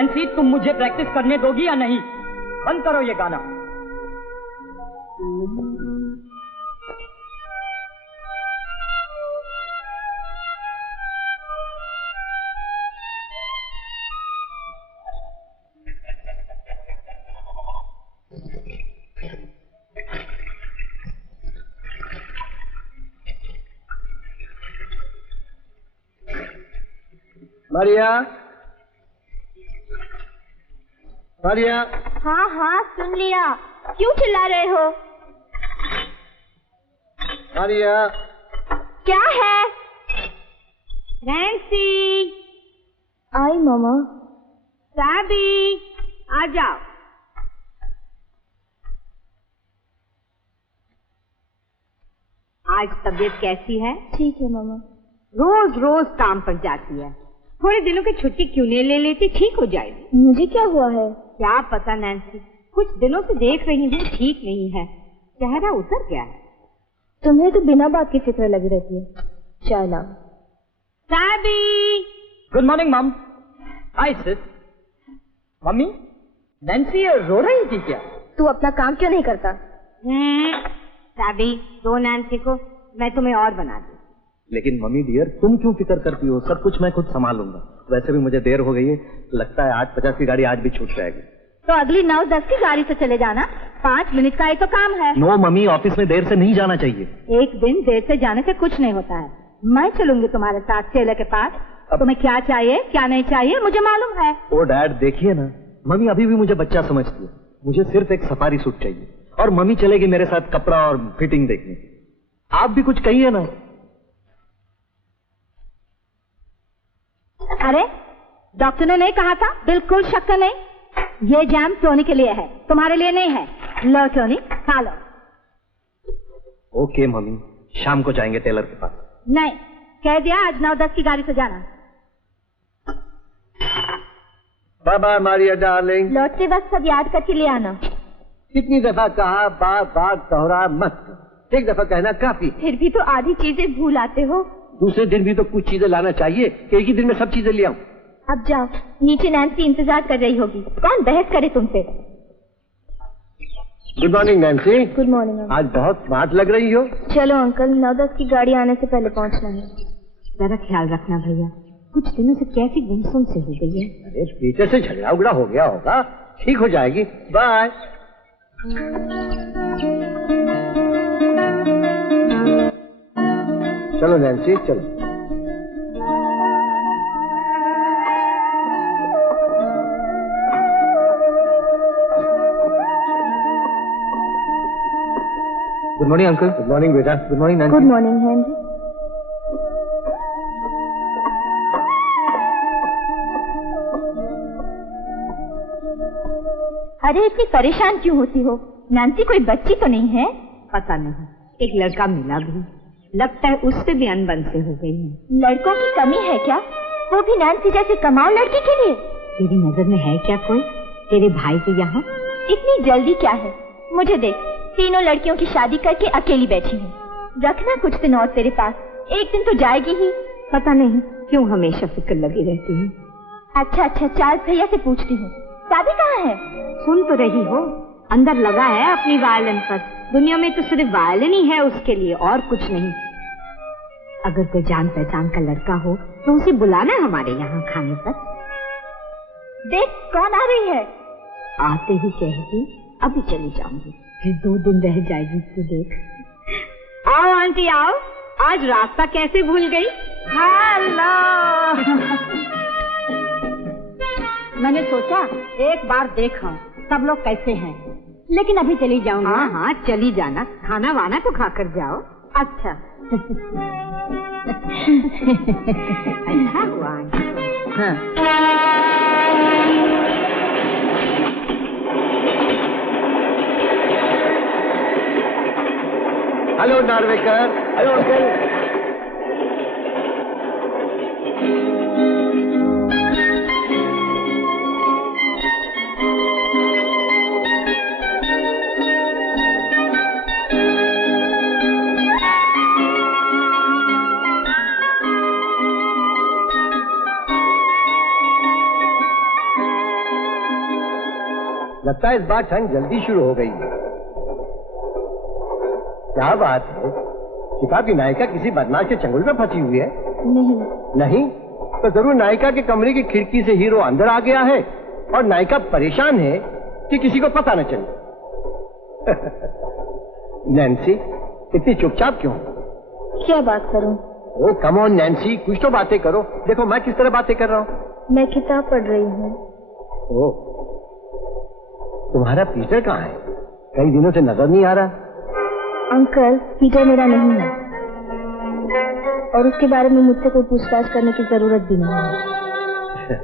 Nancy, तुम मुझे practice करने दोगी या नहीं? बंद करो ये गाना। मारिया, मारिया। हाँ हाँ सुन लिया, क्यों चिल्ला रहे हो? मारिया। क्या है? नैन्सी। आई मामा। साबी, आ जाओ। आज तबीयत कैसी है? ठीक है मामा। रोज रोज काम पर जाती है, थोड़े दिनों की छुट्टी क्यों नहीं ले लेती? ठीक हो जाएगी। मुझे क्या हुआ है? क्या पता नैन्सी, कुछ दिनों से देख रही हूँ ठीक नहीं है, चेहरा उतर गया है। तुम्हें तो बिना बात की फिक्र लगी रहती है। चला। साबी। Good morning mom. Hi sis. मम्मी, नैन्सी रो रही थी क्या? तू अपना काम क्यों नहीं करता? साबी, दो नैन्सी को, मैं तुम्हें और बना दूं। लेकिन मम्मी डियर, तुम क्यों फिक्र करती हो? सब कुछ मैं खुद संभालूंगा। वैसे भी मुझे देर हो गई है, लगता है 8:50 की गाड़ी आज भी छूट जाएगी। तो अगली 9:10 की गाड़ी से चले जाना, 5 मिनट का ही तो काम है। नो मम्मी, ऑफिस में देर से नहीं जाना चाहिए। एक दिन देर से जाने से कुछ नहीं होता है। मैं चलूंगी तुम्हारे साथ टेलर के पास। तुम्हें क्या चाहिए क्या नहीं चाहिए मुझे मालूम है। ओ डैड, देखिए ना, मम्मी अभी भी मुझे बच्चा समझती है। मुझे सिर्फ एक सफारी सूट चाहिए और मम्मी चलेगी मेरे साथ कपड़ा और फिटिंग देखने। आप भी कुछ कहिए ना। अरे डॉक्टर ने नहीं कहा था? बिल्कुल शक्कर नहीं। ये जैम टोनी के लिए है, तुम्हारे लिए नहीं है। लो टोनी, खा लो। ओके मम्मी, शाम को जाएंगे टेलर के पास। नहीं, कह दिया आज 9:10 की गाड़ी से जाना। Bye bye Maria darling. लौटते वक्त सब याद करके ले आना। कितनी दफा कहा, बार बार दोहरा मत। एक दफा कहना काफी। फिर भी तो आधी चीजें भूल आते हो। दूसरे दिन भी तो कुछ चीजें लाना चाहिए, एक ही दिन में सब चीजें ले आऊं। अब जाओ, नीचे नैन्सी इंतजार कर रही होगी। कौन बहस करे तुमसे? Good morning Nancy. Good morning. आज बहुत स्मार्ट लग रही हो। चलो अंकल, 9:10 की गाड़ी आने से पहले पहुंचना है। जरा ख्याल रखना भैया, कुछ दिनों से कैसी गुमसुम से हो गई है। अरे पीछे से झगड़ा उगड़ा हो गया होगा, ठीक हो जाएगी। बाय। चलो नैन्सी चलो। Good morning uncle. Good morning बेटा। Good morning Nancy. Good morning Henry. अरे इतनी परेशान क्यों होती हो? नैन्सी कोई बच्ची तो नहीं है? पता नहीं, एक लड़का मिला भी, लगता है उससे भी अनबन से हो गई है। लड़कों की कमी है क्या? वो भी नैन्सी जैसे कमाल लड़की के लिए? तेरी नजर में है क्या कोई तेरे भाई के यहाँ? इतनी जल्दी क्या है? मुझे देख, तीनों लड़कियों की शादी करके अकेली बैठी हूँ। रखना कुछ दिन और तेरे पास, एक दिन तो जाएगी ही। पता नहीं क्यों हमेशा फिक्र लगी रहती है। अच्छा अच्छा, चार्ल्स भैया से पूछती हूँ, शादी कहाँ है? सुन तो रही हो, अंदर लगा है अपनी वायलिन पर। दुनिया में तो सिर्फ वायलिन ही है उसके लिए, और कुछ नहीं। अगर कोई जान पहचान का लड़का हो तो उसे बुलाना हमारे यहाँ खाने पर। देख कौन आ रही है। आते ही कहेगी अभी चली जाऊंगी, फिर 2 दिन रह जाएगी तू देख। आओ आंटी आओ, आज रास्ता कैसे भूल गई? हेलो। मैंने सोचा एक बार देखा सब लोग कैसे हैं, लेकिन अभी चली जाऊंगी। हाँ हाँ चली जाना, खाना वाना तो खाकर जाओ। अच्छा। अच्छा हुआ। हाँ। हेलो नार्वेकर। Hello uncle. लगता है इस बार ठंड जल्दी शुरू हो गई है। क्या बात है, किताब की नायिका किसी बदमाश के चंगुल में फंसी हुई है? नहीं। नहीं तो जरूर नायिका के कमरे की खिड़की से हीरो अंदर आ गया है और नायिका परेशान है कि किसी को पता न चले। नैन्सी, इतनी चुपचाप क्यों? क्या बात करूं? ओ कम ऑन नैन्सी, कुछ तो बातें करो। देखो मैं किस तरह बातें कर रहा हूँ। मैं किताब पढ़ रही हूँ। ओ, तुम्हारा पीटर कहाँ है? कई दिनों से नजर नहीं आ रहा। अंकल, पीटर मेरा नहीं है और उसके बारे में मुझसे कोई पूछताछ करने की जरूरत भी नहीं है।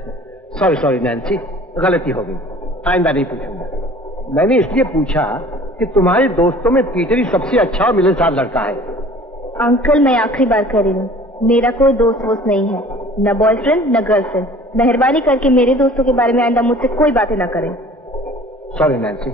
सॉरी सॉरी नैन्सी, गलती हो गई, आइंदा नहीं पूछूंगा। मैंने इसलिए पूछा कि तुम्हारे दोस्तों में पीटर ही सबसे अच्छा और मिलनसार लड़का है। अंकल, मैं आखिरी बार कह रही हूँ, मेरा कोई दोस्त वोस्त नहीं है, न बॉयफ्रेंड न गर्लफ्रेंड। मेहरबानी करके मेरे दोस्तों के बारे में आइंदा मुझसे कोई बातें न करें। Sorry Nancy.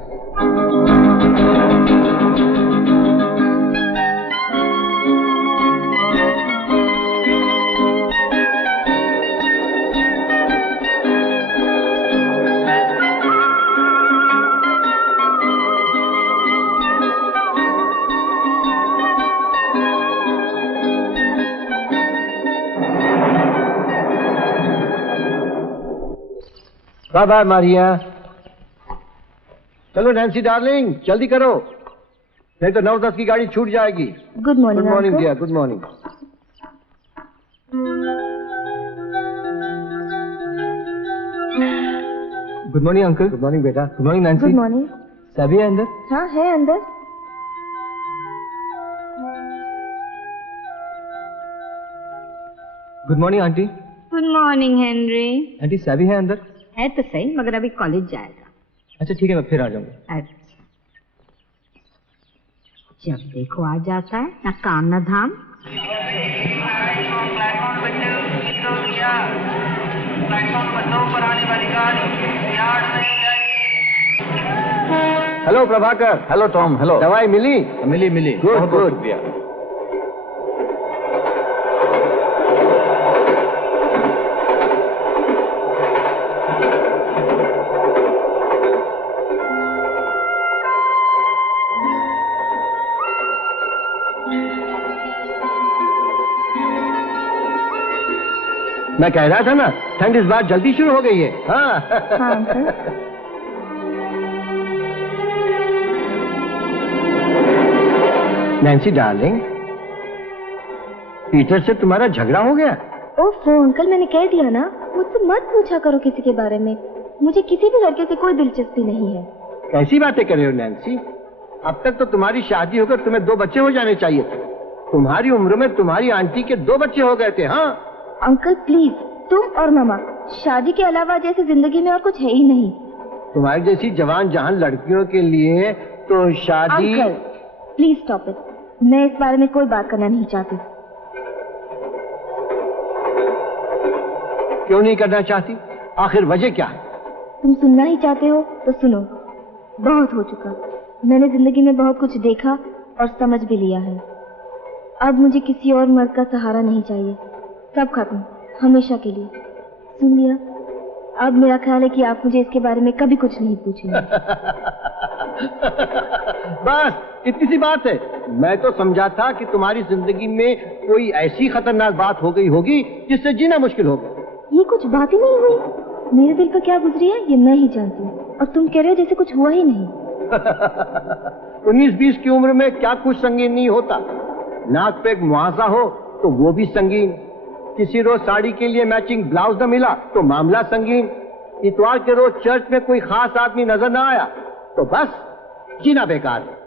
Bye bye Maria. चलो नैन्सी डार्लिंग, जल्दी करो, नहीं तो 9:10 की गाड़ी छूट जाएगी। Good morning. Good morning dear, good morning. Good morning uncle. Good morning बेटा। Good morning Nancy. Good morning. सभी है अंदर? हाँ, है अंदर। Good morning aunty. Good morning Henry. Aunty सभी है अंदर? है तो सही, मगर अभी कॉलेज जाएगा। अच्छा ठीक है, मैं फिर आ जाऊंगा। अच्छा, जब देखो आ जाता है, ना काम ना धाम। Hello Prabhakar. Hello Tom. Hello. दवाई मिली? मिली मिली। Good good. मैं कह रहा था ना, ठंड इस बार जल्दी शुरू हो गई है। हाँ। हाँ अंकल। नैन्सी डार्लिंग, पीटर से तुम्हारा झगड़ा हो गया? ओफो अंकल, मैंने कह दिया ना, मुझसे मत पूछा करो किसी के बारे में। मुझे किसी भी लड़के से कोई दिलचस्पी नहीं है। कैसी बातें कर रहे हो नैन्सी? अब तक तो तुम्हारी शादी होकर तुम्हें 2 बच्चे हो जाने चाहिए थे। तुम्हारी उम्र में तुम्हारी आंटी के 2 बच्चे हो गए थे। हाँ अंकल प्लीज, तुम और मामा, शादी के अलावा जैसे जिंदगी में और कुछ है ही नहीं। तुम्हारी जैसी जवान जहान लड़कियों के लिए तो शादी। अंकल प्लीज स्टॉप इट, मैं इस बारे में कोई बात करना नहीं चाहती। क्यों नहीं करना चाहती? आखिर वजह क्या है? तुम सुनना ही चाहते हो तो सुनो। बहुत हो चुका, मैंने जिंदगी में बहुत कुछ देखा और समझ भी लिया है। अब मुझे किसी और मर्द का सहारा नहीं चाहिए। सब खत्म, हमेशा के लिए। सुन लिया? अब मेरा ख्याल है कि आप मुझे इसके बारे में कभी कुछ नहीं पूछेंगे। बस इतनी सी बात है। मैं तो समझा था कि तुम्हारी जिंदगी में कोई ऐसी खतरनाक बात हो गई होगी जिससे जीना मुश्किल होगा। ये कुछ बात ही नहीं हुई। मेरे दिल पर क्या गुजरी है ये मैं ही जानती हूँ, और तुम कह रहे हो जैसे कुछ हुआ ही नहीं। 19-20 की उम्र में क्या कुछ संगीन नहीं होता। नाक पे एक मुआवजा हो तो वो भी संगीन। किसी रोज साड़ी के लिए मैचिंग ब्लाउज न मिला तो मामला संगीन। इतवार के रोज चर्च में कोई खास आदमी नजर न आया तो बस जीना बेकार है।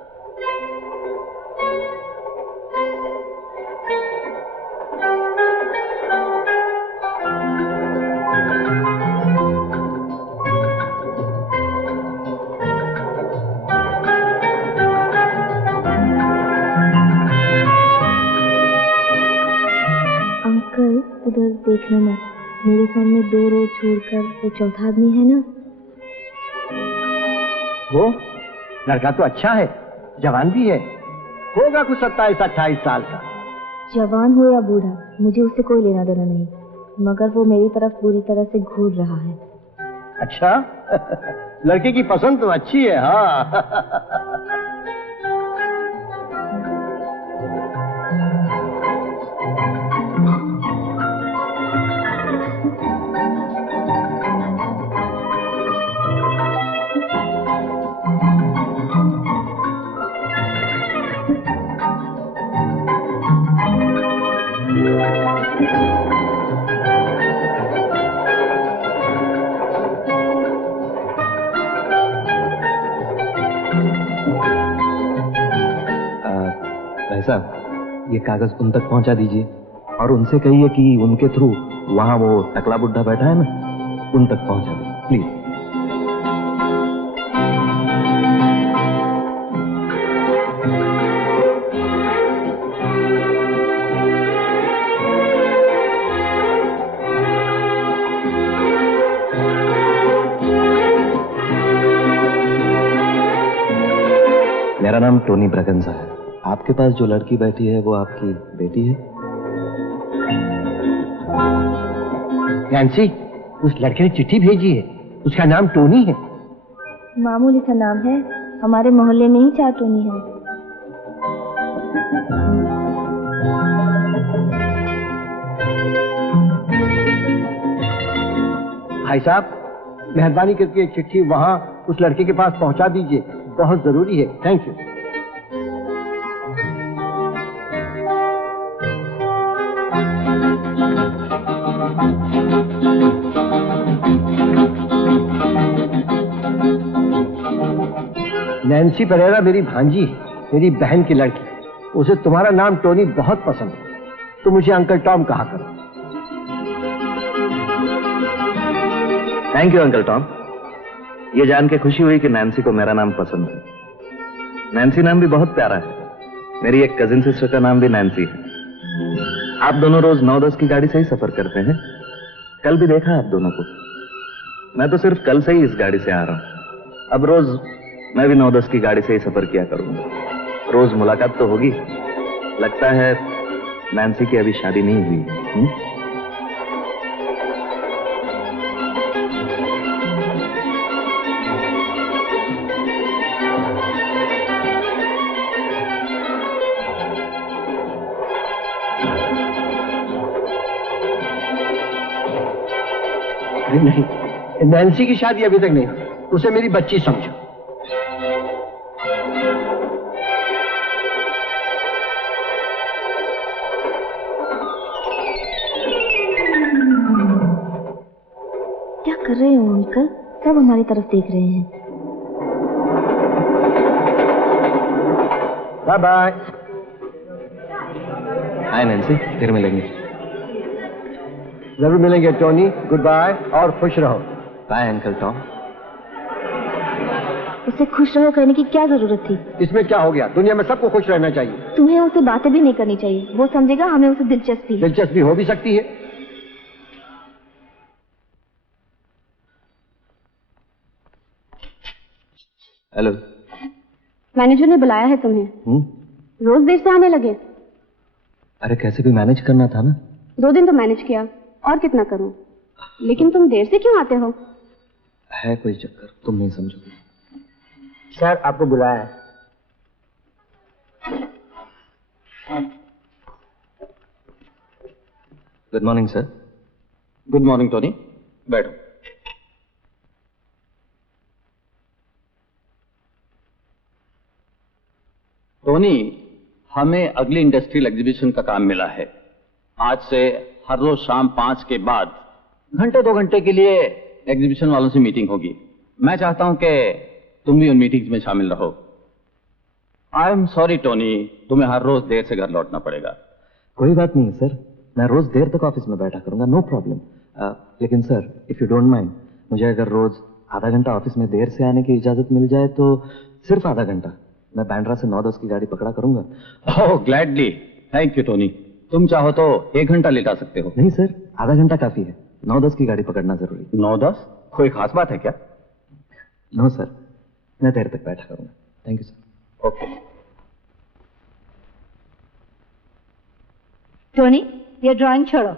अंकल उधर देखना मत, मेरे सामने 2 रोड छोड़कर वो चौथा आदमी है ना। वो लड़का तो अच्छा है, जवान भी है, होगा कुछ 27-28 साल का। जवान हो या बूढ़ा, मुझे उससे कोई लेना देना नहीं, मगर वो मेरी तरफ पूरी तरह से घूर रहा है। अच्छा लड़के की पसंद तो अच्छी है। हाँ भाई साहब, ये कागज उन तक पहुंचा दीजिए और उनसे कहिए कि उनके थ्रू वहां वो टकला बुड्ढा बैठा है ना, उन तक पहुंचा दे प्लीज। मेरा नाम टोनी ब्रगंजा है। आपके पास जो लड़की बैठी है वो आपकी बेटी है? नैन्सी, उस लड़के ने चिट्ठी भेजी है, उसका नाम टोनी है। मामूली सा नाम है, हमारे मोहल्ले में ही 4 टोनी है। भाई साहब, मेहरबानी करके एक चिट्ठी वहां उस लड़के के पास पहुंचा दीजिए, बहुत जरूरी है। Thank you. नैन्सी परेरा मेरी भांजी है, मेरी बहन की लड़की। उसे तुम्हारा नाम टोनी बहुत पसंद है, तो मुझे अंकल टॉम कहा करो। Thank you uncle Tom. ये जान के खुशी हुई कि नैन्सी को मेरा नाम पसंद है। नैन्सी नाम भी बहुत प्यारा है। मेरी एक कजिन सिस्टर का नाम भी नैन्सी है। आप दोनों रोज 9-10 की गाड़ी से ही सफर करते हैं। कल भी देखा आप दोनों को। मैं तो सिर्फ कल से ही इस गाड़ी से आ रहा हूं। अब रोज मैं भी 9-10 की गाड़ी से ही सफर किया करूंगा। रोज मुलाकात तो होगी। लगता है नैन्सी की अभी शादी नहीं हुई। नहीं, नैन्सी की शादी अभी तक नहीं हुई। उसे मेरी बच्ची समझो। क्या कर रहे हो अंकल? सब हमारी तरफ देख रहे हैं। Bye bye. हाय नैन्सी, फिर मिलेंगे। जरूर मिलेंगे टोनी। गुड बाय और खुश रहो। Bye uncle Tom. उसे खुश रहो कहने की क्या जरूरत थी? इसमें क्या हो गया? दुनिया में सबको खुश रहना चाहिए। तुम्हें उसे बातें भी नहीं करनी चाहिए। वो समझेगा हमें उसे दिलचस्पी है। दिलचस्पी हो भी सकती है। हेलो। मैनेजर ने बुलाया है तुम्हें। रोज देर से आने लगे। अरे कैसे भी मैनेज करना था ना। 2 दिन तो मैनेज किया, और कितना करूं? लेकिन तुम देर से क्यों आते हो? है कोई चक्कर, तुम नहीं समझोगे। सर आपको बुलाया है। Good morning sir. Good morning Tony, बैठो। टोनी, हमें अगली इंडस्ट्रियल एग्जीबिशन का काम मिला है। आज से हर रोज शाम 5 के बाद घंटे 2 घंटे के लिए एग्जीबिशन वालों से मीटिंग होगी। मैं चाहता हूं कि तुम भी उन मीटिंग्स में शामिल रहो। आई एम सॉरी टोनी, तुम्हें हर रोज देर से घर लौटना पड़ेगा। कोई बात नहीं सर, मैं रोज देर तक ऑफिस में बैठा करूंगा, नो प्रॉब्लम। लेकिन sir if you don't mind, मुझे अगर रोज आधा घंटा ऑफिस में देर से आने की इजाजत मिल जाए तो सिर्फ आधा घंटा मैं बैंड्रा से 9-10 की गाड़ी पकड़ा करूंगा। ओह ग्लैडली, थैंक यू टोनी। तुम चाहो तो 1 घंटा लेट आ सकते हो। नहीं सर, आधा घंटा काफी है। 9-10 की गाड़ी पकड़ना जरूरी। 9-10 कोई खास बात है क्या? नो सर, मैं देर तक बैठा करूंगा। Thank you sir. Okay. Tony, ये ड्राइंग छोड़ो,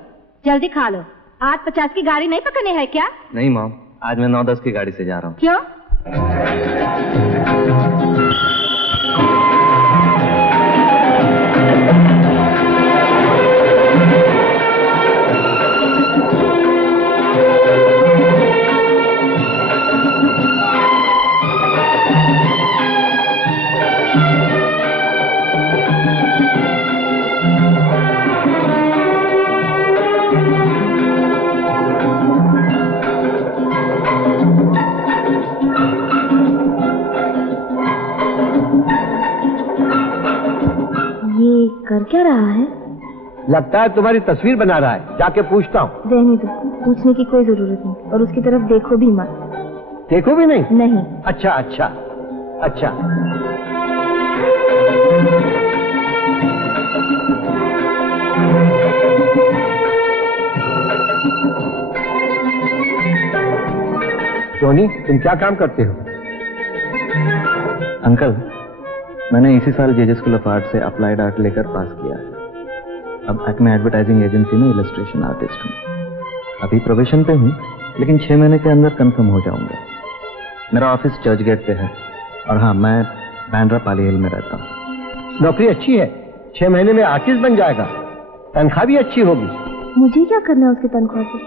जल्दी खा लो। 8:50 की गाड़ी नहीं पकड़नी है क्या? नहीं मॉम, आज मैं 9-10 की गाड़ी से जा रहा हूँ। क्यों? कर क्या रहा है? लगता है तुम्हारी तस्वीर बना रहा है, जाके पूछता हूँ। रहने दो, पूछने की कोई जरूरत नहीं, और उसकी तरफ देखो भी मत। देखो भी नहीं? नहीं। अच्छा अच्छा अच्छा। टोनी, तुम क्या काम करते हो? अंकल, मैंने इसी साल जेजे स्कूल ऑफ आर्ट से अप्लाइड आर्ट लेकर पास किया है। अब एक्मे एडवर्टाइजिंग एजेंसी में इलस्ट्रेशन आर्टिस्ट हूँ। अभी प्रोबेशन पे हूँ, लेकिन 6 महीने के अंदर कंफर्म हो जाऊंगा। मेरा ऑफिस चर्च गेट पे है, और हाँ, मैं बैंड्रा पाली हिल में रहता हूँ। नौकरी अच्छी है, 6 महीने में आर्टिस्ट बन जाएगा, तनख्वाह भी अच्छी होगी। मुझे क्या करना है उसके तनख्वाह से?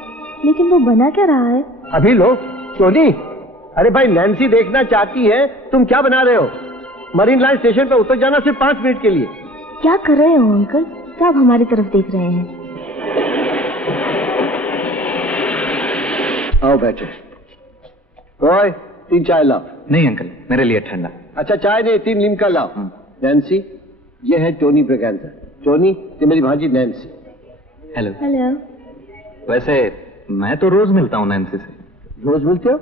लेकिन वो बना क्या रहा है? अभी लो। टोनी, अरे भाई, नैन्सी देखना चाहती है, तुम क्या बना रहे हो? मरीन लाइन स्टेशन पे उतर जाना सिर्फ 5 मिनट के लिए। क्या कर रहे हो अंकल? क्या आप हमारी तरफ देख रहे हैं? आओ बैठे। रॉय, 3 चाय लाओ। नहीं अंकल, मेरे लिए ठंडा। अच्छा, चाय नहीं, 3 लिम्का लाओ। नैन्सी, ये है टोनी ब्रेगेंजा। टोनी, ये मेरी भांजी नैन्सी। हेलो। हेलो। वैसे मैं तो रोज मिलता हूँ नैन्सी से। रोज मिलते हो?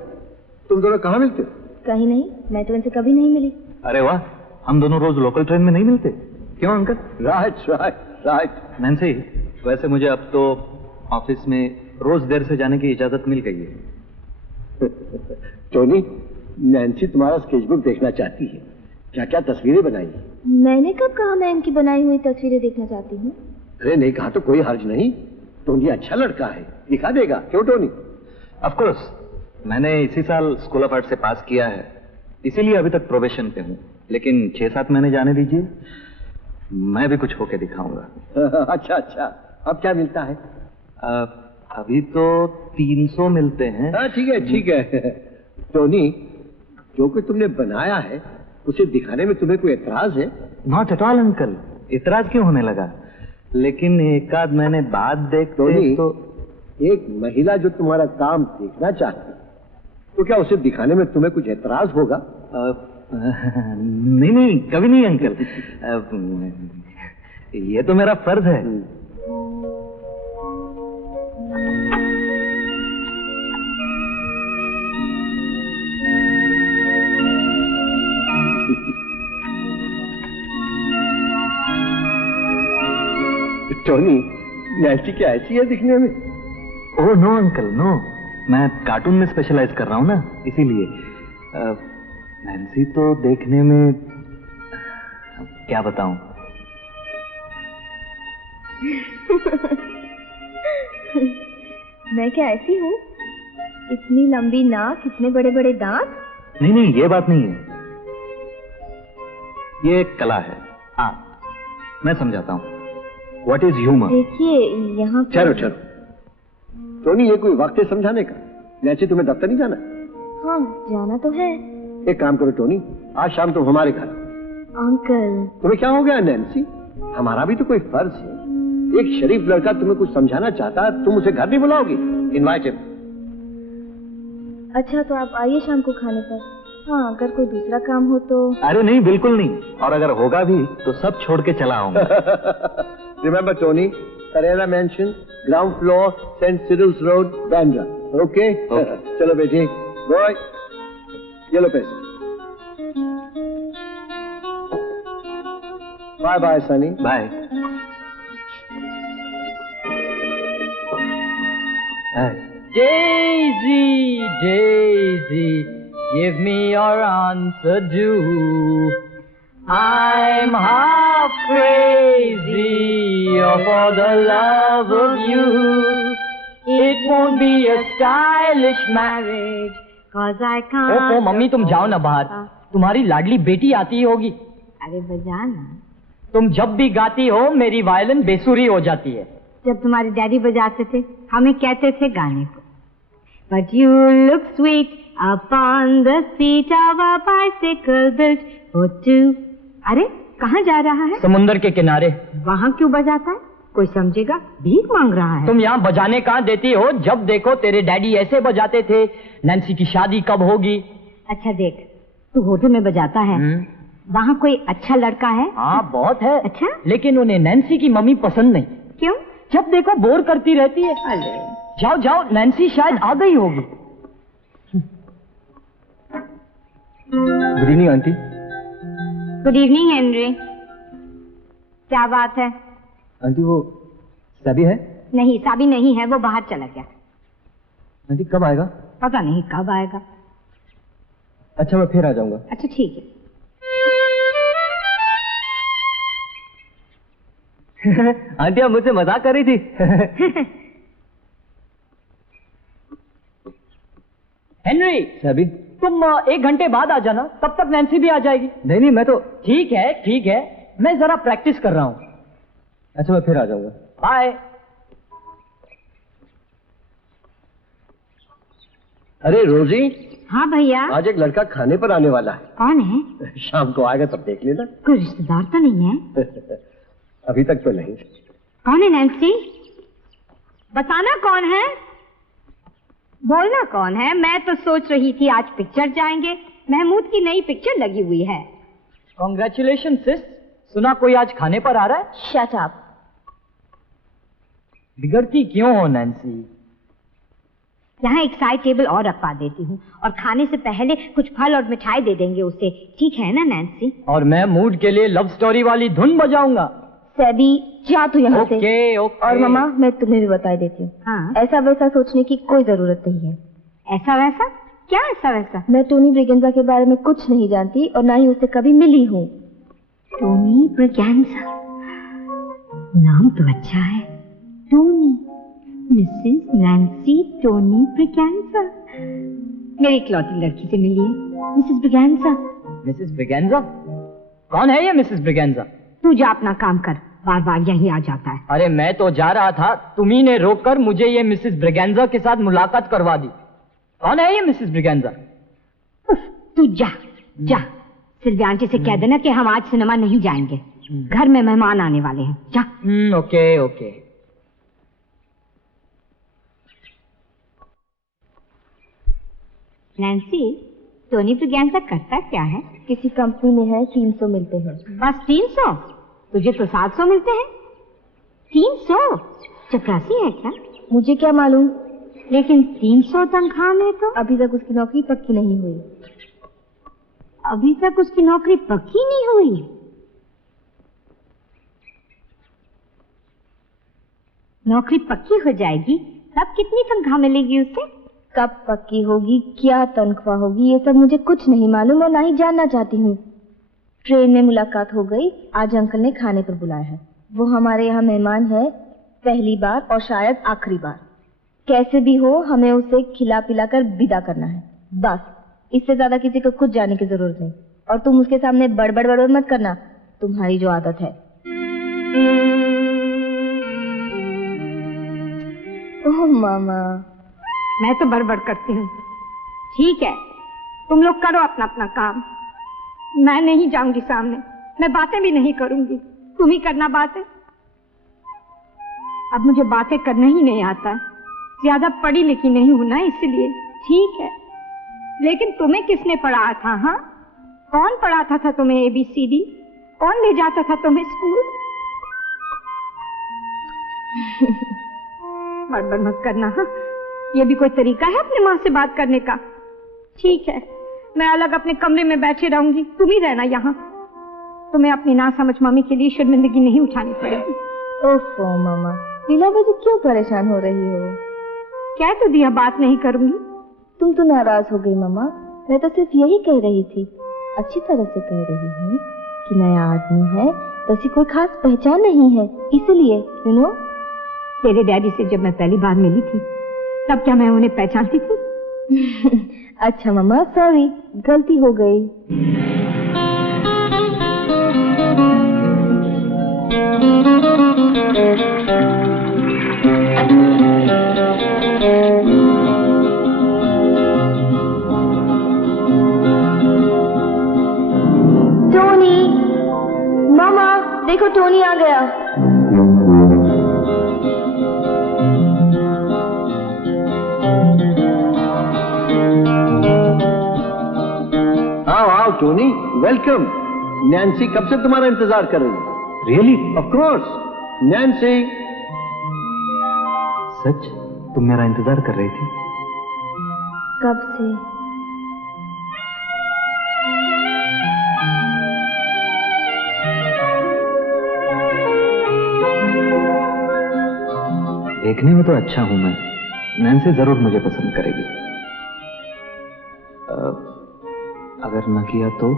तुम दोनों कहाँ मिलते हो? कहीं नहीं, मैं तो इनसे कभी नहीं मिली। अरे वाह, हम दोनों रोज लोकल ट्रेन में नहीं मिलते? क्यों uncle? Right right right. Nancy, वैसे मुझे अब तो ऑफिस में रोज देर से जाने की इजाजत मिल गई है। टोनी, नैन्सी तुम्हारा स्केचबुक देखना चाहती है। क्या क्या तस्वीरें बनाई है? मैंने कब कहा मैं इनकी बनाई हुई तस्वीरें देखना चाहती हूँ? अरे नहीं कहा तो कोई हर्ज नहीं। टोनी अच्छा लड़का है, दिखा देगा। क्यों टोनी? ऑफ कोर्स, मैंने इसी साल स्कूल ऑफ आर्ट से पास किया है, इसीलिए अभी तक प्रोबेशन पे हूँ। लेकिन 6-7 महीने जाने दीजिए, मैं भी कुछ होके दिखाऊंगा। अच्छा अच्छा, अब क्या मिलता है? अभी तो 300 मिलते हैं। हाँ ठीक है ठीक है। टोनी, जो कुछ तुमने बनाया है उसे दिखाने में तुम्हें कोई एतराज है? नॉट एट ऑल अंकल, इतराज क्यों होने लगा? लेकिन एक आध महीने बाद देखते तो। एक महिला जो तुम्हारा काम देखना चाहती है, तो क्या उसे दिखाने में तुम्हें कुछ एतराज होगा? नहीं नहीं, कभी नहीं अंकल। ये तो मेरा फर्ज है। टोनी, नैन्सी क्या ऐसी है दिखने में? Oh no uncle, no. मैं कार्टून में स्पेशलाइज कर रहा हूँ ना, इसीलिए। नैन्सी तो देखने में क्या बताऊं। मैं क्या ऐसी हूँ? इतनी लंबी नाक, इतने बड़े बड़े दांत? नहीं नहीं, ये बात नहीं है। ये एक कला है। हाँ, मैं समझाता हूँ। What is humour? देखिए यहाँ पर... चलो चलो टोनी, ये कोई वक्त है समझाने का? नैन्सी, तुम्हें दफ्तर नहीं जाना? हाँ, जाना तो है। एक काम करो टोनी, आज शाम तुम हमारे घर। अंकल, तुम्हें क्या हो गया नैन्सी? हमारा भी तो कोई फर्ज है। एक शरीफ लड़का तुम्हें कुछ समझाना चाहता है, तुम उसे घर नहीं बुलाओगी? Invite him. अच्छा तो आप आइए शाम को खाने पर। हाँ, अगर कोई दूसरा काम हो तो... अरे नहीं, बिल्कुल नहीं। और अगर होगा भी तो सब छोड़ के चला आऊंगा। Remember Tony, Carrera mansion, ground floor, saint Cyril's road, Bandra. Okay? चलो बेटी, बॉय, ये लो पैसे। Bye bye Sunny. Bye. Daisy, Daisy, give me your answer, do. I'm half crazy for the love of you. It won't be a stylish marriage, 'Cause I can't. ओहो mummy तुम जाओ ना बाहर, तुम्हारी लाडली बेटी आती होगी। अरे बजा ना। तुम जब भी गाती हो मेरी वायलिन बेसुरी हो जाती है। जब तुम्हारे डैडी बजाते थे हमें कहते थे गाने को। But you look sweet upon the seat of a bicycle built for two. अरे कहाँ जा रहा है? समुंदर के किनारे। वहाँ क्यों बजाता है? कोई समझेगा, भीख मांग रहा है। तुम यहाँ बजाने कहाँ देती हो? जब देखो तेरे डैडी ऐसे बजाते थे। नैन्सी की शादी कब होगी? अच्छा देख, तू होटल में बजाता है, वहाँ कोई अच्छा लड़का है? हाँ बहुत है। अच्छा? लेकिन उन्हें नैन्सी की मम्मी पसंद नहीं। क्यों? जब देखो बोर करती रहती है। अरे जाओ जाओ, नैन्सी शायद आ गई होगी। Good evening aunty. Good evening Henry. क्या बात है? आंटी वो सभी है? नहीं साबी नहीं है, वो बाहर चला गया। आंटी कब आएगा? पता नहीं कब आएगा। अच्छा मैं फिर आ जाऊंगा। अच्छा ठीक है। आंटी आप मुझसे मजाक कर रही थी। हेनरी सभी तुम 1 घंटे बाद आ जाना, तब तक नैन्सी भी आ जाएगी। नहीं मैं तो। ठीक है, मैं जरा प्रैक्टिस कर रहा हूँ। अच्छा मैं फिर आ जाऊंगा। बाय। अरे रोजी। हाँ भैया। आज एक लड़का खाने पर आने वाला है। कौन है? शाम को आएगा तब देख लेना। कोई रिश्तेदार तो नहीं है? अभी तक तो नहीं। कौन है नैन्सी? बताना कौन है, बोलना कौन है। मैं तो सोच रही थी आज पिक्चर जाएंगे, महमूद की नई पिक्चर लगी हुई है। कॉन्ग्रेचुलेशन सिस, सुना कोई आज खाने पर आ रहा है? Shut up. बिगड़ती क्यों हो नैन्सी? यहाँ एक साइड टेबल और रखवा देती हूँ और खाने से पहले कुछ फल और मिठाई दे देंगे उसे, ठीक है ना नैन्सी? और मैं मूड के लिए लव स्टोरी वाली धुन बजाऊंगा। सैबी जा तू यहाँ से। ओके। और मामा मैं तुम्हें भी बता देती हूँ, हाँ? ऐसा वैसा सोचने की कोई जरूरत नहीं है। ऐसा वैसा? क्या ऐसा वैसा? मैं टोनी ब्रिगेंजा के बारे में कुछ नहीं जानती और ना ही उससे कभी मिली हूँ। टोनी ब्रिगेंजा, नाम तो अच्छा है। Tony, Mrs Nancy Tony Braganza. मेरी इकलौती लड़की से मिलिए, मिसेस ब्रिगेंजा। मिसेस ब्रिगेंजा? कौन है ये मिसेस ब्रिगेंजा? तू जा अपना काम कर, बार बार यही आ जाता है। अरे मैं तो जा रहा था, तुम्ही ने रोककर मुझे ये मिसेस ब्रिगेंजा के साथ मुलाकात करवा दी। कौन है ये मिसेस ब्रिगेंजा? तू जा जा, सिल्विया आंटी से कह देना कि हम आज सिनेमा नहीं जाएंगे, घर में मेहमान आने वाले हैं। जा। ओके। नैन्सी, टोनी ब्रिगेंजा करता क्या है? किसी कंपनी में है, 300 मिलते हैं। बस 300? तुझे तो 700 मिलते हैं। 300? चपरासी है क्या? मुझे क्या मालूम, लेकिन 300 तनख्वाह में तो अभी तक उसकी नौकरी पक्की नहीं हुई। अभी तक उसकी नौकरी पक्की नहीं हुई? नौकरी पक्की हो जाएगी तब कितनी तनख्वाह मिलेगी उसे? कब पक्की होगी, क्या तनख्वाह होगी, ये सब मुझे कुछ नहीं मालूम और ना ही जानना चाहती हूँ। ट्रेन में मुलाकात हो गई, आज अंकल ने खाने पर बुलाया है। वो हमारे यहाँ मेहमान है, पहली बार और शायद आखिरी बार। कैसे भी हो हमें उसे खिला पिला कर विदा करना है, बस। इससे ज्यादा किसी को कुछ जानने की जरूरत नहीं। और तुम उसके सामने बड़बड़ मत करना, तुम्हारी जो आदत है। ओह मामा। मैं तो बड़बड़ करती हूँ। ठीक है, तुम लोग करो अपना अपना काम, मैं नहीं जाऊंगी सामने, मैं बातें भी नहीं करूंगी, तुम ही करना बातें। अब मुझे बातें करना ही नहीं आता, ज्यादा पढ़ी लिखी नहीं हूं ना, इसलिए। ठीक है, लेकिन तुम्हें किसने पढ़ाया था? हाँ, कौन पढ़ाता था तुम्हें ABCD? कौन ले जाता था तुम्हें स्कूल? बड़बड़ मत करना। हाँ, ये भी कोई तरीका है अपनी माँ से बात करने का? ठीक है, मैं अलग अपने कमरे में बैठी रहूंगी, तुम ही रहना यहाँ। तुम्हें अपनी नासमझ मम्मी के लिए शर्मिंदगी नहीं उठानी पड़ेगी। ओफो मामा, बिना वजह क्यों परेशान हो रही हो? कह तो दिया बात नहीं करूंगी। तुम तो नाराज हो गई मामा, मैं तो सिर्फ यही कह रही थी, अच्छी तरह से कह रही हूँ कि नया आदमी है, वैसी कोई खास पहचान नहीं है, इसलिए यू नो। तेरे डैडी से जब मैं पहली बार मिली थी तब क्या मैं उन्हें पहचानती थी? अच्छा मम्मा, सॉरी, गलती हो गई। टोनी, मामा देखो टोनी आ गया। आओ आओ टोनी, वेलकम। नैन्सी कब से तुम्हारा इंतजार कर रही है। रियली? Of course. नैन्सी। सच? तुम मेरा इंतजार कर रही थी? कब से? देखने में तो अच्छा हूं मैं, नैन्सी जरूर मुझे पसंद करेगी। अगर न किया तो?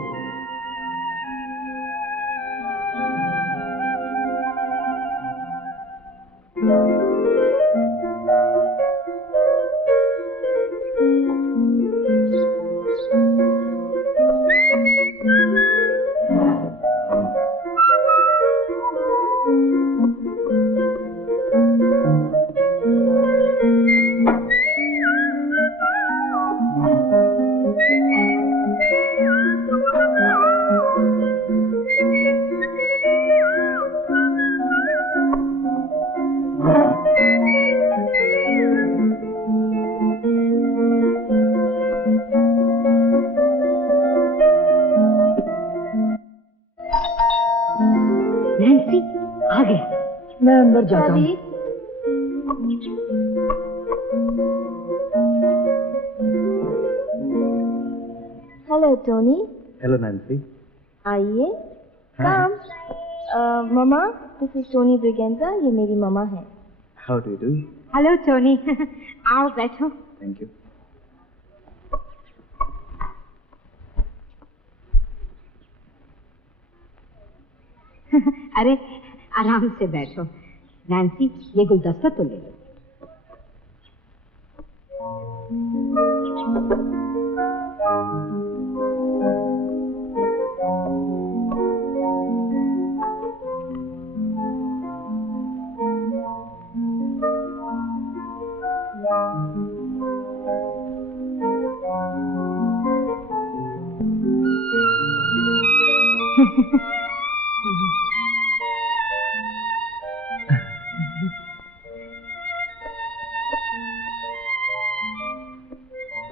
मैं अंदर जाता हूँ। Hello Tony. Hello Nancy. आइए। कम। मामा, दिस इज टोनी ब्रिगेंजा, ये मेरी मामा है। How do you do? Hello Tony. आओ बैठो। Thank you. अरे आराम से बैठो। नैन्सी, ये गुलदस्ता तो ले लो।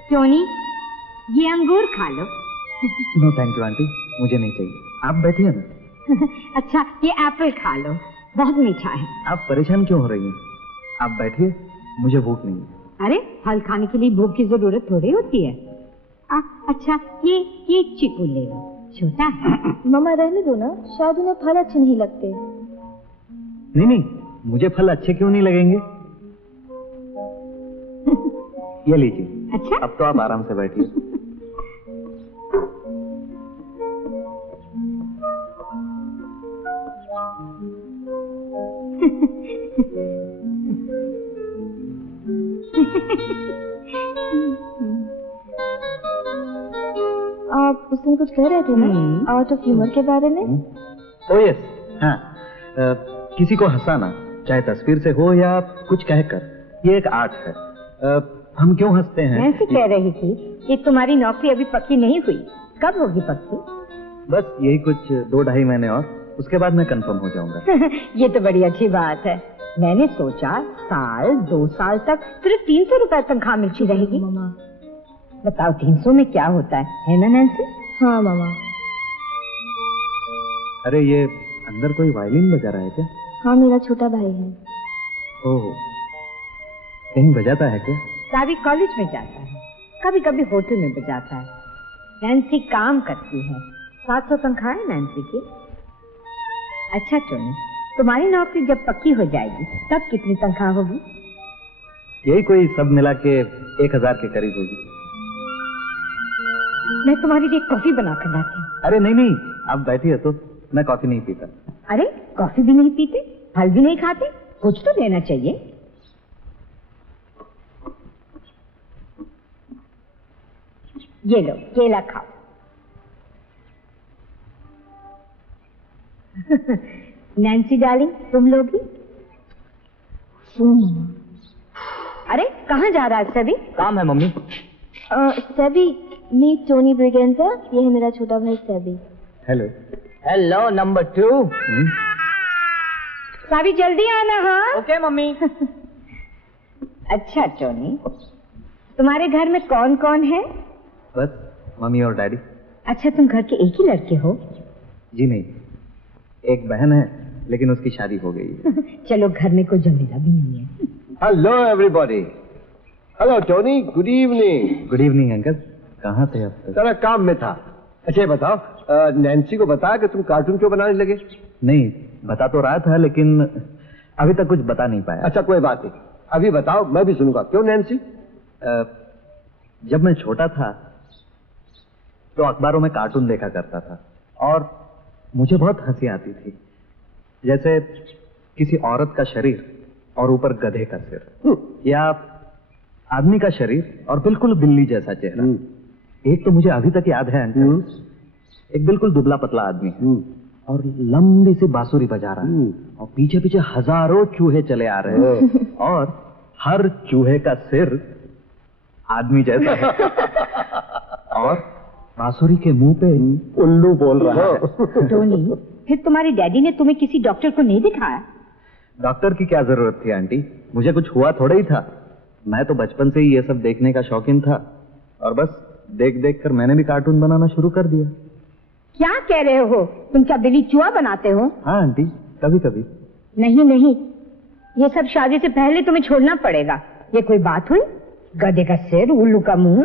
टोनी, ये अंगूर खा लो। नो थैंक यू आंटी, मुझे नहीं चाहिए, आप बैठिए ना। अच्छा, ये एप्पल खा लो, बहुत मीठा है। आप परेशान क्यों हो रही हैं? आप बैठिए, मुझे भूख नहीं है। अरे फल खाने के लिए भूख की जरूरत थोड़ी होती है। अच्छा, ये चीकू ले लो, छोटा है। मामा रहने दो ना, शायद उन्हें फल अच्छे नहीं लगते। नहीं नहीं, मुझे फल अच्छे क्यों नहीं लगेंगे? ये लीजिए। अच्छा, अब तो आप आराम से बैठिए। आप उस दिन कुछ कह रहे थे ना, आर्ट ऑफ ह्यूमर के बारे में। ओह यस, हाँ। किसी को हंसाना, चाहे तस्वीर से हो या कुछ कहकर, ये एक आर्ट है। हम क्यों हंसते हैं? नैन्सी कह रही थी कि तुम्हारी नौकरी अभी पक्की नहीं हुई, कब होगी पक्की? बस यही कुछ 2-2.5 महीने और, उसके बाद मैं कंफर्म हो जाऊंगा। ये तो बड़ी अच्छी बात है। मैंने सोचा 1-2 साल तक सिर्फ 300 रुपए तनख्वाह मिलती रहेगी। मामा बताओ 300 में क्या होता है ना नैन्सी? हाँ मामा। अरे ये अंदर कोई वायलिन बजा रहा है क्या? हाँ, मेरा छोटा भाई है। ओह, कहीं बजाता है क्या? सावी कॉलेज में जाता है, कभी कभी होटल में बजाता है। नैन्सी काम करती है, 700 तनख्वाह है नैन्सी की। अच्छा टोनी, तुम्हारी नौकरी जब पक्की हो जाएगी तब कितनी तनख्वाह होगी? यही कोई सब मिला के 1000 के करीब होगी। मैं तुम्हारे लिए कॉफी बना कर लाती हूँ। अरे नहीं नहीं, आप बैठिए तो, मैं कॉफी नहीं पीता। अरे कॉफी भी नहीं पीते, फल भी नहीं खाते, कुछ तो लेना चाहिए। ये लो केला खाओ। नैन्सी डार्लिंग, तुम लोगी? अरे कहाँ जा रहा है सभी? काम है mummy. Sebi, meet Tony Braganza, ये है मेरा छोटा भाई Sebi. Hello. Hello number 2। Savi जल्दी आना। हाँ ओके मम्मी। अच्छा टोनी, तुम्हारे घर में कौन कौन है? बस मम्मी और डैडी। अच्छा तुम घर के एक ही लड़के हो? जी नहीं, एक बहन है लेकिन उसकी शादी हो गई है। चलो घर में कोई झमेला भी नहीं है। Hello everybody. Hello Tony, good evening. Good evening uncle, कहाँ थे आप? जरा काम में था। अच्छा ये बताओ, नैन्सी को बताया कि तुम कार्टून क्यों बनाने लगे? नहीं, बता तो रहा था लेकिन अभी तक कुछ बता नहीं पाया। अच्छा कोई बात नहीं, अभी बताओ, मैं भी सुनूंगा। क्यों नैन्सी? जब मैं छोटा था तो अखबारों में कार्टून देखा करता था और मुझे बहुत हंसी आती थी। जैसे किसी औरत का शरीर और ऊपर गधे का सिर, या आदमी का शरीर और बिल्कुल बिल्ली जैसा चेहरा। एक तो मुझे अभी तक याद है अंकल, एक बिल्कुल दुबला पतला आदमी है और लंबी सी बांसुरी बजा रहा है और पीछे पीछे हजारों चूहे चले आ रहे हैं और हर चूहे का सिर आदमी जैसा है और बांसुरी के मुंह पे उल्लू बोल रहा है। टोनी, फिर तुम्हारे डैडी ने तुम्हें किसी डॉक्टर को नहीं दिखाया? डॉक्टर की क्या जरूरत थी आंटी, मुझे कुछ हुआ थोड़ा ही था। मैं तो बचपन से ही ये सब देखने का शौकीन था और बस देख देख कर मैंने भी कार्टून बनाना शुरू कर दिया। क्या कह रहे हो? तुम क्या बिल्ली चूहा बनाते हो? हाँ आंटी, कभी कभी। नहीं नहीं, ये सब शादी से पहले तुम्हें छोड़ना पड़ेगा। ये कोई बात हुई? गधे का सिर, उल्लू का मुंह।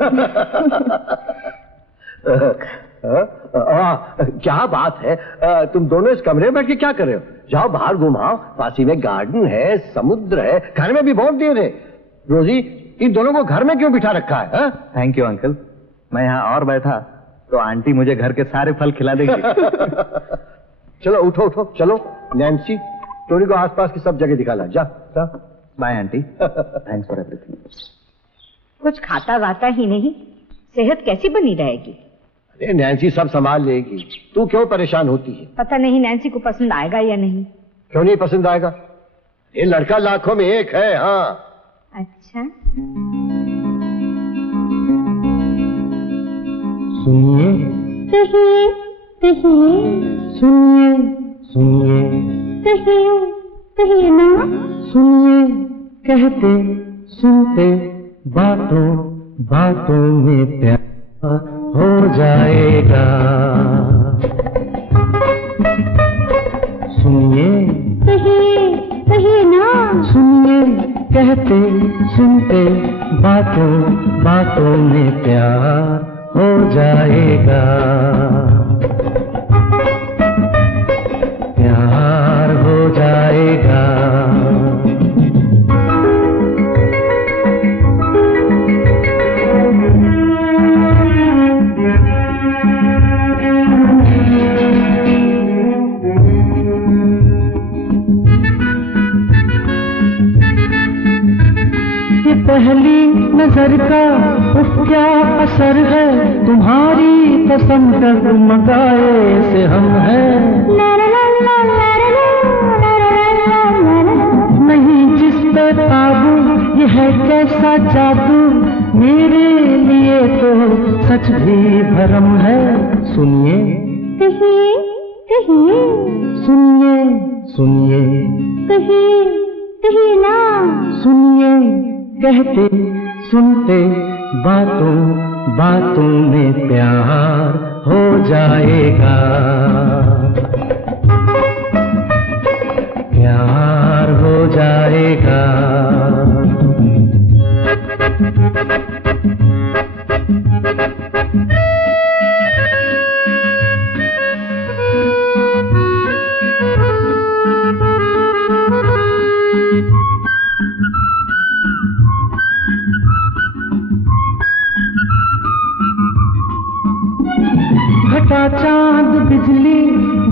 क्या बात है, तुम दोनों इस कमरे में बैठ के क्या कर रहे हो? जाओ बाहर घुमाओ, पासी में गार्डन है, समुद्र है, घर में भी बहुत देर है। रोजी, इन दोनों को घर में क्यों बिठा रखा है? थैंक यू अंकल, मैं यहाँ और बैठा तो आंटी मुझे घर के सारे फल खिला देगी। चलो उठो उठो, चलो। नैन्सी, टोनी को आसपास की सब जगह दिखा ला। जा जा। Bye aunty, thanks for everything. कुछ खाता वाता ही नहीं, सेहत कैसी बनी रहेगी? अरे नैन्सी सब संभाल लेगी, तू क्यों परेशान होती है? पता नहीं नैन्सी को पसंद आएगा या नहीं। क्यों नहीं पसंद आएगा? ये लड़का लाखों में एक है। हाँ अच्छा, सुनिए कहिए कहिए, सुनिए सुनिए कहिए कहिए ना। सुनिए, कहते सुनते बातों बातों में प्यार हो जाएगा। सुनिए कहिए कहिए ना। सुनिए, कहते सुनते बातों बातों में प्यार हो जाएगा। प्यार हो जाएगा। ये पहली नजर का उफ क्या असर है, तुम्हारी कसम कर मगाए से हम हैं। नहीं जिस पे काबू, ये है कैसा जादू, मेरे लिए तो सच भी भरम है। सुनिए कहिए कहिए, सुनिए सुनिए कहिए कहिए ना। सुनिए, कहते सुनते बातों बातों में प्यार हो जाएगा। प्यार हो जाएगा। घटा चांद बिजली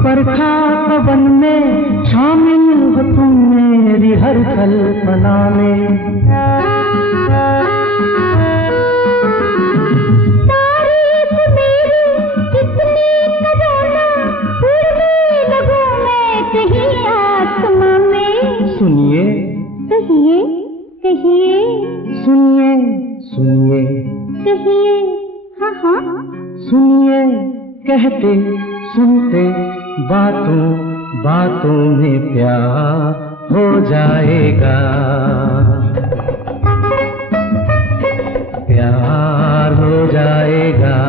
बरखा पवन में शामिल हो तुम मेरी हर कल्पना में। तारे कहिए, सुनिए सुनिए कहिए, हाँ हाँ, सुनिए, कहते सुनते बातों बातों में प्यार हो जाएगा, प्यार हो जाएगा।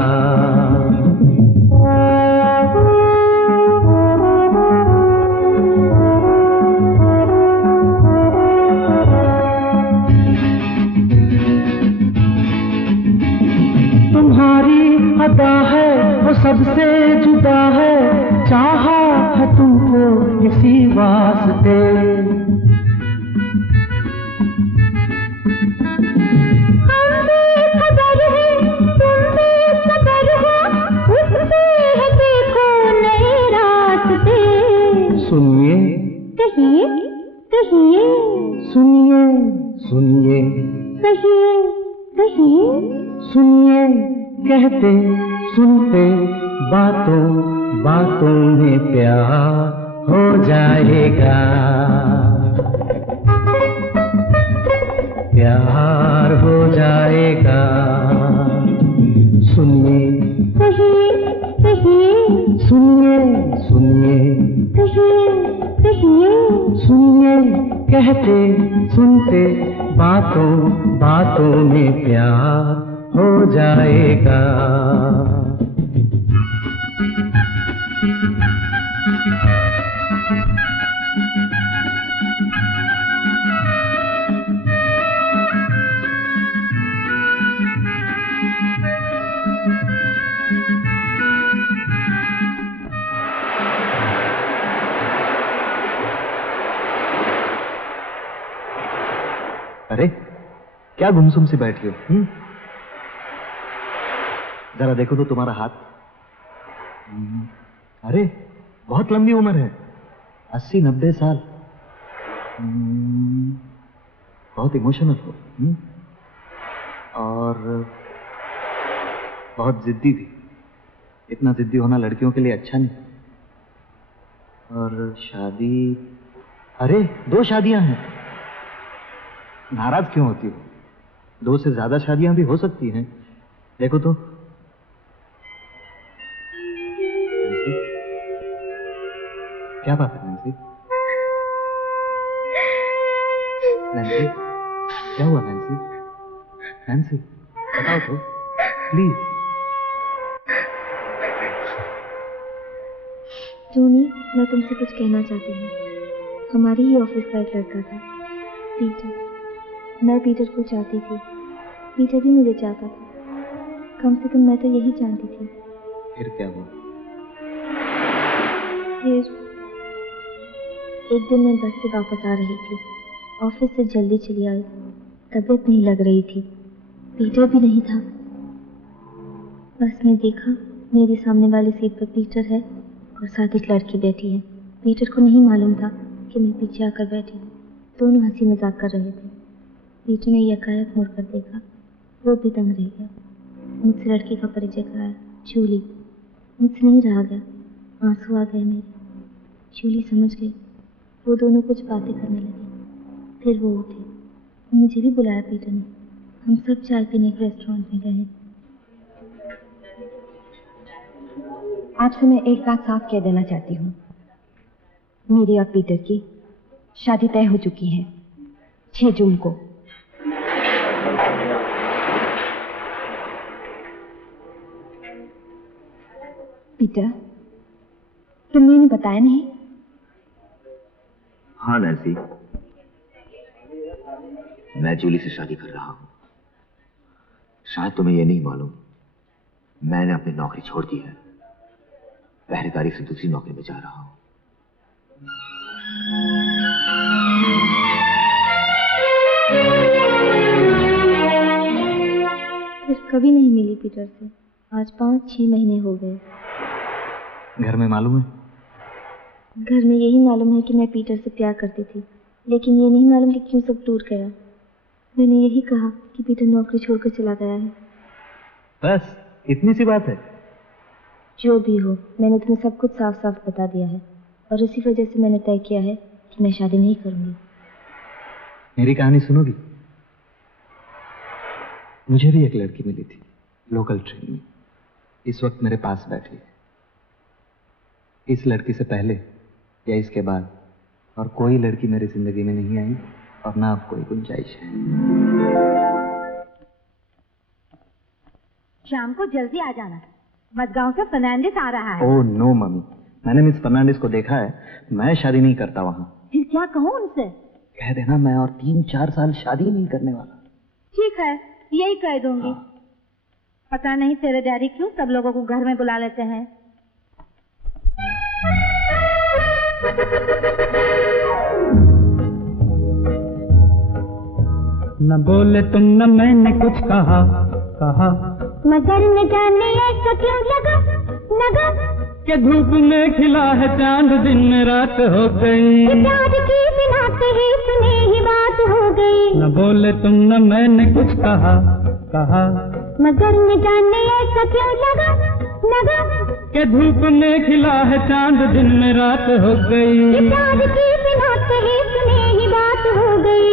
तुम्हारी अदा है वो सबसे जुदा है, चाहा है तुमको इसी वास्ते। सुनिए, कहिए, कहिए, सुनिए सुनिए, कहिए, कहिए, सुनिए, कहते सुनते बातों बातों में प्यार हो जाएगा, प्यार हो जाएगा। सुनिए, कहिए, कहिए, सुनिए सुनिए, कहिए, कहिए, सुनिए, कहते सुनते बातों बातों में प्यार हो जाएगा। अरे क्या गुमसुम सी बैठी हो? जरा देखो तो तुम्हारा हाथ। अरे बहुत लंबी उम्र है, 80-90 साल। बहुत इमोशनल हो और बहुत जिद्दी भी। इतना जिद्दी होना लड़कियों के लिए अच्छा नहीं। और शादी, अरे 2 शादियां हैं, नाराज क्यों होती हो? 2 से ज्यादा शादियां भी हो सकती हैं। देखो तो। नैन्सी, क्या बात है नैन्सी? नैन्सी, क्या हुआ नैन्सी? नैन्सी, बताओ तो प्लीज। टोनी, मैं तुमसे कुछ कहना चाहती हूँ। हमारी ही ऑफिस का एक लड़का था, पीटर। मैं पीटर को चाहती थी, पीटर भी मुझे चाहता था। कम से कम मैं तो यही जानती थी। फिर क्या हुआ? फिर एक दिन मैं बस से वापस आ रही थी, ऑफिस से जल्दी चली आई। तबीयत नहीं लग रही थी, पीटर भी नहीं था। बस में देखा मेरे सामने वाली सीट पर पीटर है और साथ एक लड़की बैठी है। पीटर को नहीं मालूम था कि मैं पीछे आकर बैठी हूँ। दोनों हंसी मजाक कर रहे थे। पीटर ने यकायक मुड़कर देखा, वो भी दंग रह गया। मुझसे लड़की का परिचय कराया, जूली। मुझसे नहीं रहा गया, आंसू आ गए मेरे। जूली समझ गई। वो दोनों कुछ बातें करने लगे। फिर वो उठे, मुझे भी बुलाया पीटर ने। हम सब चाय पीने के रेस्टोरेंट में गए। आपसे मैं एक बात साफ कह देना चाहती हूँ। मेरी और पीटर की शादी तय हो चुकी है 6 जून को। पीटर, तुमने इन्हें बताया नहीं? हाँ नैन्सी, मैं जूली से शादी कर रहा हूं। शायद तुम्हें यह नहीं मालूम, मैंने अपनी नौकरी छोड़ दी है। पहरेदारी से दूसरी नौकरी में जा रहा हूं। फिर कभी नहीं मिली पीटर से। आज 5-6 महीने हो गए। घर में मालूम है? घर में यही मालूम है कि मैं पीटर से प्यार करती थी, लेकिन ये नहीं मालूम कि क्यों सब टूट गया। मैंने यही कहा कि पीटर नौकरी छोड़कर चला गया है। बस इतनी सी बात है? जो भी हो, मैंने तुम्हें सब कुछ साफ साफ बता दिया है और इसी वजह से मैंने तय किया है कि मैं शादी नहीं करूंगी। मेरी कहानी सुनोगी? मुझे भी एक लड़की मिली थी लोकल ट्रेन में, इस वक्त मेरे पास बैठी है। इस लड़की से पहले या इसके बाद और कोई लड़की मेरी जिंदगी में नहीं आई और ना अब कोई गुंजाइश है। शाम को जल्दी आ जाना, मडगांव से फर्नांडिस आ रहा है। ओह नो मम्मी, मैंने मिस फर्नांडिस को देखा है, मैं शादी नहीं करता वहाँ। फिर क्या कहूँ उनसे? कह देना मैं और 3-4 साल शादी नहीं करने वाला। ठीक है, यही कह दूंगी। पता नहीं तेरे डैडी क्यों सब लोगों को घर में बुला लेते हैं। न बोले तुम न मैंने कुछ कहा, मगर न जाने ऐसा क्यों लगा कि धूप में खिला है चांद, दिन में रात हो गई। प्यार की बिना कही सुनी ही बात हो गई। न बोले तुम न मैंने कुछ कहा, मगर न जाने ऐसा क्यों लगा कि धूप में खिला है चांद, दिन में रात हो गई। प्यार की बिना कही सुनी ही बात हो गई।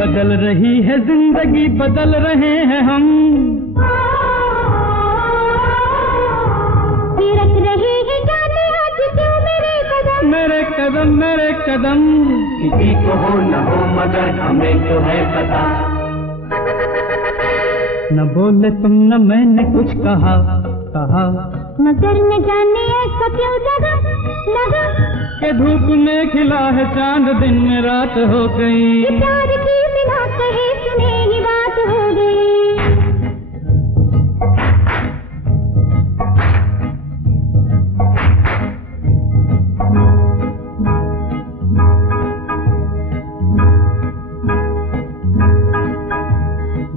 बदल रही है जिंदगी, बदल रहे हैं हम, थिरक रही है जाने आज क्यों मेरे कदम, मेरे कदम मेरे कदम। किसी को हो न हो मगर हमें तो है पता। न बोले तुम न मैंने कुछ कहा, मगर न जाने ऐसा क्यों लगा कि धूप में खिला है चांद, दिन में रात हो गई। प्यार की बिना कहे सुने ही बात हो गई।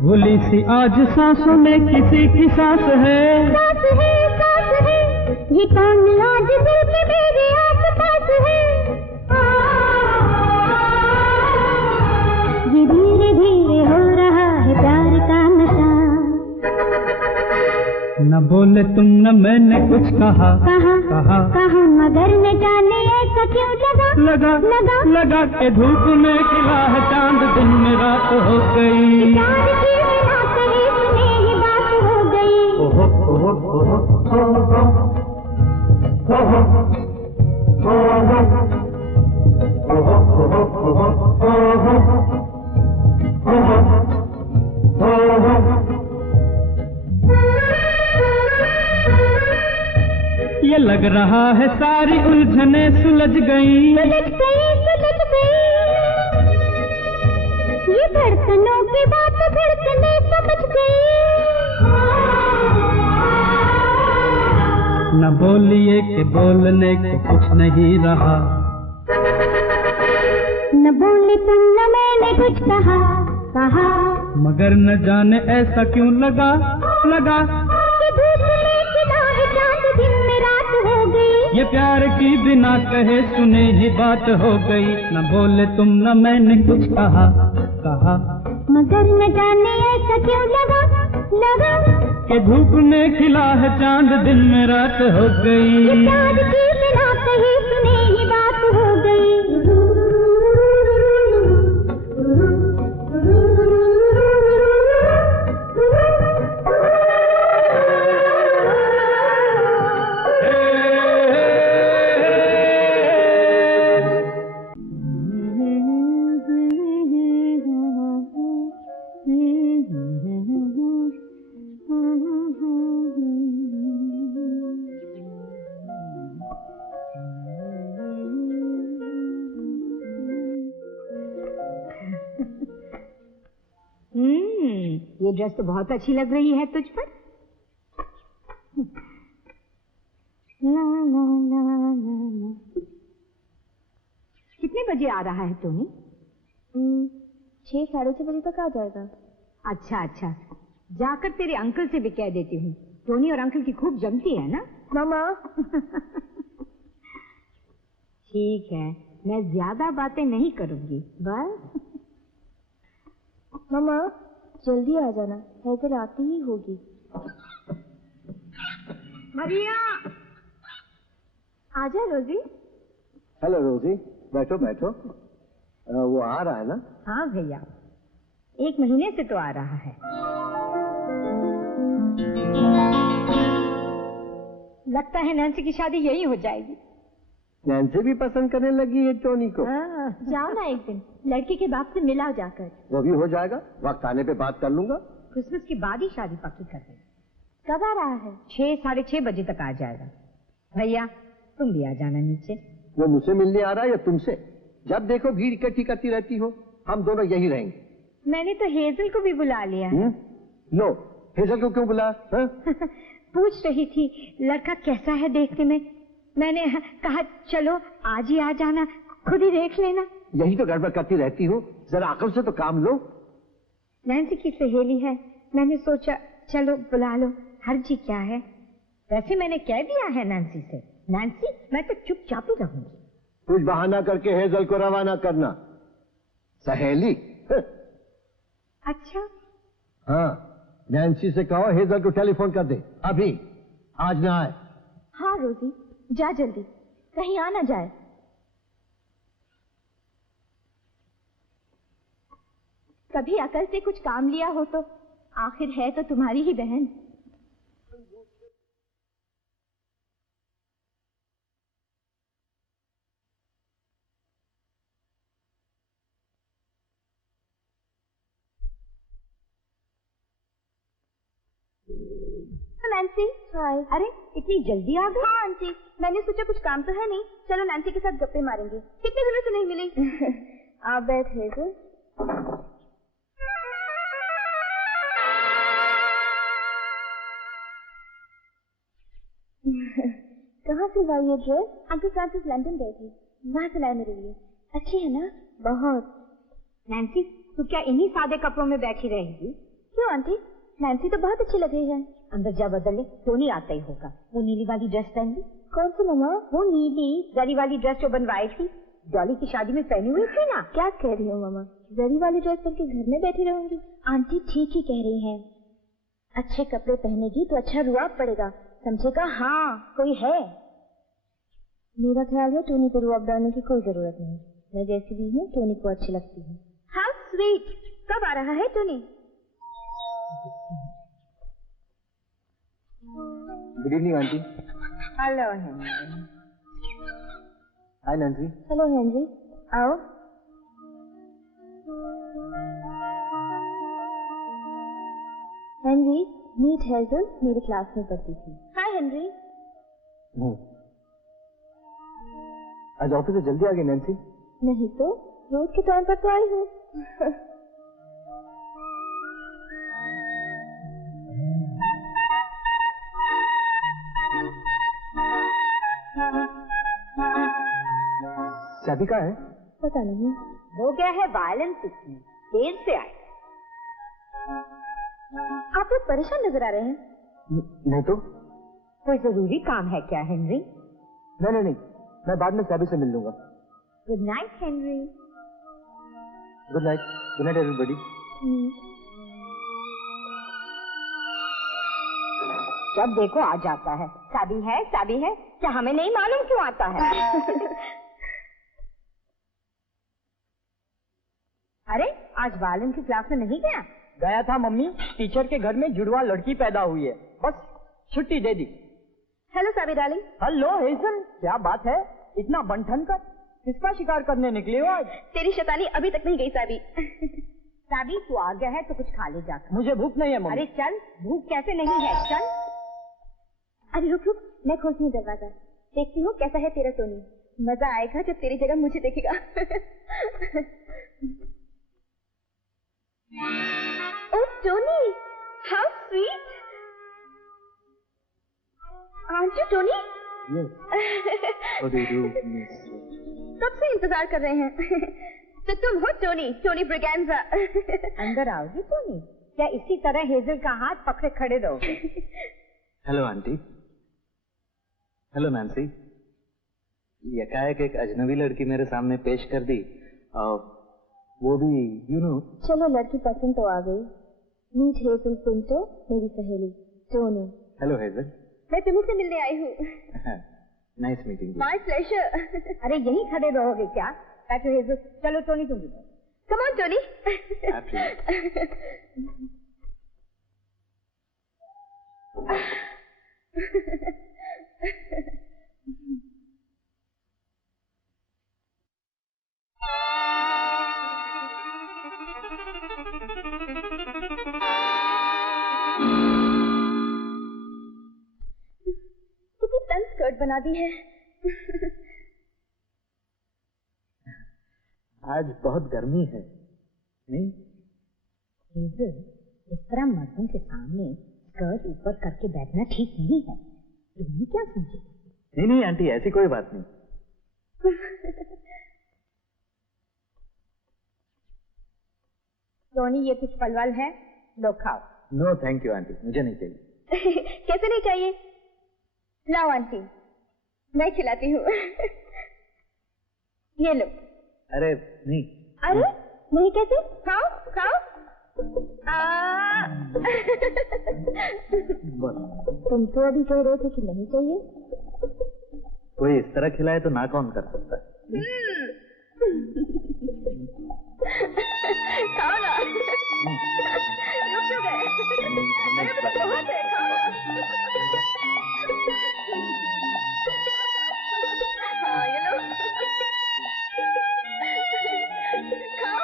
भूली सी आज सांसों में किसी की सांस है, सांस है, ये कौन आज दिल के मेरे आस पास है। ये धीरे धीरे हो रहा है प्यार का नशा। न बोले तुम न मैंने कुछ कहा, मगर न जाने ऐसा क्यों लगा के धूप में खिला है चांद, दिन में रात हो गई। प्यार की बिना कही सुनी ही बात हो गई। ये लग रहा है सारी उलझने सुलझ गई। ये धड़कनों की बात धड़कने समझ गई। न बोलिए कि बोलने को कुछ नहीं रहा, न बोले तुम न मैंने कुछ कहा, मगर न जाने ऐसा क्यों लगा कि धूप में खिला है चांद, दिन में रात हो गई। ये प्यार की बिना कहे सुने ही बात हो गई। न बोले तुम न मैंने कुछ कहा, मगर न जाने ऐसा क्यों लगा कि धूप में खिला है चांद, दिन में रात हो गई। ये प्यार की बिना कही सुनी ही बात हो गई। ये ड्रेस तो बहुत अच्छी लग रही है तुझ पर। ला ला ला ला। कितने बजे आ रहा है टोनी? 6 साढ़े 6 बजे तक आ जाएगा। अच्छा, जाकर तेरे अंकल से भी कह देती हूँ। टोनी और अंकल की खूब जमती है ना मामा। ठीक है, मैं ज्यादा बातें नहीं करूंगी बस। मामा जल्दी आ जाना, हैदर आती ही होगी। मरिया, आजा रोजी। हेलो रोजी, बैठो बैठो। वो आ रहा है ना? हाँ भैया, 1 महीने से तो आ रहा है। लगता है नैन्सी की शादी यही हो जाएगी। नैन्सी भी पसंद करने लगी है टोनी को। जाओ ना एक दिन, लड़की के बाप से मिलाओ जाकर। वो भी हो जाएगा, वक्त आने पे बात कर लूंगा। क्रिसमस के बाद ही शादी पक्की कर देंगे। कब आ रहा है? 6 साढ़े 6 बजे तक आ जाएगा। भैया तुम भी आ जाना नीचे। वो मुझसे मिलने आ रहा है या तुमसे? जब देखो भीड़ इकट्ठी करती रहती हो। हम दोनों यही रहेंगे। मैंने तो हेजल को भी बुला लिया है। लो, हेजल को क्यों बुला? पूछ रही थी लड़का कैसा है देखने में। मैंने कहा चलो आज ही आ जाना, खुद ही देख लेना। यही तो गड़बड़ करती रहती हो, जरा अकल से तो काम लो। नैन्सी की सहेली है, मैंने सोचा चलो बुला लो, हर्जी क्या है। वैसे मैंने कह दिया है नैन्सी से, नैन्सी मैं तो चुपचाप ही रहूंगी। कुछ बहाना करके हेजल को रवाना करना। सहेली? अच्छा हाँ, नैन्सी से कहो हेजल को टेलीफोन कर दे अभी, आज ना आए। हाँ रोजी, जा जल्दी, कहीं आ ना जाए। कभी अकल से कुछ काम लिया हो तो, आखिर है तो तुम्हारी ही बहन। नैन्सी, हाय। अरे इतनी जल्दी आ गई? हाँ आंटी, मैंने सोचा कुछ काम तो है नहीं, चलो नैन्सी के साथ गप्पे मारेंगे, कितने दिनों से नहीं मिली। आप बैठ हेजल। कहाँ से लाई ये ड्रेस? अंकल फ्रांसिस लंदन गए थे, वहाँ से लाए मेरे लिए। अच्छी है ना? बहुत। नैन्सी तू क्या इन्हीं सादे कपड़ों में बैठी रहेगी? क्यों आंटी, नैन्सी तो बहुत अच्छी लग रही है। अंदर जा बदल ले, टोनी आता ही होगा। वो नीली वाली ड्रेस पहन ली। कौन सी मम्मा? वो नीली जरी वाली ड्रेस जो बनवाई थी, डॉली की शादी में पहनी हुई थी ना। क्या कह रही हो मम्मा, जरी वाली ड्रेस पहन के घर में बैठी रहूंगी? आंटी ठीक ही कह रही हैं, अच्छे कपड़े पहनेगी तो अच्छा रुआब पड़ेगा, समझेगा? हाँ कोई है। मेरा ख्याल है टोनी को रुआब डालने की कोई जरूरत नहीं, मैं जैसी भी हूँ टोनी को अच्छी लगती हूँ। How sweet. कब आ रहा है Tony? Good evening aunty. Hello hi Nancy. Hello Henry, आओ। हेनरी, मीट हेजल, मेरी क्लास में पढ़ती थी। हाय हेनरी। आज ऑफिस से जल्दी आ गई नैन्सी? नहीं तो, रोज के टाइम पर तो आई हूँ। शादी का है? पता नहीं। वो क्या है वायलेंस सीखने, देर से आए। आप लोग परेशान नजर आ रहे हैं। नहीं तो। कोई जरूरी काम है क्या हेनरी? नहीं, मैं बाद में सैबी से मिल लूंगा। Good night Henry. Good night everybody. जब देखो आ जाता है, शादी है, क्या हमें नहीं मालूम क्यों आता है? अरे आज बालन की क्लास में नहीं गया? गया था मम्मी, टीचर के घर में जुड़वा लड़की पैदा हुई है, बस छुट्टी दे दी। Hello Sabi darling. Hello Hazel, क्या बात है, इतना बंठन कर, किसका शिकार करने निकले हो आज? तेरी शैतानी अभी तक नहीं गई साबी। साबी तू आ गया है तो कुछ खा ले जाकर। मुझे भूख नहीं है मम्मी। अरे चल, भूख कैसे नहीं है, चल। अरे रुक, मैं खोलती हूँ दरवाजा, देखती हूँ कैसा है तेरा टोनी। मजा आएगा जब तेरी जगह मुझे देखेगा। Oh Tony, how sweet. Aren't you Tony? कब से इंतजार कर रहे हैं। तो तुम हो टोनी ब्रिगेंजा। अंदर आओगी टोनी? क्या इसी तरह हेजल का हाथ पकड़े खड़े रहोगे? Hello aunty. Hello Nancy. यकायक एक अजनबी लड़की मेरे सामने पेश कर दी, वो भी यू नो। चलो लड़की पसंद तो आ गई, मीट हेजल पिंटो, मेरी सहेली टोनी। Hello hazel. मैं तुम्ही से मिलने आई हूँ। Nice meeting. My pleasure. अरे यहीं खड़े रहोगे क्या? बैठो हेजल। चलो टोनी तुम भी। Come on Tony. कितनी तंग स्कर्ट बना दी है। आज बहुत गर्मी है नहीं? हेजल, इस तरह मर्दों के सामने स्कर्ट ऊपर करके बैठना ठीक नहीं है। तुम्हें क्या समझे? नहीं नहीं आंटी, ऐसी कोई बात नहीं। टोनी, ये कुछ फलवल है, लो खाओ। नो थैंक यू आंटी, मुझे नहीं चाहिए। कैसे नहीं चाहिए? लाओ आंटी, मैं खिलाती हूँ। ये लो। अरे नहीं। अरे नहीं कैसे? खाओ खाओ। तुम तो अभी कह रहे थे कि नहीं चाहिए। कोई इस तरह खिलाए तो ना कौन कर सकता है। खाओ ना। रुक क्यों गए? अरे वो तो बहुत है, खाओ ना। हाँ ये लो। खाओ।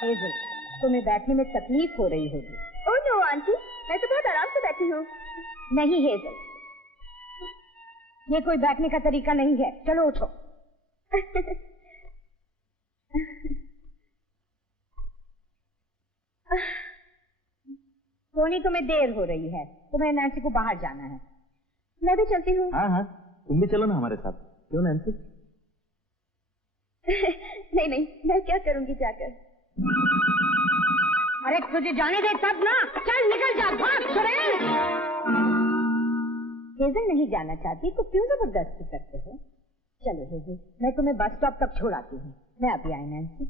हेजल, तुम्हें बैठने में तकलीफ हो रही होगी। ओह नो आंटी, मैं तो बहुत आराम से बैठी हूँ। नहीं हेजल, ये कोई बैठने का तरीका नहीं है। चलो उठो। टोनी, तुम्हें देर हो रही है, तुम्हें नैन्सी को बाहर जाना है। मैं भी चलती हूँ। हाँ हाँ, तुम भी चलो ना हमारे साथ। क्यों नैन्सी? नहीं नहीं, मैं क्या करूंगी जाकर। अरे तुझे जाने दे तब ना। चल निकल जा, भाग सुरेश। हेजल नहीं जाना चाहती तो क्यों जबरदस्ती करते हो? चलो हेजल, मैं तुम्हें बस स्टॉप तक छोड़ आती हूँ। मैं अभी आई Nancy.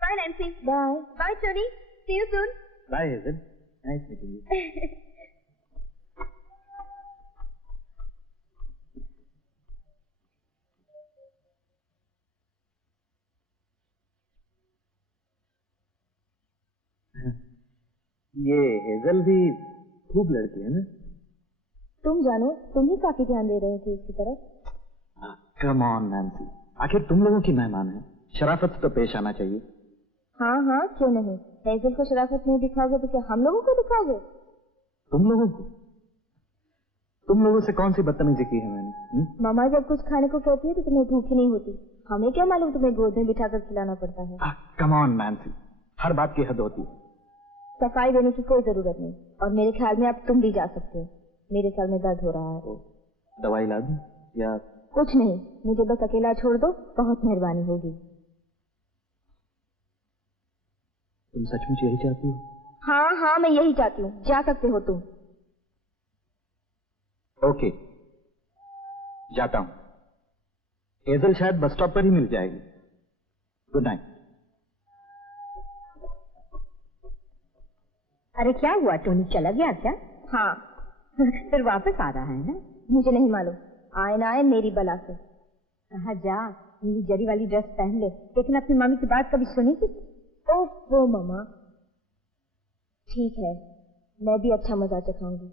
Bye Nancy. Bye bye Tony, see you soon. Bye Hazel, nice meeting you. ये हेजल भी खूब लड़की है ना? तुम जानो, तुम ही काफी ध्यान दे रहे थे उसकी तरफ। कम ऑन नैन्सी, आखिर तुम लोगों की मेहमान है, शराफत से तो पेश आना चाहिए। हाँ हाँ, क्यों नहीं। हेजल को शराफत नहीं दिखाओगे तो क्या हम लोगों को दिखाओगे? तुम लोगों को? तुम लोगों से कौन सी बदतमीजी की है मैंने? मामा जब कुछ खाने को कहती है तो तुम्हें भूख ही नहीं होती। हमें क्या मालूम तुम्हें गोद में बिठाकर खिलाना पड़ता है। कम ऑन नैन्सी, हर बात की हद होती है। सफाई देने की कोई जरूरत नहीं, और मेरे ख्याल में अब तुम भी जा सकते हो। मेरे सर में दर्द हो रहा है। दवाई ला दूं या? कुछ नहीं, मुझे बस अकेला छोड़ दो, बहुत मेहरबानी होगी। तुम सचमुच यही चाहती हो? हाँ हाँ, मैं यही चाहती हूँ। जा सकते हो तुम। ओके, जाता हूं। हेजल शायद बस स्टॉप पर ही मिल जाएगी। Good night. अरे क्या हुआ, टोनी चला गया क्या? हाँ। फिर वापस आ रहा है ना? मुझे नहीं मालूम, आए ना आए मेरी बला से। कहा जा, नीली जरी वाली ड्रेस पहन ले। लेकिन अपनी मम्मी की बात कभी सुनी थी? ओह वो मामा, ठीक है, मैं भी अच्छा मजा चखाऊंगी।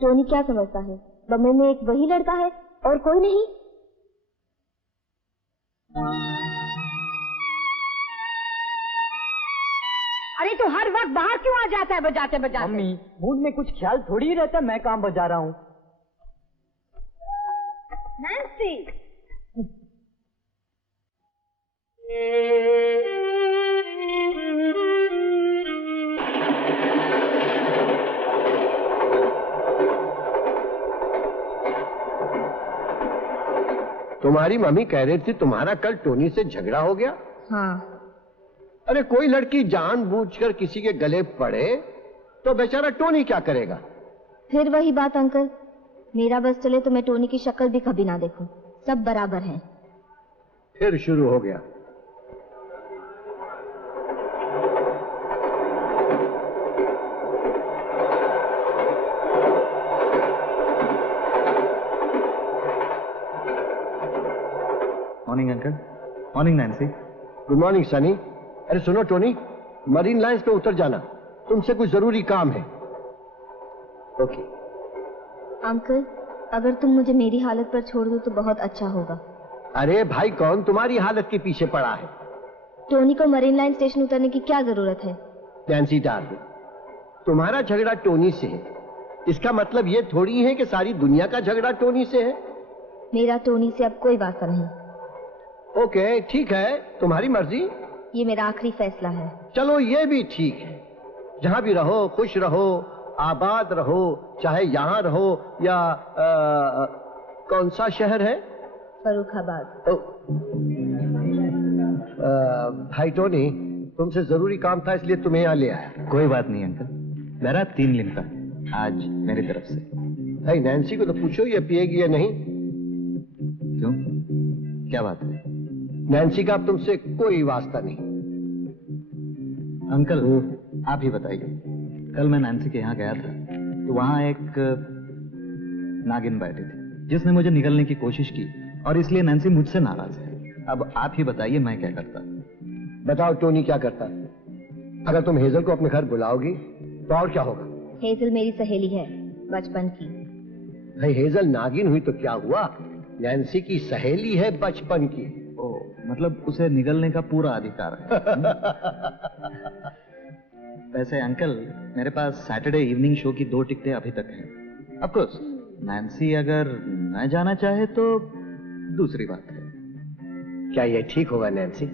टोनी क्या समझता है, बम्बई में एक वही लड़का है और कोई नहीं? अरे तो हर वक्त बाहर क्यों आ जाता है बजाते बजाते? मम्मी, मूड में कुछ ख्याल थोड़ी ही रहता, मैं काम बजा रहा हूँ। नैन्सी। तुम्हारी मम्मी कह रही थी तुम्हारा कल टोनी से झगड़ा हो गया। हाँ। अरे कोई लड़की जानबूझकर किसी के गले पड़े तो बेचारा टोनी क्या करेगा? फिर वही बात अंकल, मेरा बस चले तो मैं टोनी की शक्ल भी कभी ना देखूं, सब बराबर हैं। फिर शुरू हो गया। Morning Nancy. Good morning Sunny. अरे सुनो टोनी, मरीन लाइन्स पे उतर जाना, तुमसे कुछ जरूरी काम है। ओके। अंकल, अगर तुम मुझे मेरी हालत पर छोड़ दो तो बहुत अच्छा होगा। अरे भाई, कौन तुम्हारी हालत के पीछे पड़ा है? टोनी को मरीन लाइन स्टेशन उतरने की क्या जरूरत है? नैन्सी डार्लिंग, तुम्हारा झगड़ा टोनी से है, इसका मतलब ये थोड़ी है कि सारी दुनिया का झगड़ा टोनी से है। मेरा टोनी से अब कोई वास्ता नहीं। ओके ठीक है, तुम्हारी मर्जी। ये मेरा आखिरी फैसला है। चलो ये भी ठीक है। जहां भी रहो खुश रहो, आबाद रहो, चाहे यहाँ रहो या कौन सा शहर है? फर्रुखाबाद। भाई टोनी, तुमसे जरूरी काम था इसलिए तुम्हें यहाँ ले आया। कोई बात नहीं अंकल, मेरा 3 लिम्का आज मेरी तरफ से। भाई नैन्सी को तो पूछो ये पिएगी या नहीं। क्यों, क्या बात है? नैन्सी का अब तुमसे कोई वास्ता नहीं। अंकल आप ही बताइए, कल मैं नैन्सी के यहाँ गया था तो वहां एक नागिन बैठी थी जिसने मुझे निगलने की कोशिश की और इसलिए नैन्सी मुझसे नाराज है। अब आप ही बताइए मैं क्या करता? बताओ टोनी क्या करता? अगर तुम हेजल को अपने घर बुलाओगी तो और क्या होगा? हेजल मेरी सहेली है बचपन की। भाई हेजल नागिन हुई तो क्या हुआ, नैन्सी की सहेली है बचपन की। ओ, मतलब उसे निगलने का पूरा अधिकार है। वैसे अंकल, मेरे पास सैटरडे इवनिंग शो की 2 टिकटें अभी तक हैं। ऑफ कोर्स नैन्सी अगर न जाना चाहे तो दूसरी बात है। क्या ये ठीक होगा नैन्सी?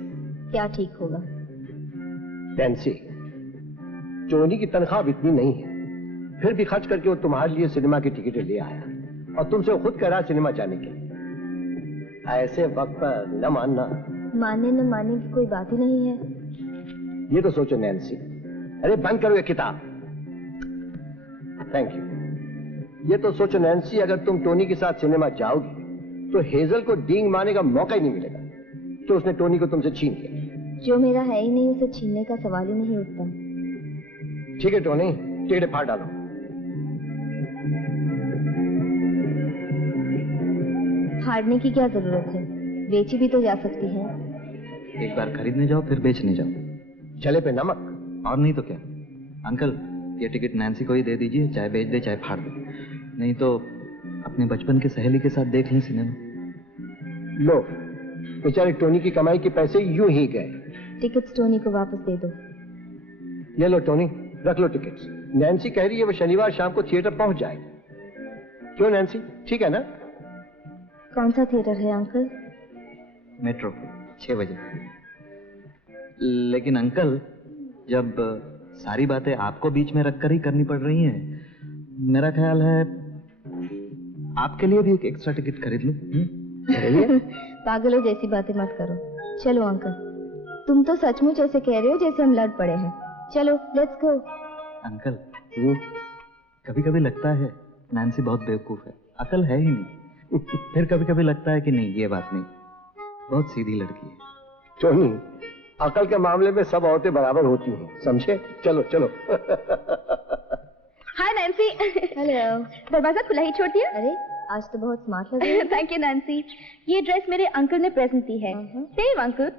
क्या ठीक होगा? नैन्सी, टोनी की तनख्वाह अब इतनी नहीं है, फिर भी खर्च करके वो तुम्हारे लिए सिनेमा की टिकटें ले आया और तुमसे वो खुद कह रहा सिनेमा जाने के लिए। ऐसे वक्त पर न मानना। मानने न मानने की कोई बात ही नहीं है। ये तो सोचो नैन्सी। अरे बंद करो ये किताब। Thank you. ये तो सोचो नैन्सी, अगर तुम टोनी के साथ सिनेमा जाओगी तो हेजल को डींग मारने का मौका ही नहीं मिलेगा कि उसने टोनी को तुमसे छीन लिया। जो मेरा है ही नहीं उसे छीनने का सवाल ही नहीं उठता। ठीक है टोनी, टिकट फाड़ डालो। फाड़ने की क्या जरूरत है, बेची भी तो जा सकती है। एक बार खरीदने जाओ फिर बेचने जाओ। चले पे नमक। और नहीं तो क्या। अंकल, ये टिकट नैन्सी को ही दे दीजिए, चाहे बेच दे चाहे फाड़ दे, नहीं तो अपने बचपन के सहेली के साथ देख लें सिनेमा। लो, बेचारे टोनी की कमाई के पैसे यूं ही गए। टिकट्स टोनी को वापस दे दो। ये लो टोनी, रख लो टिकट्स। नैन्सी कह रही है वो शनिवार शाम को थिएटर पहुंच जाएगी। क्यों नैन्सी, ठीक है ना? कौन सा थिएटर है अंकल? मेट्रो 6 बजे। लेकिन अंकल, जब सारी बातें आपको बीच में रखकर ही करनी पड़ रही हैं, मेरा ख्याल है आपके लिए भी एक एक्स्ट्रा टिकट खरीद लूं। पागलों जैसी बातें मत करो। चलो अंकल, तुम तो सचमुच ऐसे कह रहे हो जैसे हम लड़ पड़े हैं। चलो लेट्स गो। अंकल, कभी कभी लगता है नैन्सी बहुत बेवकूफ है, अकल है ही नहीं। फिर कभी कभी लगता है कि नहीं, ये बात नहीं, बहुत सीधी लड़की है। टोनी, अकल के मामले में सब औरतें बराबर होती हैं, समझे? चलो चलो। हाय नैन्सी। हेलो। दरवाजा खुला ही छोड़ दिया? अरे आज तो बहुत स्मार्ट लग रही है। Thank you Nancy. ये ड्रेस मेरे अंकल ने प्रेजेंट की है। Same uncle.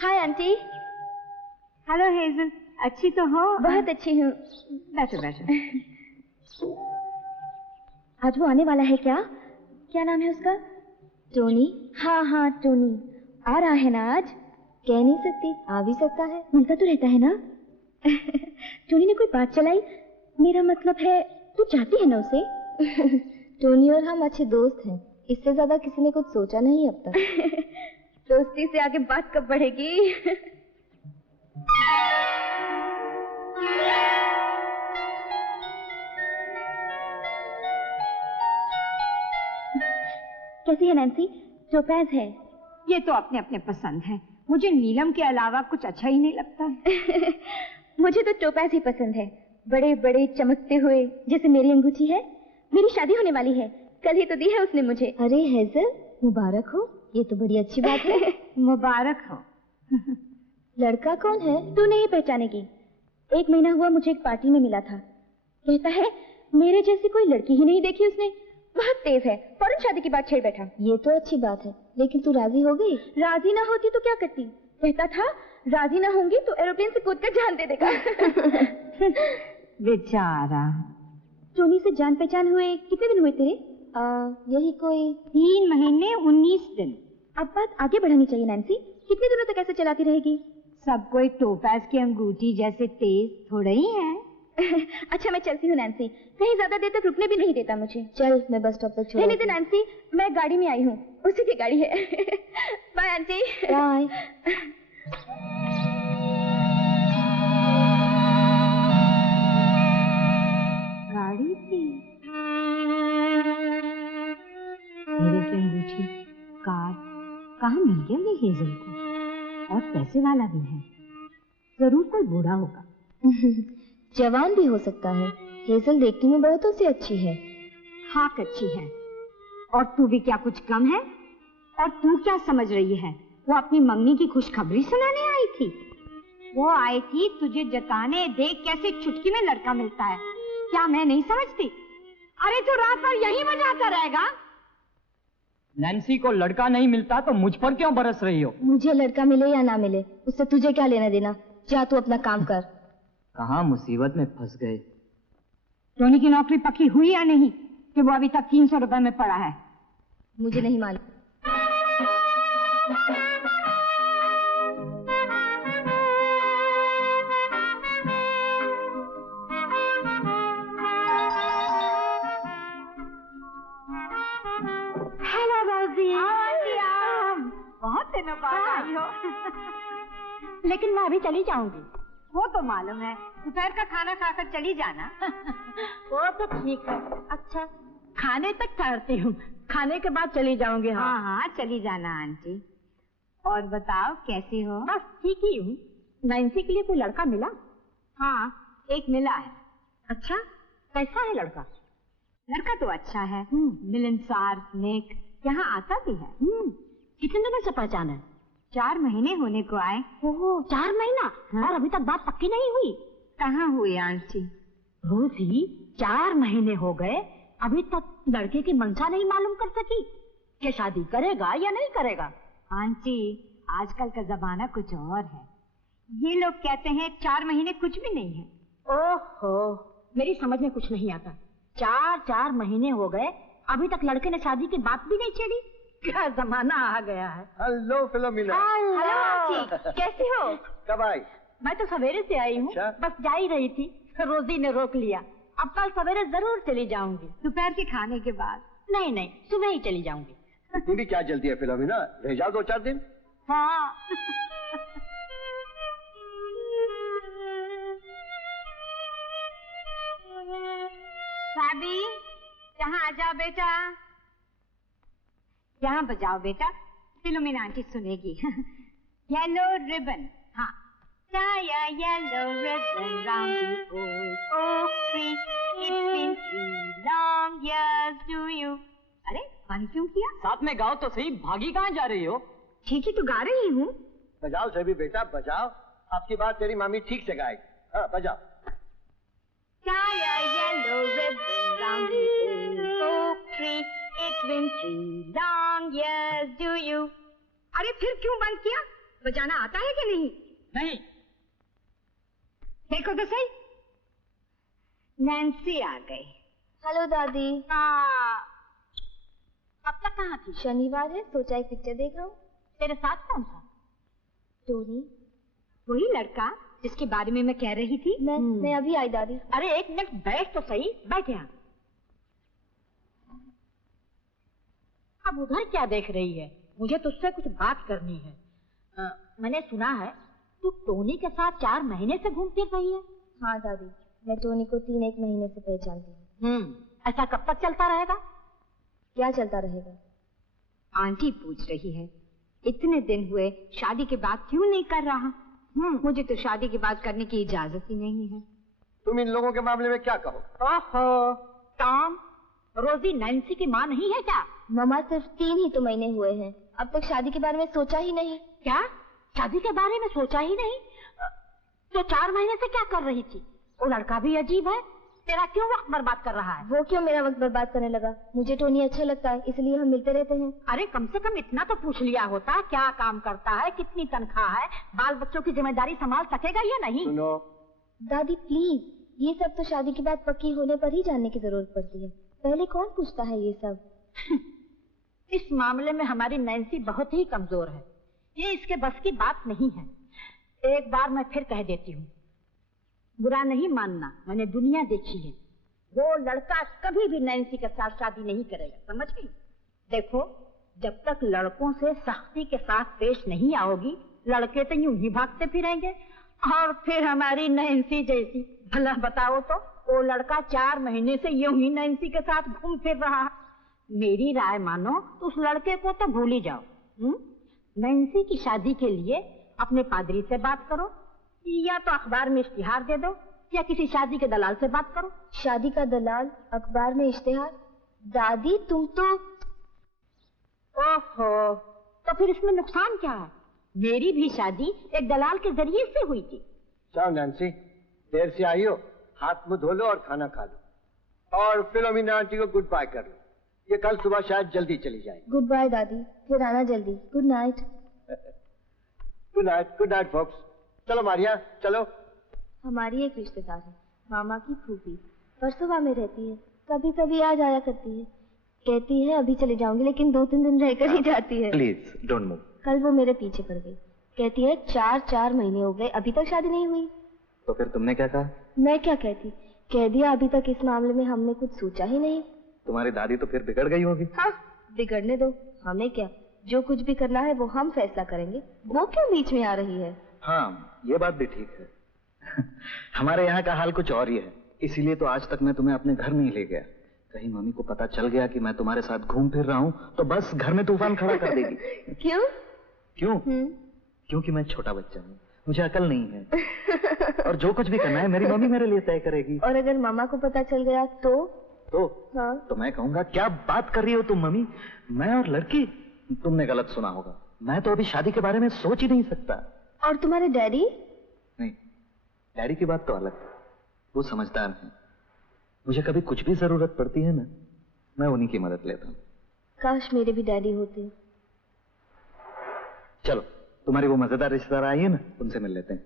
Hi aunty. Hello hazel, अच्छी तो हो? बहुत अच्छी हूँ। बैठो बैठो। आज वो आने वाला है क्या? क्या नाम है उसका? टोनी। हाँ हाँ टोनी आ रहा है ना आज? कह नहीं सकती, आ भी सकता है। मिलता तो रहता है ना। टोनी ने कोई बात चलाई, मेरा मतलब है तू चाहती है ना उसे? टोनी और हम अच्छे दोस्त हैं, इससे ज्यादा किसी ने कुछ सोचा नहीं अब तक। दोस्ती से आगे बात कब बढ़ेगी? कैसी है नैन्सी? टोपैज है। ये तो अपने अपने पसंद है, मुझे नीलम के अलावा कुछ अच्छा ही नहीं लगता है। मुझे तो टोपैज ही पसंद है, बड़े बड़े चमकते हुए, जैसे मेरी अंगूठी है। मेरी शादी होने वाली है, कल ही तो दी है उसने मुझे। अरे हेजल, मुबारक हो, ये तो बड़ी अच्छी बात है। मुबारक हो। लड़का कौन है? तू नहीं पहचानेगी। 1 महीना हुआ मुझे एक पार्टी में मिला था। कहता है मेरे जैसी कोई लड़की ही नहीं देखी उसने, बहुत तेज है, फौरन शादी की बात छेड़ बैठा। ये तो अच्छी बात है, लेकिन तू राजी हो गई? राजी ना होती तो क्या करती? कहता था राजी ना होंगी तो एरोप्लेन से कूद कर जान दे देगा। बेचारा। टोनी से जान पहचान हुए कितने दिन हुए तेरे? यही कोई 3 महीने 19 दिन। अब बात आगे बढ़ानी चाहिए नैन्सी। कितने दिनों तक ऐसे चलाती रहेगी? सब कोई टोपाज की अंगूठी जैसे तेज थोड़ा ही है। अच्छा मैं चलती हूँ नैन्सी, कहीं ज्यादा देर तक रुकने भी नहीं देता मुझे। चल मैं बस स्टॉप पर छोड़। नहीं नैन्सी, मैं गाड़ी में आई हूँ, उसी की गाड़ी है। Bye aunty. बाय। गाड़ी थी, मेरे की अंगूठी, कार, कहाँ मिल गया ये हेजल को? और पैसे वाला भी है, जरूर कोई बूढ़ा होगा। जवान भी हो सकता है। हेजल देखने में बहुतों से अच्छी है। हाँ अच्छी है, और तू भी क्या कुछ कम है? और तू क्या समझ रही है, वो अपनी मंगनी की खुशखबरी सुनाने आई थी? वो आई थी तुझे जताने, देख कैसे चुटकी में लड़का मिलता है। क्या मैं नहीं समझती? अरे तू रात भर यही बजाता रहेगा? नैन्सी को लड़का नहीं मिलता तो मुझ पर क्यों बरस रही हो? मुझे लड़का मिले या ना मिले उससे तुझे क्या लेना देना। जा तू अपना काम कर। कहाँ मुसीबत में फंस गए। टोनी की नौकरी पक्की हुई या नहीं कि वो अभी तक 300 रुपए में पड़ा है? मुझे नहीं मालूम। हेलो रोजी। बहुत दिनों बाद आई हो। लेकिन मैं अभी चली जाऊंगी। वो तो मालूम है, दोपहर का खाना खाकर चली जाना। वो तो ठीक है। अच्छा खाने तक ठहरती हूँ, खाने के बाद चली जाऊंगी। हाँ हाँ चली जाना आंटी। और बताओ कैसी हो? बस ठीक ही हूँ। नैन्सी के लिए कोई लड़का मिला? हाँ एक मिला है। अच्छा कैसा है लड़का? लड़का तो अच्छा है, मिलनसार, नेक, यहाँ आता भी है। कितने दिनों से पहचान है? 4 महीने होने को आए। ओह 4 महीना? हाँ? और अभी तक बात पक्की नहीं हुई? कहाँ हुई आंटी? रोजी 4 महीने हो गए, अभी तक लड़के की मंशा नहीं मालूम कर सकी कि शादी करेगा या नहीं करेगा। आंटी आजकल का जमाना कुछ और है। ये लोग कहते हैं 4 महीने कुछ भी नहीं है। ओहो मेरी समझ में कुछ नहीं आता। 4 महीने हो गए, अभी तक लड़के ने शादी की बात भी नहीं छेड़ी। क्या जमाना आ गया है। Hello Philomena. हेलो आंटी, कैसी हो? कब आई? मैं तो सवेरे से आई हूँ। अच्छा? बस जा ही रही थी, रोजी ने रोक लिया। अब कल सवेरे जरूर चली जाऊंगी। दोपहर के खाने के बाद? नहीं सुबह ही चली जाऊंगी। इतनी क्या जल्दी है फिलोमिना, रह जाओ 2-4 दिन। हाँ भाभी यहाँ आ जाओ बेटा, यहाँ बजाओ बेटा, फिलोमिना आंटी सुनेगी। येलो रिबन, हाँ। Tie a yellow ribbon round the old oak tree. It's been 3 long years to you. अरे बंद क्यों किया? साथ में गाओ तो सही, भागी कहाँ जा रही हो? ठीक ही तो गा रही हूँ। बजाओ सभी बेटा बजाओ, आपकी बात तेरी मामी ठीक से गाएगी। हाँ बजाओ। Tie a yellow ribbon round the old oak tree. It's been 3 long years to you. अरे फिर क्यों बंद किया? बजाना आता है कि नहीं? नहीं। देखो तो सही, नैन्सी आ गई। हेलो दादी। अब तक कहाँ थी? शनिवार है, सोचा एक पिक्चर देख रहा हूँ। तेरे साथ कौन था? टोनी। वही लड़का जिसके बारे में मैं कह रही थी। मैं अभी आई दादी। अरे 1 मिनट बैठ तो सही, बैठ यहाँ। अब उधर क्या देख रही है? मुझे तुझसे कुछ बात करनी है। मैंने सुना है तू टोनी के साथ 4 महीने से घूम फिर रही है। हाँ दादी, मैं टोनी को 3-1 महीने से पहचानती हूँ। ऐसा कब तक चलता रहेगा? क्या चलता रहेगा? आंटी पूछ रही है, इतने दिन हुए शादी की बात क्यों नहीं कर रहा? मुझे तो शादी की बात करने की इजाजत ही नहीं है। तुम इन लोगों के मामले में क्या कहो? ओहो टॉम, रोजी नैन्सी की माँ नहीं है क्या? मामा सिर्फ 3 ही तो महीने हुए हैं, अब तक शादी के बारे में सोचा ही नहीं। क्या? शादी के बारे में सोचा ही नहीं? तो 4 महीने से क्या कर रही थी? वो लड़का भी अजीब है, तेरा क्यों वक्त बर्बाद कर रहा है? वो क्यों मेरा वक्त बर्बाद करने लगा? मुझे टोनी अच्छा लगता है, इसलिए हम मिलते रहते हैं। अरे कम से कम इतना तो पूछ लिया होता, क्या काम करता है, कितनी तनख्वाह है, बाल बच्चों की जिम्मेदारी संभाल सकेगा या नहीं? सुनो दादी प्लीज, ये सब तो शादी के बाद पक्की होने पर ही जानने की जरूरत पड़ती है, पहले कौन पूछता है ये सब? इस मामले में हमारी नैन्सी बहुत ही कमजोर है, ये इसके बस की बात नहीं है। एक बार मैं फिर कह देती हूँ, बुरा नहीं मानना, मैंने दुनिया देखी है, वो लड़का कभी भी नैन्सी के साथ शादी नहीं करेगा, समझ गई? देखो, जब तक लड़कों से सख्ती के साथ पेश नहीं आओगी, लड़के तो यूं ही भागते फिरेंगे। और फिर हमारी नैन्सी जैसी, भला बताओ तो, वो लड़का 4 महीने से यूं ही नैन्सी के साथ घूम फिर रहा। मेरी राय मानो तो उस लड़के को तो भूल ही जाओ। नैन्सी की शादी के लिए अपने पादरी से बात करो, या तो अखबार में इश्तिहार दे दो, या किसी शादी के दलाल से बात करो। शादी का दलाल, अखबार में इश्तिहार? दादी तुम तो... ओहो, तो फिर इसमें नुकसान क्या है? मेरी भी शादी एक दलाल के जरिए से हुई थी। जाओ नैन्सी, देर से आई हो, हाथ मुंह धो लो और खाना खा लो, और फिलोमिना आंटी को गुड बाय कर लो, ये कल सुबह शायद जल्दी चली जाएगी। गुड बाय दादी, फिर आना जल्दी। Good night. Good night folks. चलो मारिया, चलो। हमारी एक रिश्तेदार है, मामा की फूफी, परसों में रहती है, कभी कभी आ जाया करती है, कहती है अभी चले जाऊंगी, लेकिन 2-3 दिन रहकर ही जाती है। Please don't move. कल वो मेरे पीछे पड़ गई, कहती है 4 महीने हो गए अभी तक शादी नहीं हुई। तो फिर तुमने क्या कहा? मैं क्या कहती, कह दिया अभी तक इस मामले में हमने कुछ सोचा ही नहीं। तुम्हारी दादी तो फिर बिगड़ गई होगी। हाँ, बिगड़ने दो, हमें क्या, जो कुछ भी करना है वो हम फैसला करेंगे, वो क्यों बीच में आ रही है? हाँ, ये बात भी ठीक है। हमारे यहाँ का हाल कुछ और ही है, इसीलिए तो आज तक मैं तुम्हें अपने घर नहीं ले गया। कहीं मम्मी को पता चल गया कि मैं तुम्हारे साथ घूम फिर रहा हूँ तो बस घर में तूफान खड़ा कर देगी। क्यों? क्योंकि मैं छोटा बच्चा हूँ, मुझे अकल नहीं है, और जो कुछ भी करना है मेरी मम्मी मेरे लिए तय करेगी। और अगर मामा को पता चल गया तो? हाँ, तो मैं कहूँगा क्या बात कर रही हो तुम मम्मी, मैं और लड़की? तुमने गलत सुना होगा, मैं तो अभी शादी के बारे में सोच ही नहीं सकता। और तुम्हारे डैडी? नहीं, डैडी की बात तो अलग है, वो समझदार हैं, मुझे कभी कुछ भी जरूरत पड़ती है ना, मैं उन्हीं की मदद लेता हूँ। काश मेरे भी डैडी होते। चलो, तुम्हारी वो मजेदार रिश्तेदार आई है ना, उनसे मिल लेते हैं।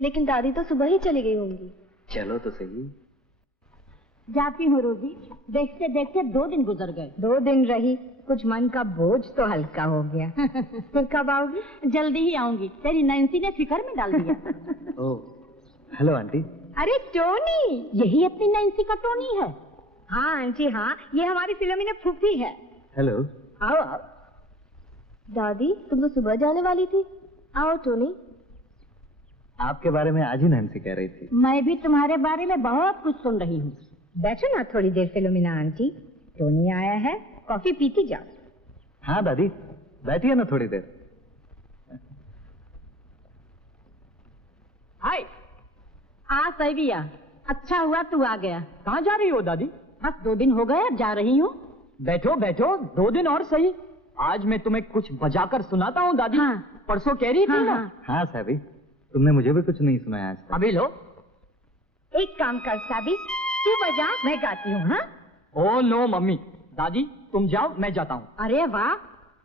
लेकिन दादी तो सुबह ही चली गई होंगी। चलो तो सही। जाती हूँ रोजी, देखते देखते 2 दिन गुजर गए। 2 दिन रही, कुछ मन का बोझ तो हल्का हो गया। फिर कब आओगी? जल्दी ही आऊंगी, तेरी नैन्सी ने फिक्र में डाल दिया। ओह, हेलो आंटी। अरे टोनी, यही अपनी नैन्सी का टोनी है? हाँ आंटी हाँ, ये हमारी फिलोमिना फूफी है। हेलो। आओ आओ। दादी तुम तो सुबह जाने वाली थी, आओ टोनी। आपके बारे में आज ही नैन्सी कह रही थी। मैं भी तुम्हारे बारे में बहुत कुछ सुन रही हूँ। बैठो ना थोड़ी देर फिलोमिना आंटी, टोनी आया है, कॉफी पीती जाओ। हाँ दादी, बैठिए ना थोड़ी देर। हाय। सैविया, अच्छा हुआ तू आ गया। कहाँ जा रही हो दादी? बस 2 दिन हो गए, जा रही हूँ। बैठो बैठो, 2 दिन और सही। आज मैं तुम्हें कुछ बजाकर सुनाता हूँ दादी। हाँ। परसों कह रही थी ना। हाँ साहबी, तुमने मुझे भी कुछ नहीं सुनाया आज तक। अभी लो। एक काम कर साबी, तू बजा, मैं गाती हूँ। हाँ? ओ नो मम्मी, दादी तुम जाओ, मैं जाता हूँ। अरे वाह,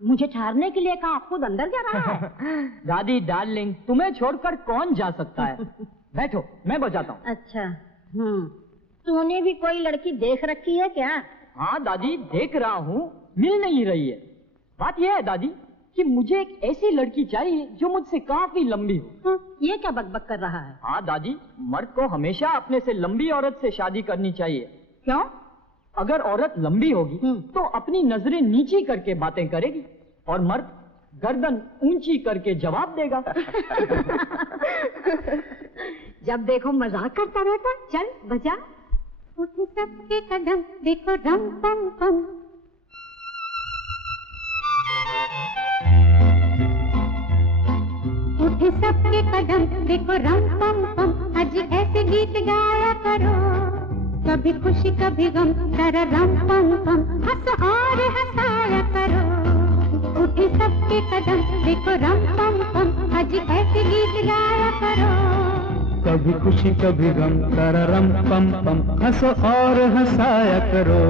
मुझे ठहरने के लिए कहा, खुद अंदर जा रहा है। दादी डार्लिंग, तुम्हें छोड़कर कौन जा सकता है? बैठो, मैं बजाता हूँ। अच्छा, तूने भी कोई लड़की देख रखी है क्या? हाँ दादी, देख रहा हूँ, मिल नहीं रही है। बात यह है दादी कि मुझे एक ऐसी लड़की चाहिए जो मुझसे काफी लंबी हो। ये क्या बकबक कर रहा है? हाँ दादी, मर्द को हमेशा अपने से लंबी औरत से शादी करनी चाहिए। क्यों? अगर औरत लंबी होगी तो अपनी नजरें नीची करके बातें करेगी, और मर्द गर्दन ऊंची करके जवाब देगा। जब देखो मजाक करता रहता। चल बजा। उठे सबके कदम देखो रम पम पम, उठे सबके कदम देखो रम पम पम, आज ऐसे गीत गाया करो, कभी खुशी कभी गम, तेरा रम पम पम, हंस और हंसाया करो। उठे सबके कदम देखो रम पम पम, आज ऐसे गीत गाया करो, कभी खुशी कभी गम, तररम पम पम, हंसो और हंसाया करो।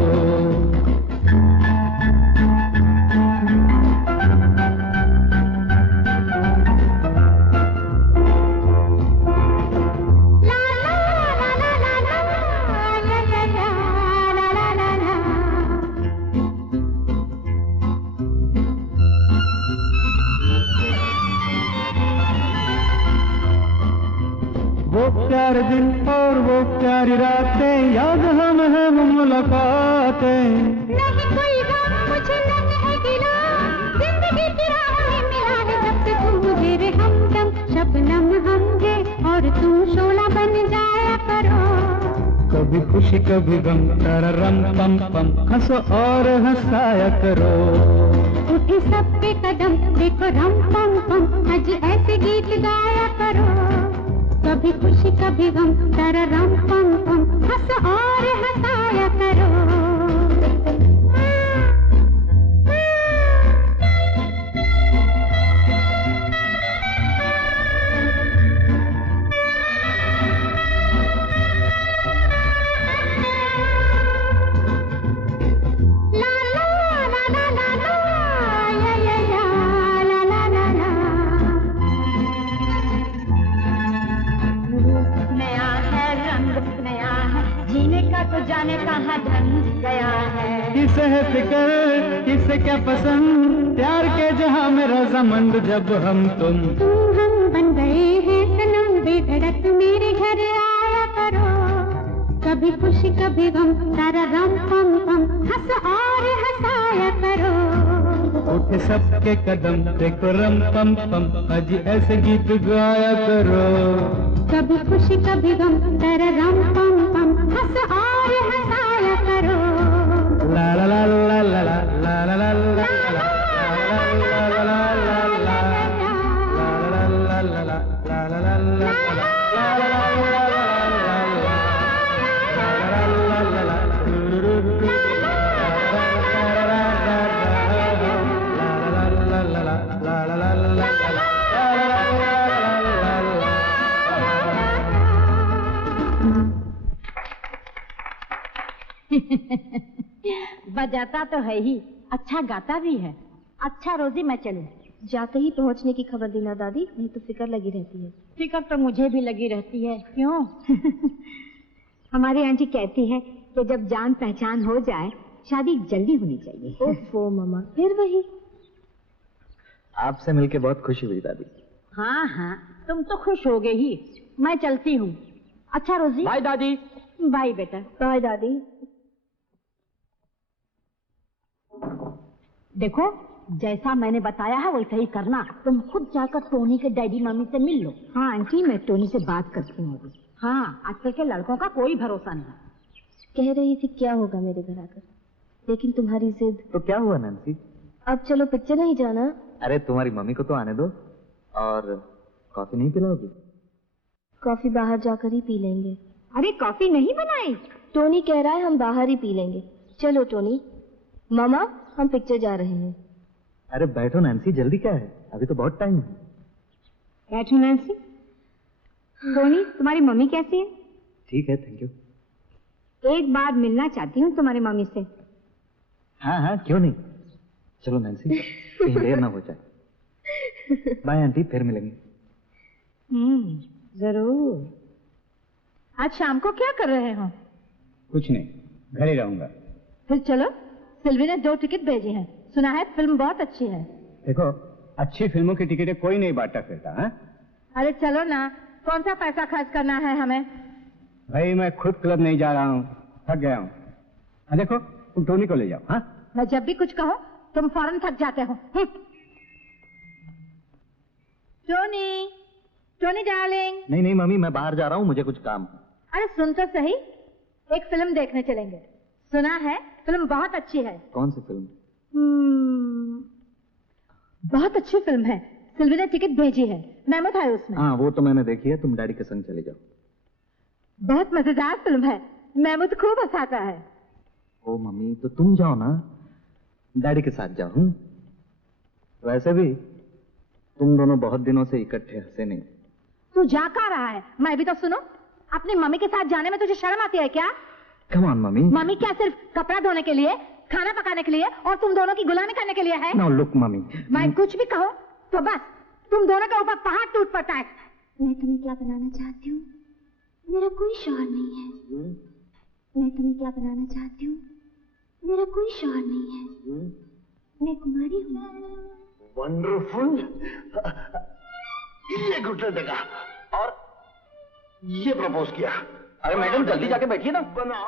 वो प्यारे दिन और वो प्यारी रातें, याद हम है वो मुलाकातें। नहीं कोई गम मुझे नहीं है गिला, जिंदगी की राह में मिला है जब से तुम मुझे रे हमदम। शबनम हम गे और तुम शोला बन जाया करो। कभी खुशी कभी गम, तररम पम पम, हंसो और हंसाया करो। उठे सबके कदम देखो रम पम पम, आज ऐसे गीत गाया करो। कभी खुशी कभी गम, तररम पम पम, हंस और हंसाया करो। तो जाने कहाँ ढंग गया है। किसे है फिक्र किसे क्या पसंद, प्यार के जहां में रजामंद जब हम तुम बन गए हैं सनम, बेधड़क मेरे घर आया करो। कभी खुशी कभी गम, तररम पम पम, हंस और हंसाया करो। उठे सबके कदम देखो रम पम पम, आज ऐसे गीत गाया करो। कभी खुशी कभी गम, तररम पम पम, हंस और हंसाया करो। ला ला ला ला ला ला ला ला ला ला बजाता तो है ही, अच्छा गाता भी है। अच्छा रोजी मैं चलूं। जाते ही पहुंचने की खबर देना दादी, नहीं तो फिक्र लगी रहती है। फिक्र तो मुझे भी लगी रहती है। क्यों? हमारी आंटी कहती है कि जब जान पहचान हो जाए शादी जल्दी होनी चाहिए। ओफो मामा, फिर वही। आपसे मिलके बहुत खुशी हुई दादी। हाँ हाँ, तुम तो खुश हो गए ही। मैं चलती हूँ। अच्छा रोजी। बाय दादी। बाय बेटा। बाय दादी। देखो, जैसा मैंने बताया है वैसा ही करना। तुम खुद जाकर टोनी के डैडी मम्मी से मिल लो। हाँ आंटी, मैं टोनी से बात करती हूँ अभी। हाँ, आजकल के लड़कों का कोई भरोसा नहीं। कह रही थी क्या होगा मेरे घर आकर, लेकिन तुम्हारी जिद। तो क्या हुआ नैन्सी? अब चलो पिक्चर नहीं जाना। अरे तुम्हारी मम्मी को तो आने दो। और कॉफी नहीं पिलाओगी? कॉफी बाहर जाकर ही पी लेंगे। अरे कॉफी नहीं बनाई? टोनी कह रहा है हम बाहर ही पी लेंगे। चलो टोनी। मामा, हम पिक्चर जा रहे हैं। अरे बैठो नैन्सी, जल्दी क्या है, अभी तो बहुत टाइम है। बैठो नैन्सी। टोनी, तुम्हारी मम्मी कैसी है? ठीक है, थैंक यू। एक बार मिलना चाहती हूँ तुम्हारी मम्मी से। हाँ हाँ, क्यों नहीं। चलो नैन्सी, कहीं देर ना हो जाए। बाय आंटी, फिर मिलेंगे। जरूर। आज शाम को क्या कर रहे हो? कुछ नहीं, घर ही रहूंगा। फिर चलो, सिल्वी ने 2 टिकट भेजी हैं। सुना है फिल्म बहुत अच्छी है। देखो, अच्छी फिल्मों की टिकटें कोई नहीं बांटा फिरता है। अरे चलो ना, कौन सा पैसा खर्च करना है हमें? भाई मैं खुद क्लब नहीं जा रहा हूँ, थक गया हूँ। देखो, तुम टोनी को ले जाओ। हाँ, मैं जब भी कुछ कहो तुम फौरन थक जाते हो। Tony, Tony darling. नहीं नहीं मम्मी, मैं बाहर जा रहा हूँ, मुझे कुछ काम है। अरे सुन तो सही, एक फिल्म देखने चलेंगे। सुना है फिल्म बहुत अच्छी है। कौन सी फिल्म? बहुत अच्छी फिल्म है। सिल्वी ने टिकट भेजी है, मेहमत है उसमें। हाँ, वो तो मैंने देखी है, तुम डैडी के संग चले जाओ। बहुत मजेदार फिल्म है, मेहमूद खूब हंसाता है। ओ मम्मी, तो तुम जाओ ना, डैडी के साथ जाओ। वैसे भी तुम दोनों बहुत दिनों से इकट्ठे हंसे नहीं। तू जा कहाँ रहा है? मैं भी तो सुनो, अपनी मम्मी के साथ जाने में तुझे शर्म आती है क्या? Come on mummy. मम्मी क्या सिर्फ कपड़ा धोने के लिए, खाना पकाने के लिए और तुम दोनों की गुलामी करने के लिए है? नाउ लुक मम्मी, मैं कुछ भी कहूँ तो बस तुम दोनों के ऊपर पहाड़ टूट पड़ता है। मैं तुम्हें क्या बनाना चाहती हूँ? मेरा कोई शौहर नहीं है। मैं तुम्हें क्या बनाना चाहती हूँ? मेरा कोई शौहर नहीं है। मैं कुमारी हूँ। वंडरफुल। ये घुटने देगा और ये प्रपोज किया। अरे मैडम जल्दी जाके बैठिए ना।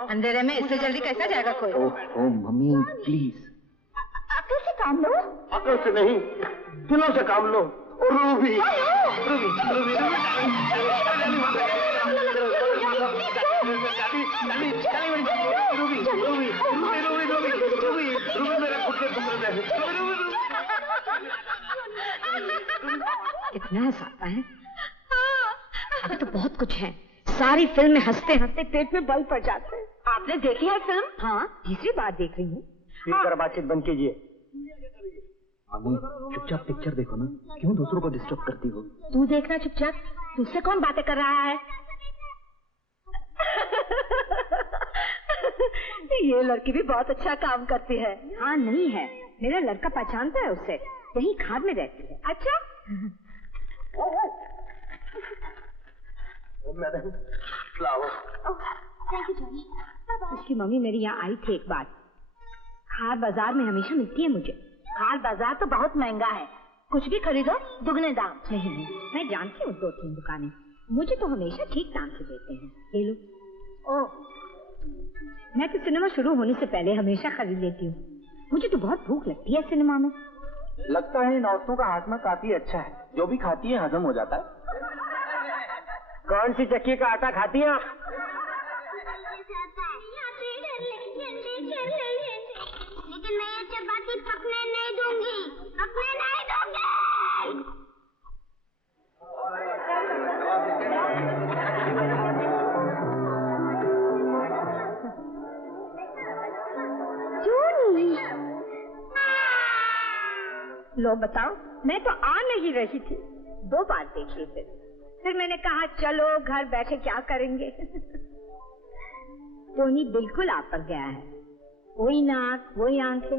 अंधेरे में इससे जल्दी कैसा जाएगा कोई? ओह मम्मी प्लीज। अकल से काम लो। अकल से नहीं, दिलों से काम लो। और रूबी, रूबी, रूबी, कितना हंसाता है। अभी तो बहुत कुछ है। सारी फिल्म में हंसते हंसते पेट में बल पड़ जाते हैं। आपने देखी है फिल्म? हाँ, तीसरी बार देख रही हूँ। बातचीत बंद कीजिए। मम्मी चुपचाप पिक्चर देखो ना, क्यों दूसरों को डिस्टर्ब करती हो? तू देखना चुपचाप, तुझसे कौन बातें कर रहा है? ये लड़की भी बहुत अच्छा काम करती है। हाँ नहीं है, मेरा लड़का पहचानता है उससे, यही खाद में रहती है। अच्छा मैडम फ्लावर। उसकी मम्मी मेरी यहाँ आई थी एक बार। खार बाजार में हमेशा मिलती है मुझे। खार बाजार तो बहुत महंगा है, कुछ भी खरीदो दुगने दाम। नहीं, मैं जानती हूँ 2-3 दुकानें, मुझे तो हमेशा ठीक दाम से देते हैं। ये लो। ओह, मैं तो सिनेमा शुरू होने से पहले हमेशा खरीद लेती हूँ। मुझे तो बहुत भूख लगती है सिनेमा में। लगता है इन औरतों का हाजमा काफी अच्छा है, जो भी खाती है हजम हो जाता है। कौन सी चक्की का आटा खाती हैं आप? लेकिन मैं ये चपाती पकने नहीं दूंगी, पकने नहीं दूंगी। लो बताओ, मैं तो आ नहीं रही थी। 2 बार देख ली फिर मैंने कहा चलो घर बैठे क्या करेंगे। टोनी बिल्कुल आप पर गया है, वही नाक वही आंखें।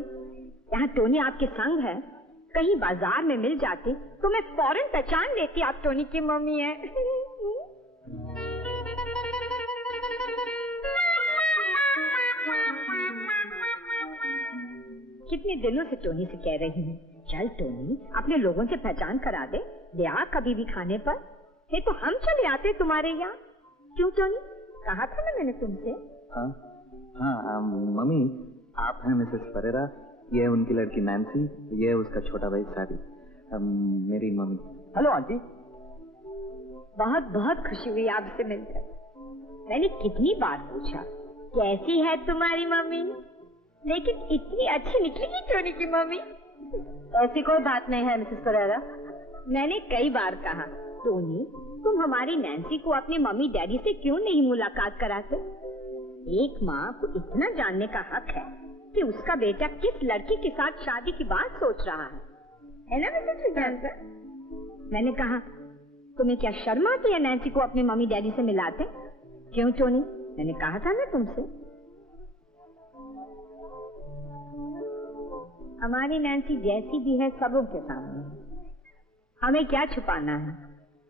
यहाँ टोनी आपके संग है, कहीं बाजार में मिल जाती तो मैं फौरन पहचान लेती आप टोनी की मम्मी है। कितने दिनों से टोनी से कह रही हूँ, चल टोनी अपने लोगों से पहचान करा दे, ले आ कभी भी खाने पर। ये तो हम चले आते तुम्हारे यहाँ। क्यों टोनी, कहा था ना मैंने तुमसे। हाँ मम्मी, आप हैं मिसेस परेरा, ये है उनकी लड़की नैन्सी, ये है उसका छोटा भाई सारी, मेरी मम्मी। Hello aunty. बहुत बहुत खुशी हुई आपसे मिलकर। मैंने कितनी बार पूछा कैसी है तुम्हारी मम्मी, लेकिन इतनी अच्छी निकली टोनी की मम्मी। ऐसी कोई बात नहीं है मिसेस परेरा। मैंने कई बार कहा टोनी, तुम हमारी नैन्सी को अपने मम्मी डैडी से क्यों नहीं मुलाकात कराते? एक माँ को इतना जानने का हक है कि उसका बेटा किस लड़की के साथ शादी की बात सोच रहा है ना मिसेस विजयंत? मैंने कहा तुम्हें क्या शर्म आती है नैन्सी को अपने मम्मी डैडी से मिलाते? क्यों टोनी, मैंने कहा था ना तुमसे। हमारी नैन्सी जैसी भी है सबों के सामने है, हमें क्या छुपाना है।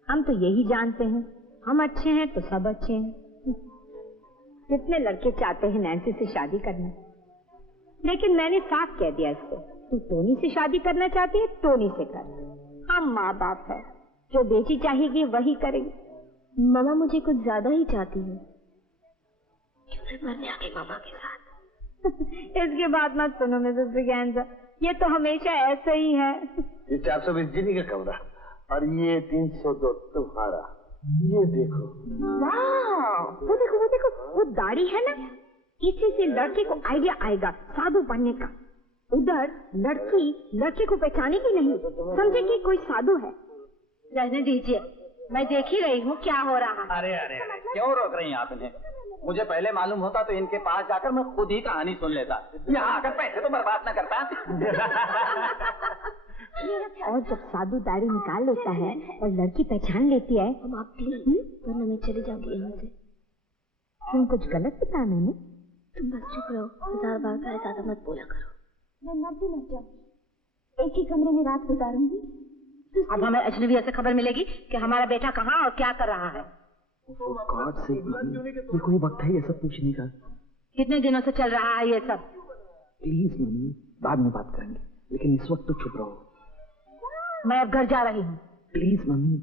हम तो यही जानते हैं, हम अच्छे हैं तो सब अच्छे हैं। कितने लड़के चाहते हैं नैन्सी से शादी करना, लेकिन मैंने साफ कह दिया इसको, तू टोनी से शादी करना चाहती है टोनी से कर। हम माँ बाप है, जो बेटी चाहेगी वही करेंगे। मामा मुझे कुछ ज्यादा ही चाहती है। मरने आ गई मामा के साथ। इसके बाद मत सुनो मिसेस ब्रिगेंजा, ये तो हमेशा ऐसे ही है। ये 420 जीनी का कमरा और ये 302 तुम्हारा। ये देखो, वाह, वो देखो वो दाढ़ी है ना, इसी से लड़के को आइडिया आएगा साधु बनने का। उधर लड़की लड़के को पहचानेगी नहीं, समझेगी कोई साधु है। रहने दीजिए, मैं देख ही रही हूँ क्या हो रहा है। अरे अरे अरे क्यों रोक रही हैं आप इन्हें? मुझे पहले मालूम होता तो इनके पास जाकर मैं खुद ही कहानी सुन लेता। यहाँ आकर पैसे तो बर्बाद न करता। और जब साधु दाढ़ी निकाल लेता है और लड़की पहचान लेती है, हम आप प्लीज, वरना मैं चली जाऊंगी यहाँ से। तुम कुछ गलत बता मैंने? तुम बस चुप रहो, 1000 बार कहा ज्यादा मत बोला करो। मैं मर भी मर जाऊंगी, एक ही कमरे में रात गुजारूंगी। अब हमें अजनबी से खबर मिलेगी कि हमारा बेटा कहाँ और क्या कर रहा है। गॉड से ये कोई वक्त है ये सब पूछने का? कितने दिनों से चल रहा है ये सब? प्लीज मम्मी, बाद में बात करेंगे, लेकिन इस वक्त तो चुप रहो। मैं अब घर जा रही हूँ। Please mummy.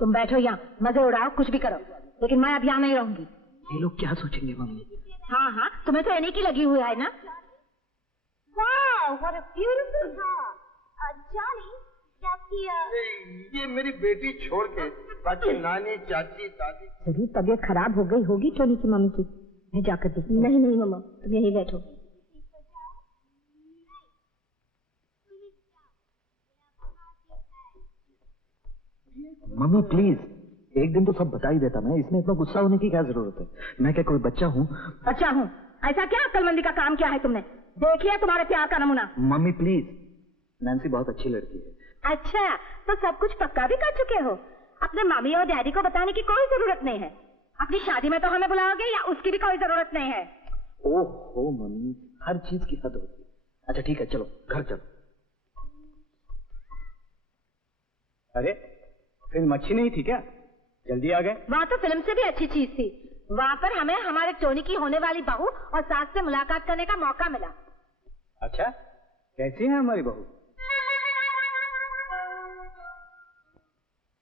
तुम बैठो यहाँ, मजे उड़ाओ, कुछ भी करो, लेकिन मैं अब यहाँ नहीं रहूंगी। ये लोग क्या सोचेंगे मम्मी? हाँ हाँ, तुम्हें तो इन्हीं की लगी हुई है ना। Wow, what a beautiful car. Johnny, क्या किया? ये मेरी बेटी छोड़ के बाकी नानी, चाची, दादी। जरूर तबीयत खराब हो गई होगी टोनी की मम्मी की। मैं जाकर देखती हूँ। नहीं नहीं मम्मा, तुम यहीं बैठो। मम्मी प्लीज, एक दिन तो सब बता ही देता मैं, इसमें इतना गुस्सा होने की क्या जरूरत है? मैं क्या कोई बच्चा हूँ? बच्चा हूँ? ऐसा क्या अक्लमंदी का काम किया है तुमने? देख लिया तुम्हारे प्यार का नमूना। मम्मी प्लीज, नैन्सी बहुत अच्छी लड़की है। अच्छा, तो सब कुछ पक्का भी कर चुके हो? अपने मम्मी और डैडी को बताने की कोई जरूरत नहीं है। अपनी शादी में तो हमें बुलाओगे या उसकी भी कोई जरूरत नहीं है? ओहो मम्मी, हर चीज की हद होती है। अच्छा ठीक है, चलो घर चलो। अरे फिल्म अच्छी नहीं थी क्या? जल्दी आ गए। वहाँ तो फिल्म से भी अच्छी चीज थी। वहाँ पर हमें हमारे टोनी की होने वाली बहू और सास से मुलाकात करने का मौका मिला। अच्छा, कैसी है हमारी बहू?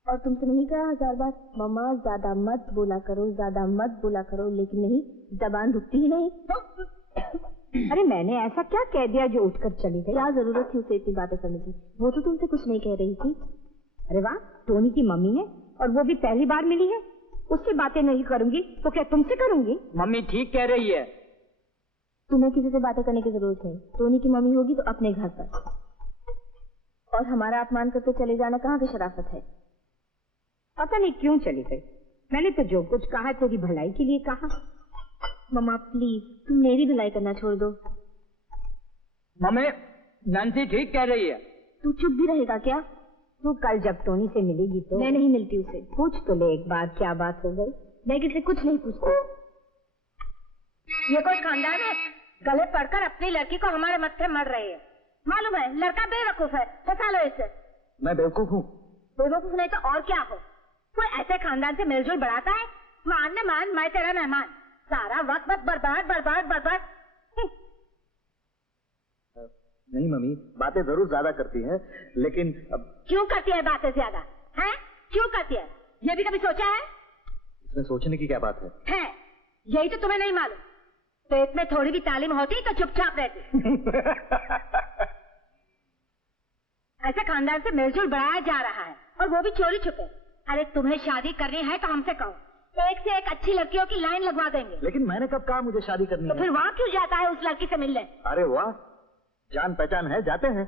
और तुमसे नहीं कहा 1000 बार मम्मा ज्यादा मत बोला करो, ज्यादा मत बोला करो, लेकिन नहीं, जबान रुकती ही नहीं। अरे मैंने ऐसा क्या कह दिया जो उठकर चली गई? क्या जरूरत थी उसे इतनी बातें करने की? वो तो तुमसे कुछ नहीं कह रही थी। अरे वाह, टोनी की मम्मी है और वो भी पहली बार मिली है, उससे बातें नहीं करूंगी तो क्या तुमसे करूंगी? मम्मी ठीक कह रही है। तुम्हें किसी से बातें करने की जरूरत नहीं। टोनी की मम्मी होगी तो अपने घर पर, और हमारा अपमान करके चले जाना कहाँ की शराफत है? पता नहीं क्यों चली गई। मैंने तो जो कुछ कहा तेरी भलाई के लिए कहा। मम्मा प्लीज, तुम मेरी भलाई करना छोड़ दो। मम्मी, नैन्सी ठीक कह रही है। तू चुप भी रहेगा क्या? तू कल जब टोनी से मिलेगी तो? मैं नहीं मिलती उसे। पूछ तो ले एक बार क्या बात हो गई। मैं किसी कुछ नहीं पूछती। ये कोई खानदान है? गले पड़कर अपनी लड़की को हमारे मत्थे मर रही है। मालूम है लड़का बेवकूफ है, फंसा लो इसे। मैं बेवकूफ हूँ? बेवकूफ नहीं तो और क्या हो? कोई ऐसे खानदान से मिलजुल बढ़ाता है? मान न मान, मैं तेरा मेहमान, सारा वक्त बस बर्बाद बर्बाद बर्बाद। नहीं मम्मी, बातें जरूर ज्यादा करती है, लेकिन अब... क्यों करती है बातें ज्यादा? हैं? क्यों करती है? ये भी कभी सोचा है? इसमें सोचने की क्या बात है? है, यही तो तुम्हें नहीं मालूम। पेट में थोड़ी भी तालीम होती तो चुपचाप रहती। ऐसे खानदान से मिलजुल बढ़ाया जा रहा है और वो भी चोरी छुपे। अरे तुम्हें शादी करनी है तो हमसे कहो, एक से एक अच्छी लड़कियों की लाइन लगवा देंगे। लेकिन मैंने कब कहा मुझे शादी करनी है? तो फिर वहाँ क्यों जाता है उस लड़की से मिलने? अरे वाह, जान पहचान है, जाते हैं।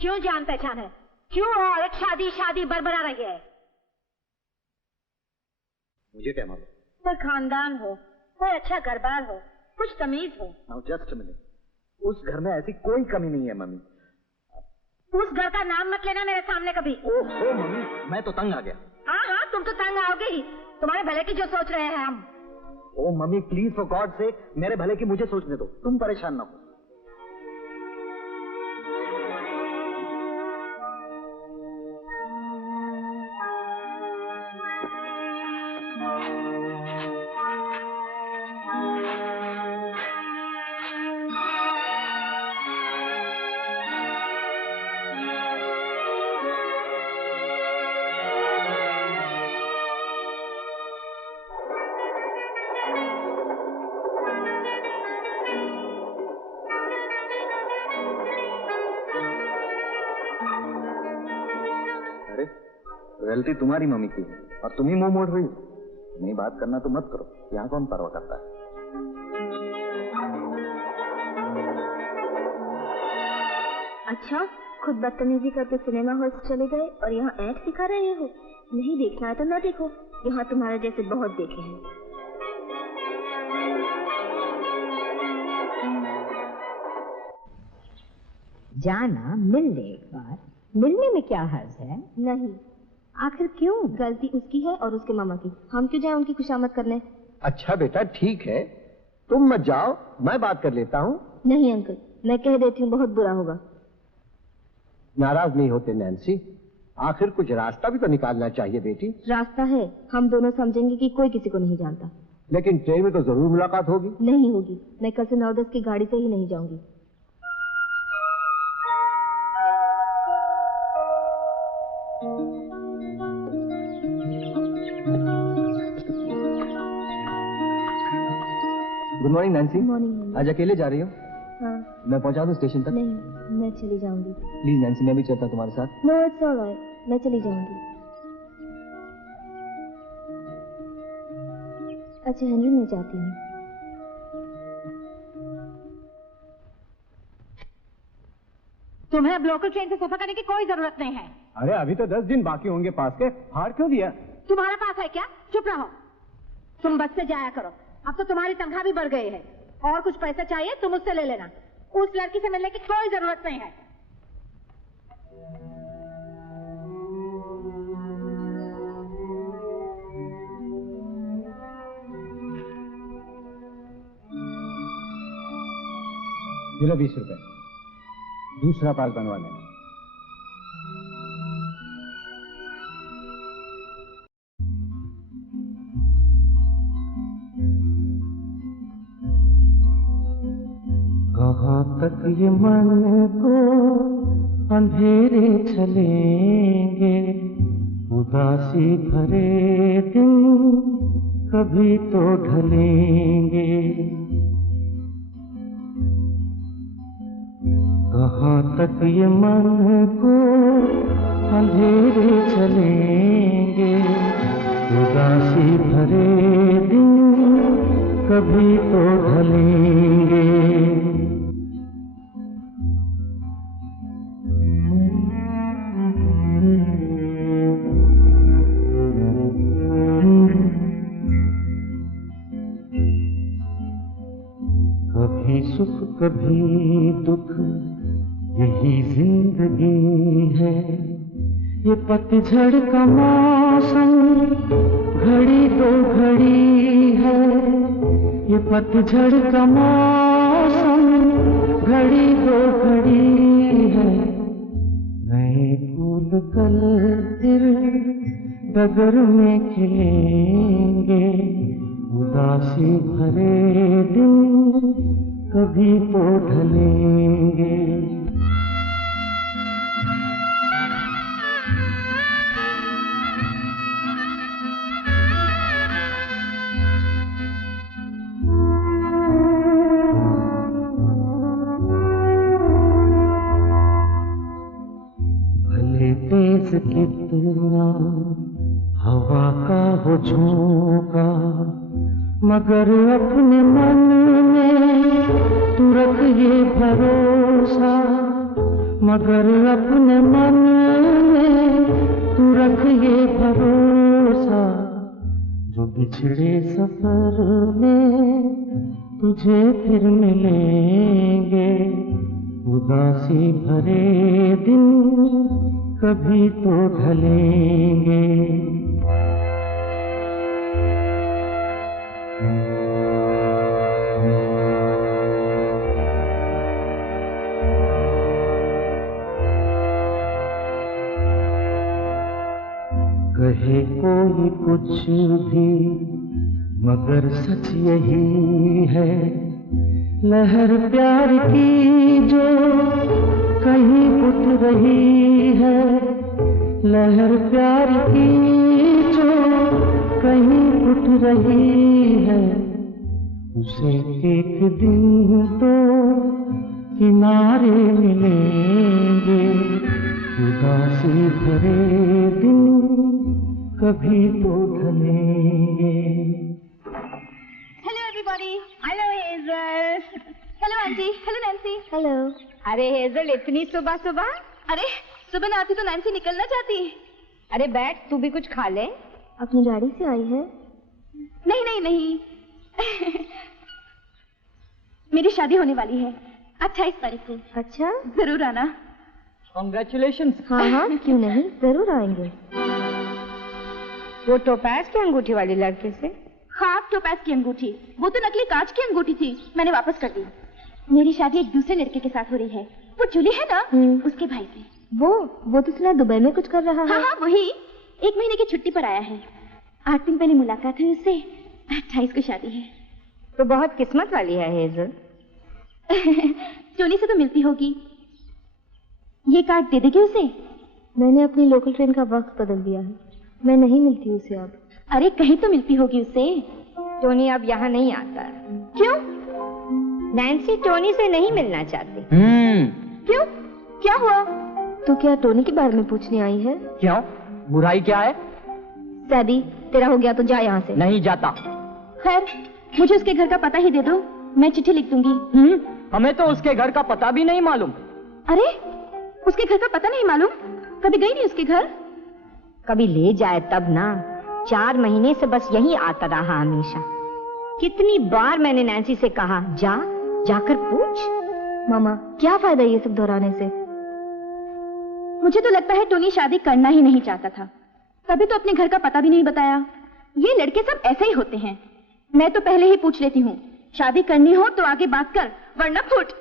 क्यों जान पहचान है? क्यों और एक शादी शादी बरबरा रही है? मुझे क्या मालूम? कोई खानदान हो, कोई अच्छा घर बार हो, कुछ तमीज हो। नाउ जस्ट अ मिनट, उस घर में ऐसी कोई कमी नहीं है मम्मी। उस घर का नाम मत लेना मेरे सामने कभी। ओहो मम्मी, मैं तो तंग आ गया। हाँ हाँ, तुम तो तंग आओगे ही, तुम्हारे भले की जो सोच रहे हैं हम। ओ मम्मी प्लीज फॉर गॉड से, मेरे भले की मुझे सोचने दो, तुम परेशान ना हो। गलती तुम्हारी मम्मी की है और तुम ही मुंह मोड़ रही हो। नहीं बात करना तो मत करो, यहाँ कौन परवाह करता है? अच्छा, खुद बदतमीजी करके सिनेमा हॉल चले गए और यहाँ ऐंठ दिखा रहे हो? नहीं देखना है तो ना देखो, यहाँ तुम्हारे जैसे बहुत देखे हैं। जाना मिल ले एक बार, मिलने में क्या हर्ज है? नहीं। आखिर क्यों? गलती उसकी है और उसके मामा की, हम क्यों जाए उनकी खुशामद करने? अच्छा बेटा ठीक है, तुम मत जाओ, मैं बात कर लेता हूँ। नहीं अंकल, मैं कह देती हूँ, बहुत बुरा होगा। नाराज नहीं होते नैन्सी, आखिर कुछ रास्ता भी तो निकालना चाहिए बेटी। रास्ता है, हम दोनों समझेंगे कि कोई किसी को नहीं जानता। लेकिन ट्रेन में तो जरूर मुलाकात होगी। नहीं होगी, मैं कल से 9-10 की गाड़ी से ही नहीं जाऊंगी। Good morning Nancy. Good morning. आज अकेले जा रही हो? हाँ। मैं पहुंचा दूं स्टेशन तक? नहीं, मैं चली जाऊंगी। प्लीज नैन्सी, मैं भी चलता तुम्हारे साथ। नो इट्स ऑलराइट, मैं चली जाऊंगी। अच्छा हेनरी, मैं जाती हूँ। तुम्हें अब लोकल ट्रेन से सफर करने की कोई जरूरत नहीं है। अरे अभी तो 10 दिन बाकी होंगे पास के, हार क्यों दिया? तुम्हारे पास है क्या? चुप रहो। तुम बस से जाया करो, अब तो तुम्हारी तनख्वाह भी बढ़ गई है। और कुछ पैसा चाहिए तुम मुझसे ले लेना, उस लड़की से मिलने की कोई जरूरत नहीं है। ये लो 20 रुपए, दूसरा पास बनवा लेना। कहाँ तक ये मन को अंधेरे चलेंगे, उदासी भरे दिन कभी तो ढलेंगे। कहाँ तक ये मन को अंधेरे चलेंगे, उदासी भरे दिन कभी तो ढलेंगे। कभी सुख कभी दुख यही जिंदगी है, ये पतझड़ का मौसम घड़ी दो घड़ी है, ये पतझड़ का मौसम घड़ी दो घड़ी है। नए फूल कल फिर डगर में खिलेंगे, उदासी भरे दिन कभी तो ढलेंगे। भले तेज कितना हवा का हो झोंका, मगर अपने मन में तू रख ये भरोसा, मगर अपने मन में तू रख ये भरोसा, जो बिछड़े सफर में तुझे फिर मिलेंगे, उदासी भरे दिन कभी तो ढलेंगे। कहे कोई कुछ भी मगर सच यही है, लहर प्यार की जो कहीं उठ रही है, लहर प्यार की जो कहीं उठ रही है, उसे एक दिन तो किनारे मिलेंगे, उदासी भरे दिन कभी तो ढलेंगे। Hello everybody. Hello Hazel. Hello aunty. Hello Nancy. Hello. अरे हेजल, इतनी सुबह सुबह? अरे सुबह ना आती तो नैन्सी निकलना चाहती। अरे बैठ, तू भी कुछ खा ले। अपनी गाड़ी से आई है? नहीं नहीं नहीं मेरी शादी होने वाली है 28 तारीख को। अच्छा, जरूर आना। कॉन्ग्रेचुलेशंस। हाँ हाँ, क्यों नहीं, जरूर आएंगे। वो टोपैज की अंगूठी वाली लड़के से? हाँ, टोपैज की अंगूठी। वो तो नकली कांच की अंगूठी थी, मैंने वापस कर दी। मेरी शादी एक दूसरे लड़के के साथ हो रही है, वो जूली है ना, उसके भाई से। वो तो सुना दुबई में कुछ कर रहा है। हाँ हाँ वही, 1 महीने की छुट्टी पर आया है। 8 दिन पहले मुलाकात हुई उससे, 28 को शादी है। तो बहुत किस्मत वाली है हेजल। टोनी से तो मिलती होगी, ये कार्ड दे देगी उसे? मैंने अपनी लोकल ट्रेन का वक्त बदल दिया है, मैं नहीं मिलती उसे अब। अरे कहीं तो मिलती होगी उसे। टोनी अब यहाँ नहीं आता। क्यों? नैन्सी टोनी से नहीं मिलना चाहती। क्यों? क्या हुआ? तो क्या टोनी के बारे में पूछने आई है? क्यों? बुराई क्या है? सैबी, तेरा हो गया तो जा यहाँ से। नहीं जाता। खैर, मुझे उसके घर का पता ही दे दो, मैं चिट्ठी लिख दूंगी। हमें तो उसके घर का पता भी नहीं मालूम। अरे, उसके घर का पता नहीं मालूम? कभी गई नहीं उसके घर? कभी ले जाए तब ना। 4 महीने से बस यहीं आता रहा हमेशा। कितनी बार मैंने नैन्सी से कहा, जाकर पूछ। मामा, क्या फायदा ये सब दोहराने से? मुझे तो लगता है टोनी शादी करना ही नहीं चाहता था, तभी तो अपने घर का पता भी नहीं बताया। ये लड़के सब ऐसे ही होते हैं। मैं तो पहले ही पूछ लेती हूँ, शादी करनी हो तो आगे बात कर, वरना फुट।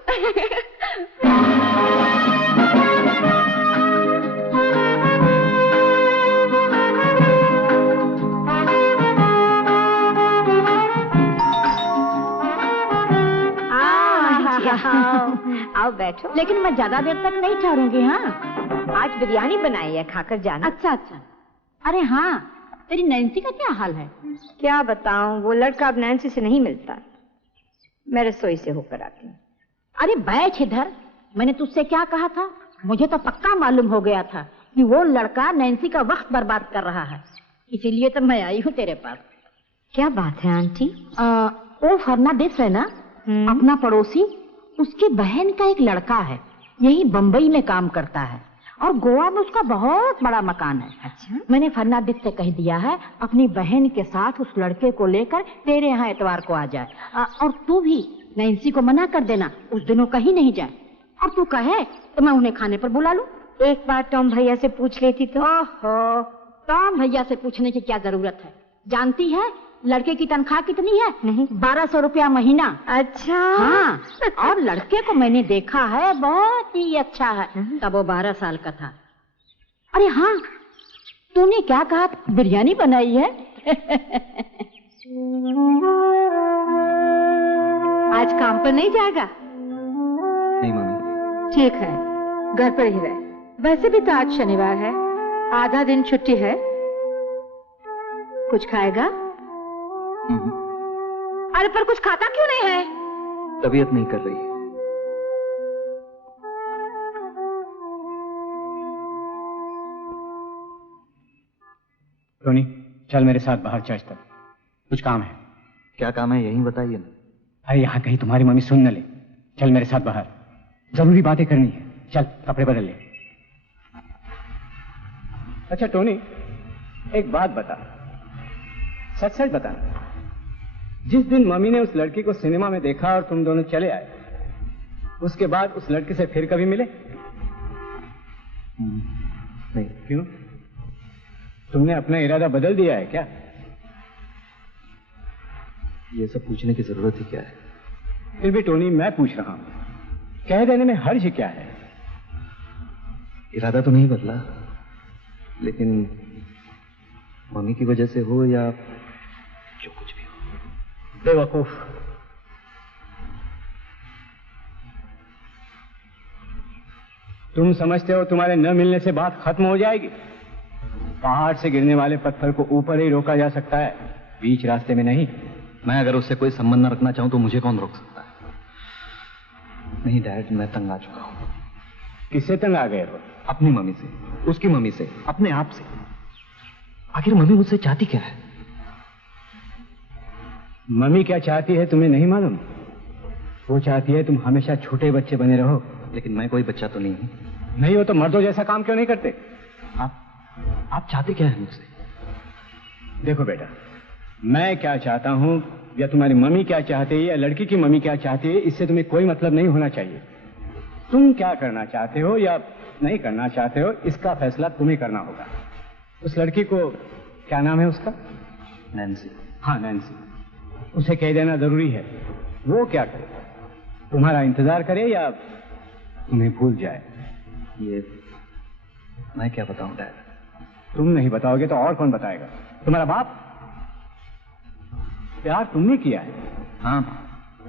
आओ बैठो। लेकिन मैं ज्यादा देर तक नहीं ठहरूंगी। हाँ, आज बिरयानी बनाई है, खाकर जाना। अच्छा अच्छा। अरे हाँ, तेरी नैन्सी का क्या हाल है? क्या बताऊं, वो लड़का अब नैन्सी से नहीं मिलता। मैं रसोई से होकर आती हूँ। अरे बैठ इधर, मैंने तुझसे क्या कहा था? मुझे तो पक्का मालूम हो गया था कि वो लड़का नैन्सी का वक्त बर्बाद कर रहा है, इसीलिए तो मैं आई हूँ तेरे पास। क्या बात है आंटी? वो फर्नांडिस है ना, अपना पड़ोसी, उसकी बहन का एक लड़का है, यही बंबई में काम करता है और गोवा में उसका बहुत बड़ा मकान है। अच्छा? मैंने फर्नांडिस से कह दिया है अपनी बहन के साथ उस लड़के को लेकर तेरे यहाँ इतवार को आ जाए। और तू भी नैन्सी को मना कर देना, उस दिनों कहीं नहीं जाए। और तू कहे तो मैं उन्हें खाने पर बुला लूं। एक बार टॉम भैया से पूछ लेती तो। ओहो, टॉम भैया से पूछने की क्या जरूरत है? जानती है लड़के की तनख्वाह कितनी है? नहीं। 1200 रुपया महीना। अच्छा? हाँ, और लड़के को मैंने देखा है, बहुत ही अच्छा है। तब वो 12 साल का था। अरे हाँ, तूने क्या कहा, बिरयानी बनाई है? आज काम पर नहीं जाएगा? नहीं मम्मी। ठीक है, घर पर ही रहे। वैसे भी तो आज शनिवार है, आधा दिन छुट्टी है। कुछ खाएगा? अरे पर कुछ खाता क्यों नहीं है? तबीयत नहीं कर रही। टोनी, चल मेरे साथ बाहर चर्च तक, कुछ काम है। क्या काम है, यहीं बताइए ना। अरे यहाँ कहीं तुम्हारी मम्मी सुन न ले। चल मेरे साथ बाहर, जरूरी बातें करनी है। चल कपड़े बदल ले। अच्छा टोनी, एक बात बता, सच सच बता, जिस दिन मम्मी ने उस लड़की को सिनेमा में देखा और तुम दोनों चले आए, उसके बाद उस लड़के से फिर कभी मिले? नहीं। क्यों? तुमने अपना इरादा बदल दिया है क्या? ये सब पूछने की जरूरत ही क्या है? फिर भी टोनी, मैं पूछ रहा हूं, कह देने में हर्ज क्या है? इरादा तो नहीं बदला, लेकिन मम्मी की वजह से हो या जो कुछ भी हो। बेवकूफ। तुम समझते हो तुम्हारे न मिलने से बात खत्म हो जाएगी? पहाड़ से गिरने वाले पत्थर को ऊपर ही रोका जा सकता है, बीच रास्ते में नहीं। मैं अगर उससे कोई संबंध न रखना चाहूं तो मुझे कौन रोक सकता है? नहीं डैड, मैं तंग आ चुका हूं। किससे तंग आ गए हो? अपनी मम्मी से, उसकी मम्मी से, अपने आप से। आखिर मम्मी मुझसे चाहती क्या है? मम्मी क्या चाहती है तुम्हें नहीं मालूम? वो चाहती है तुम हमेशा छोटे बच्चे बने रहो। लेकिन मैं कोई बच्चा तो नहीं हूं। नहीं हो तो मर्दों जैसा काम क्यों नहीं करते? आप चाहते क्या है मुझसे? देखो बेटा, मैं क्या चाहता हूं या तुम्हारी मम्मी क्या चाहती है या लड़की की मम्मी क्या चाहती है, इससे तुम्हें कोई मतलब नहीं होना चाहिए। तुम क्या करना चाहते हो या नहीं करना चाहते हो, इसका फैसला तुम्हें करना होगा। उस लड़की को क्या नाम है उसका? नैन्सी। हाँ, नैन्सी। उसे कह देना जरूरी है। वो क्या करे, तुम्हारा इंतजार करे या तुम्हें भूल जाए? ये मैं क्या बताऊं डैड? तुम नहीं बताओगे तो और कौन बताएगा? तुम्हारा बाप? प्यार तुमने किया है? हाँ,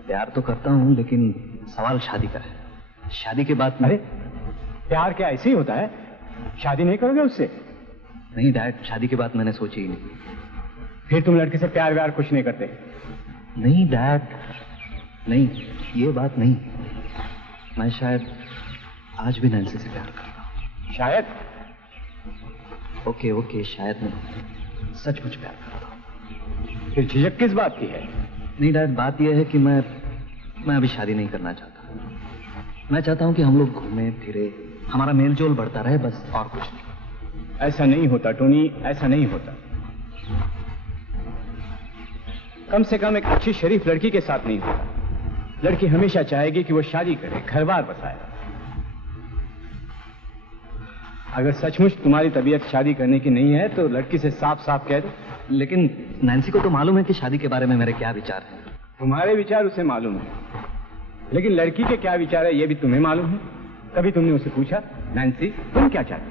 प्यार तो करता हूं, लेकिन सवाल शादी का है। शादी के बाद अरे प्यार क्या ऐसे ही होता है? शादी नहीं करोगे उससे? नहीं डैड, शादी के बाद मैंने सोची ही नहीं। फिर तुम लड़के से प्यार व्यार कुछ नहीं करते? नहीं डैड, नहीं, ये बात नहीं। मैं शायद आज भी नैन्सी से प्यार करता हूँ। शायद? ओके, शायद नहीं, सचमुच प्यार करता हूँ। फिर झिझक किस बात की है? नहीं डैड, बात यह है कि मैं अभी शादी नहीं करना चाहता। मैं चाहता हूँ कि हम लोग घूमें फिरे, हमारा मेल जोल बढ़ता रहे, बस और कुछ नहीं। ऐसा नहीं होता टोनी, ऐसा नहीं होता। कम से कम एक अच्छी शरीफ लड़की के साथ नहीं होता। लड़की हमेशा चाहेगी कि वो शादी करे, घर-बार बसाए। अगर सचमुच तुम्हारी तबीयत शादी करने की नहीं है तो लड़की से साफ साफ कह दो। लेकिन नैन्सी को तो मालूम है कि शादी के बारे में मेरे क्या विचार हैं। तुम्हारे विचार उसे मालूम है, लेकिन लड़की के क्या विचार है ये भी तुम्हें मालूम है? कभी तुमने उसे पूछा, नैन्सी तुम क्या चाहती?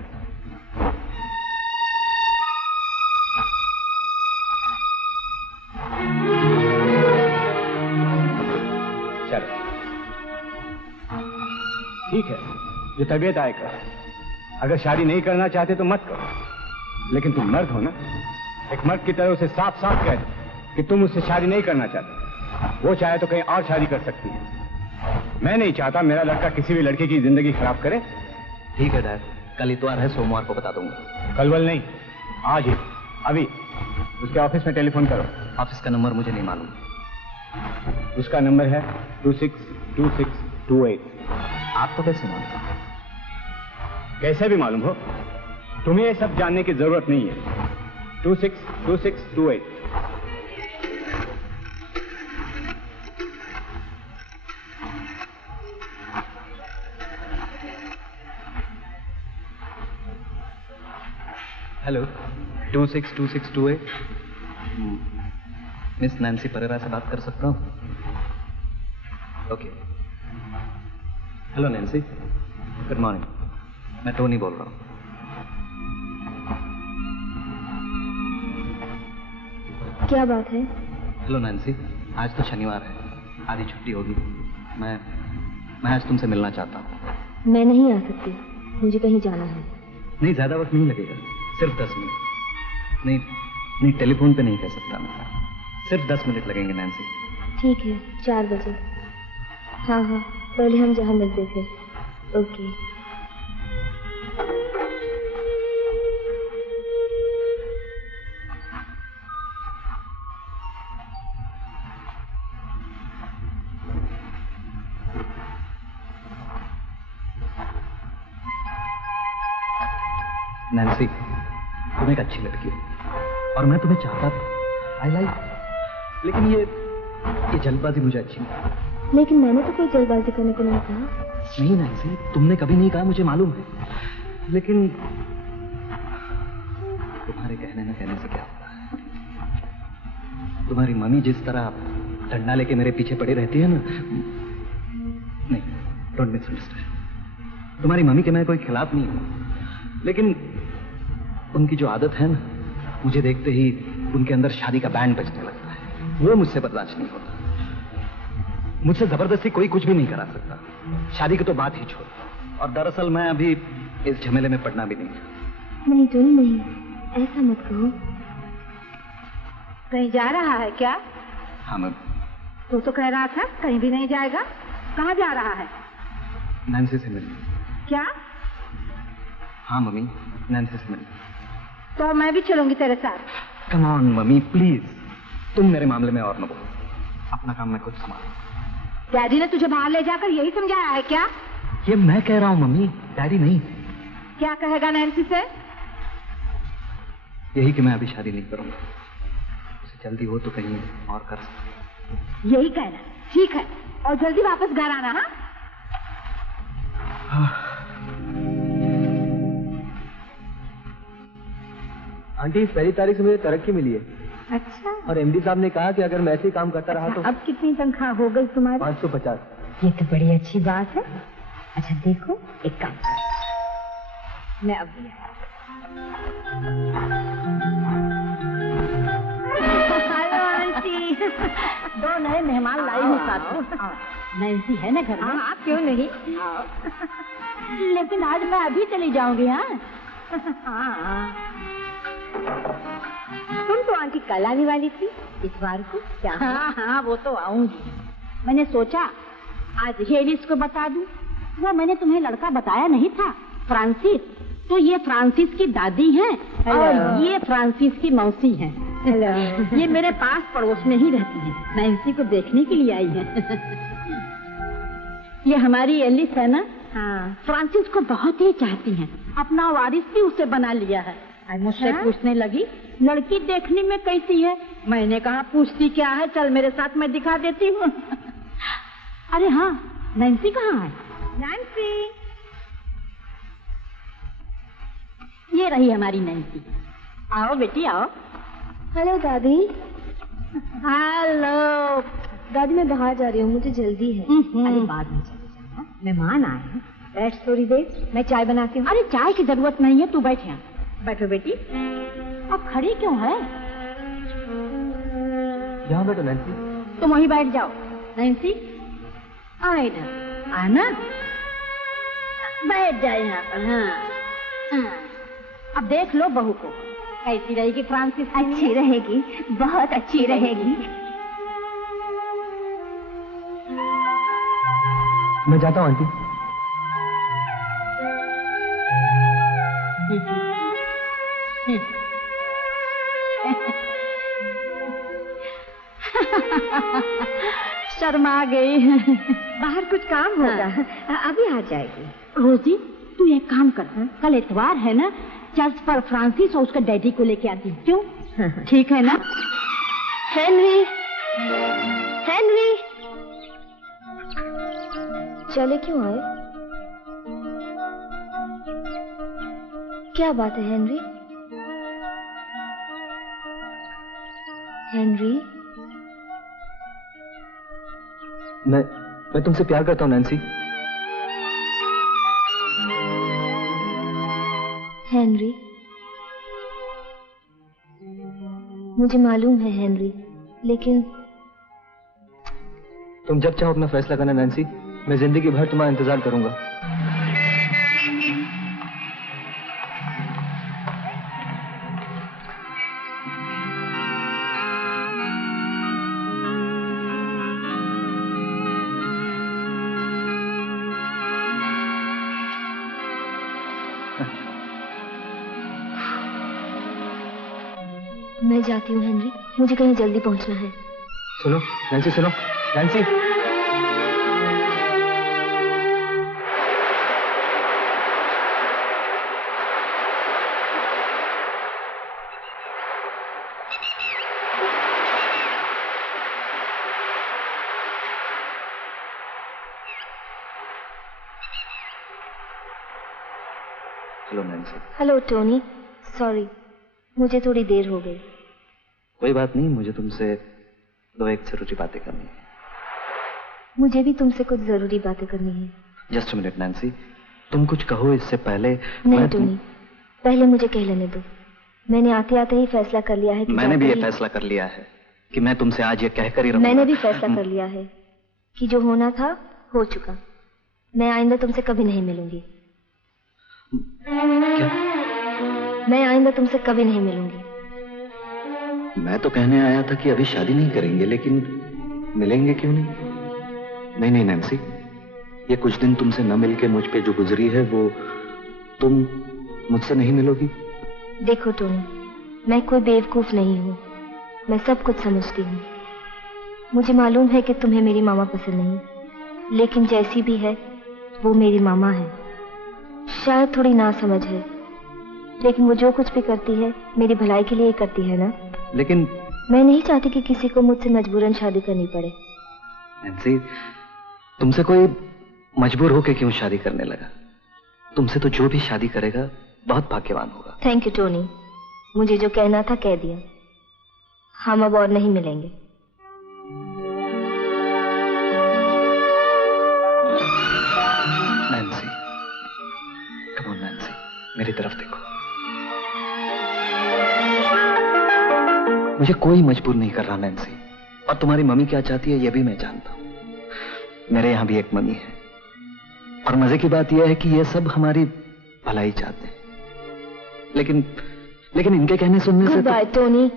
चलो ठीक है, जो तबीयत आए करो। अगर शादी नहीं करना चाहते तो मत करो, लेकिन तुम मर्द हो ना, एक मर्द की तरह उसे साफ साफ कह दो कि तुम उससे शादी नहीं करना चाहते। वो चाहे तो कहीं और शादी कर सकती है। मैं नहीं चाहता मेरा लड़का किसी भी लड़की की जिंदगी खराब करे। ठीक है डैड, कल इतवार है, सोमवार को बता दूंगा। कल वल नहीं, आज ही, अभी उसके ऑफिस में टेलीफोन करो। ऑफिस का नंबर मुझे नहीं मालूम। उसका नंबर है 262628। आपको कैसे मालूम? कैसे भी मालूम हो, तुम्हें ये सब जानने की जरूरत नहीं है। 262628। हेलो, 262628। मिस नैन्सी परेरा से बात कर सकता हूँ? Okay. Hello Nancy, good morning. मैं टोनी बोल रहा हूँ। क्या बात है? हेलो नैन्सी, आज तो शनिवार है, आधी छुट्टी होगी। मैं आज तुमसे मिलना चाहता हूँ। मैं नहीं आ सकती, मुझे कहीं जाना है। नहीं, ज्यादा वक्त नहीं लगेगा, सिर्फ 10 मिनट। नहीं, टेलीफोन पे नहीं कह सकता मैं, सिर्फ 10 मिनट लगेंगे नैन्सी। ठीक है, 4 बजे। हाँ, पहले हम जहाँ मिलते थे। ओके। नैन्सी, तुम एक अच्छी लड़की हो और मैं तुम्हें चाहता था। आई लाइक, लेकिन ये जल्दबाजी मुझे अच्छी नहीं। लेकिन मैंने तो कोई जल्दबाजी करने को नहीं कहा। नहीं नैन्सी, तुमने कभी नहीं कहा, मुझे मालूम है। लेकिन तुम्हारे कहने न कहने से क्या होता है? तुम्हारी मम्मी जिस तरह डंडा लेके मेरे पीछे पड़ी रहती है ना, नहीं, डोंट मिसअंडरस्टैंड। तुम्हारी मम्मी के मैं कोई खिलाफ नहीं हूं, लेकिन उनकी जो आदत है ना, मुझे देखते ही उनके अंदर शादी का बैंड बजने लगता है। वो मुझसे बर्दाश्त नहीं होता। मुझसे जबरदस्ती कोई कुछ भी नहीं करा सकता, शादी की तो बात ही छोड़। और दरअसल मैं अभी इस झमेले में पड़ना भी नहीं चाहता। नहीं टोनी, नहीं, ऐसा मत कहो। कहीं जा रहा है क्या? हाँ मैम। तो कह रहा था कहीं भी नहीं जाएगा। कहाँ जा रहा है? नैन्सी से मिलने। क्या? हाँ मम्मी, नैन्सी से मिलने। तो मैं भी चलूंगी तेरे साथ। कम ऑन मम्मी प्लीज, तुम मेरे मामले में और न बोलो, अपना काम मैं खुद संभालूं। डैडी ने तुझे बाहर ले जाकर यही समझाया है क्या? ये मैं कह रहा हूँ मम्मी, डैडी नहीं। क्या कहेगा नैन्सी से? यही कि मैं अभी शादी नहीं करूंगा। उसे जल्दी हो तो कहीं और कर सकते। यही कहना। ठीक है, और जल्दी वापस घर आना। हाँ, आंटी, पहली तारीख से मुझे तरक्की मिली है। अच्छा। और एमडी साहब ने कहा कि अगर मैं ऐसे ही काम करता रहा तो। अब कितनी तनख्वाह हो गई तुम्हारी? 550। ये तो बड़ी अच्छी बात है। अच्छा देखो, एक काम कर, मैं अब हेलो आंटी। 2 नए मेहमान लाई हूँ साथ में। नैन्सी है ना घर में? हाँ, क्यों नहीं। लेकिन आज मैं अभी चली जाऊंगी। हाँ। तुम तो आंटी कल आने वाली थी, इस बार को क्या? हाँ, वो तो आऊंगी। मैंने सोचा आज हेलिस को बता दूं। वो मैंने तुम्हें लड़का बताया नहीं था, फ्रांसिस। तो ये फ्रांसिस की दादी है और ये फ्रांसिस की मौसी है। ये मेरे पास पड़ोस में ही रहती है, नैन्सी को देखने के लिए आई है। ये हमारी एलिस है ना? हाँ। फ्रांसिस को बहुत ही चाहती हैं, अपना वारिस भी उसे बना लिया है। मुझसे पूछने लगी लड़की देखने में कैसी है। मैंने कहा पूछती क्या है, चल मेरे साथ, मैं दिखा देती हूँ। अरे हाँ, नैन्सी कहाँ है? नैन्सी, ये रही हमारी नैन्सी। आओ बेटी आओ। हेलो दादी। हेलो दादी, मैं बाहर जा रही हूँ, मुझे जल्दी है। अरे बाद में चले जाना, मेहमान आए हैं। बैठ थोड़ी देर, मैं चाय बनाती हूँ। अरे चाय की जरूरत नहीं है, तू बैठ यहाँ। बैठो बेटी। अब खड़ी क्यों है? यहाँ बैठो नैन्सी। तुम वहीं बैठ जाओ। नैन्सी आ इधर, आना, बैठ जाए यहाँ पर। हाँ। अब देख लो बहू को कैसी रहेगी फ्रांसिस। अच्छी रहेगी, बहुत अच्छी रहेगी। मैं जाता हूँ आंटी। शर्मा गई। बाहर कुछ काम होगा। अभी आ जाएगी। रोजी, तू एक काम कर, कल इतवार है ना, चर्च पर फ्रांसिस और उसके डैडी को लेके आती। क्यों? ठीक है ना? हेनरी, हेनरी, चले क्यों आए? क्या बात है हेनरी? हेनरी, मैं तुमसे प्यार करता हूँ नैन्सी। हेनरी, मुझे मालूम है हेनरी, लेकिन तुम जब चाहो अपना फैसला करना नैन्सी। मैं जिंदगी भर तुम्हारा इंतजार करूंगा। मैं जाती हूँ हेनरी, मुझे कहीं जल्दी पहुंचना है। सुनो नैन्सी, सुनो Nancy. Hello Nancy. Hello Tony, sorry मुझे थोड़ी देर हो गई। कोई बात नहीं, मुझे तुमसे 2-1 जरूरी बातें करनी है। मुझे भी तुमसे कुछ जरूरी बातें करनी है। जस्ट मिनट नैन्सी, तुम कुछ कहो इससे पहले। नहीं टोनी, पहले मुझे कह लेने दो। मैंने आते आते ही फैसला कर लिया है कि मैंने भी ये फैसला कर लिया है कि मैं तुमसे आज ये कहकर ही रहूंगा। मैंने भी फैसला कर लिया है कि जो होना था हो चुका। मैं आइंदा तुमसे कभी नहीं मिलूंगी। क्या? मैं आइंदा तुमसे कभी नहीं मिलूंगी। मैं तो कहने आया था कि अभी शादी नहीं करेंगे, लेकिन मिलेंगे क्यों नहीं? नहीं नहीं नैन्सी, ये कुछ दिन तुमसे न मिलके मुझ पे जो गुजरी है वो तुम मुझसे नहीं मिलोगी? देखो टोनी, मैं कोई बेवकूफ नहीं हूँ, मैं सब कुछ समझती हूँ। मुझे मालूम है कि तुम्हें मेरी मामा पसंद नहीं, लेकिन जैसी भी है वो मेरी मामा है। शायद थोड़ी नासमझ है, लेकिन वो जो कुछ भी करती है मेरी भलाई के लिए ही करती है ना। लेकिन मैं नहीं चाहती कि किसी को मुझसे मजबूरन शादी करनी पड़े। नैन्सी, तुमसे कोई मजबूर होके क्यों शादी करने लगा? तुमसे तो जो भी शादी करेगा बहुत भाग्यवान होगा। थैंक यू टोनी, मुझे जो कहना था कह दिया। हम अब और नहीं मिलेंगे। नैन्सी, कम ऑन नैन्सी, मेरी तरफ देखो। मुझे कोई मजबूर नहीं कर रहा नैन्सी, और तुम्हारी मम्मी क्या चाहती है ये भी मैं जानता हूं। मेरे यहां भी एक मम्मी है, और मजे की बात यह है कि ये सब हमारी भलाई चाहते हैं। लेकिन इनके कहने सुनने से बाय टोनी।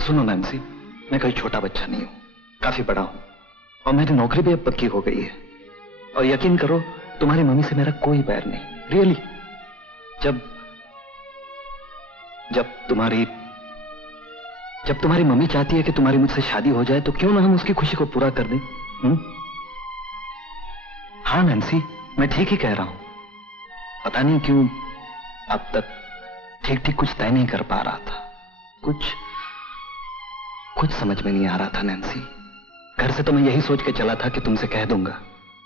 सुनो नैन्सी, मैं कोई छोटा बच्चा नहीं हूं, काफी बड़ा हूं, और मेरी नौकरी भी अब पक्की हो गई है। और यकीन करो, तुम्हारी मम्मी से मेरा कोई बैर नहीं, रियली। जब तुम्हारी मम्मी चाहती है कि तुम्हारी मुझसे शादी हो जाए, तो क्यों ना हम उसकी खुशी को पूरा कर दें? हाँ नैन्सी, मैं ठीक ही कह रहा हूं। पता नहीं क्यों अब तक ठीक कुछ तय नहीं कर पा रहा था। कुछ समझ में नहीं आ रहा था नैन्सी। घर से तो मैं यही सोच के चला था कि तुमसे कह दूंगा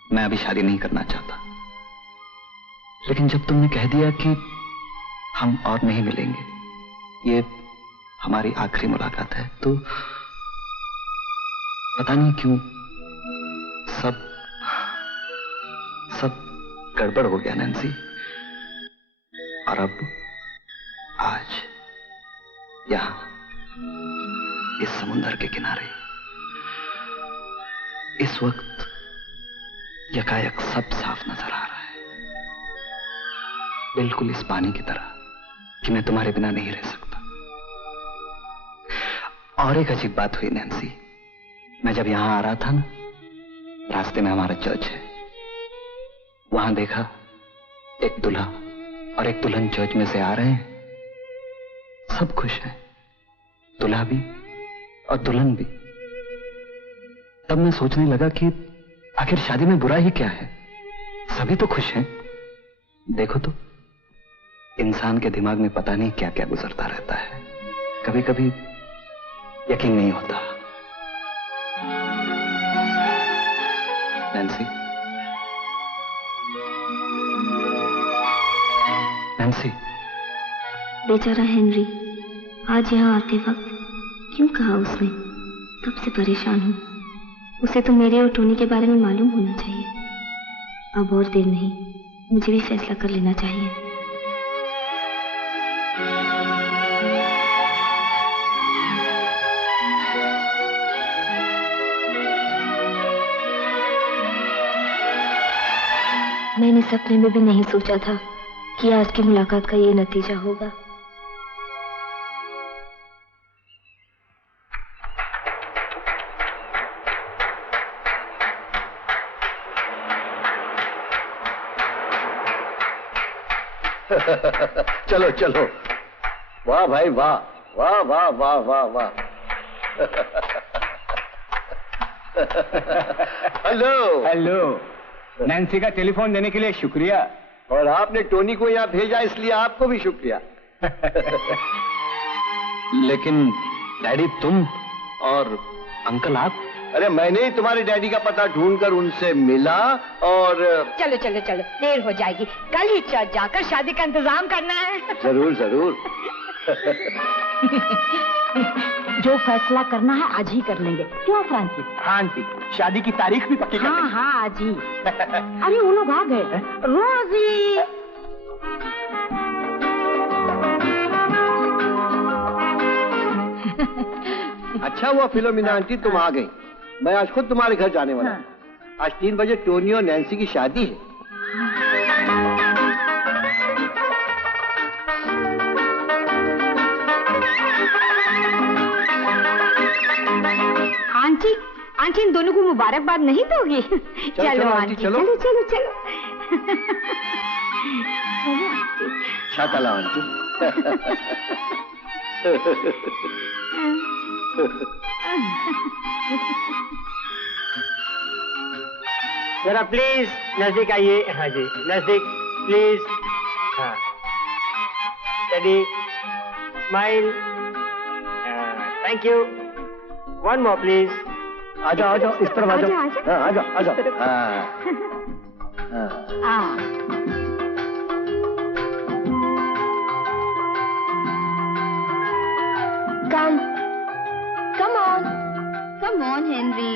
मैं अभी शादी नहीं करना चाहता, लेकिन जब तुमने कह दिया कि हम और नहीं मिलेंगे, ये हमारी आखिरी मुलाकात है, तो पता नहीं क्यों सब गड़बड़ हो गया नैन्सी। और अब आज यहां इस समुंदर के किनारे इस वक्त यकायक सब साफ नजर आ रहा है, बिल्कुल इस पानी की तरह कि मैं तुम्हारे बिना नहीं रह सकता। और एक अजीब बात हुई नैन्सी, मैं जब यहां आ रहा था ना, रास्ते में हमारा चर्च है, वहां देखा एक दूल्हा और एक दुल्हन चर्च में से आ रहे हैं। सब खुश हैं, दूल्हा भी और दुल्हन भी। तब मैं सोचने लगा कि आखिर शादी में बुरा ही क्या है, सभी तो खुश हैं। देखो तो, इंसान के दिमाग में पता नहीं क्या क्या गुजरता रहता है, कभी कभी यकीन नहीं होता। Nancy, Nancy. बेचारा हेनरी, आज यहाँ आते वक्त क्यों कहा उसने? तब से परेशान हूँ। उसे तो मेरे और टोनी के बारे में मालूम होना चाहिए। अब और देर नहीं, मुझे भी फैसला कर लेना चाहिए। मैंने सपने में भी नहीं सोचा था कि आज की मुलाकात का ये नतीजा होगा। चलो चलो, वाह भाई वाह, वाह वाह वाह वाह वाह। हेलो हेलो, नैन्सी का टेलीफोन देने के लिए शुक्रिया। और आपने टोनी को यहाँ भेजा, इसलिए आपको भी शुक्रिया। लेकिन डैडी, तुम और अंकल आप? अरे मैंने ही तुम्हारे डैडी का पता ढूंढकर उनसे मिला और चलो चलो चलो, देर हो जाएगी। कल ही चर्च जाकर शादी का इंतजाम करना है। जरूर जरूर। जो फैसला करना है आज ही कर लेंगे, क्यों फ्रांसी? हाँ आंटी, शादी की तारीख भी पक्की कर हाँ लेंगे। हाँ आज ही। अरे वो लोग आ गए। रोजी, अच्छा हुआ फिलोमिना आंटी तुम आ गई। मैं आज खुद तुम्हारे घर जाने वाला हूँ। आज 3 बजे टोनी और नैन्सी की शादी है। आंटी, आंटी इन दोनों को मुबारकबाद नहीं दोगी? चलो आंटी, चलो चलो चलो चलो। शाकाला आंटी। जरा प्लीज नजदीक आइए। हाँ जी, नजदीक प्लीज। हाँ steady, smile. Thank you. One more, please. आ जाओ इस तरफ आ जाओ। हाँ, आ जाओ आ जाओ। Come on, Henry.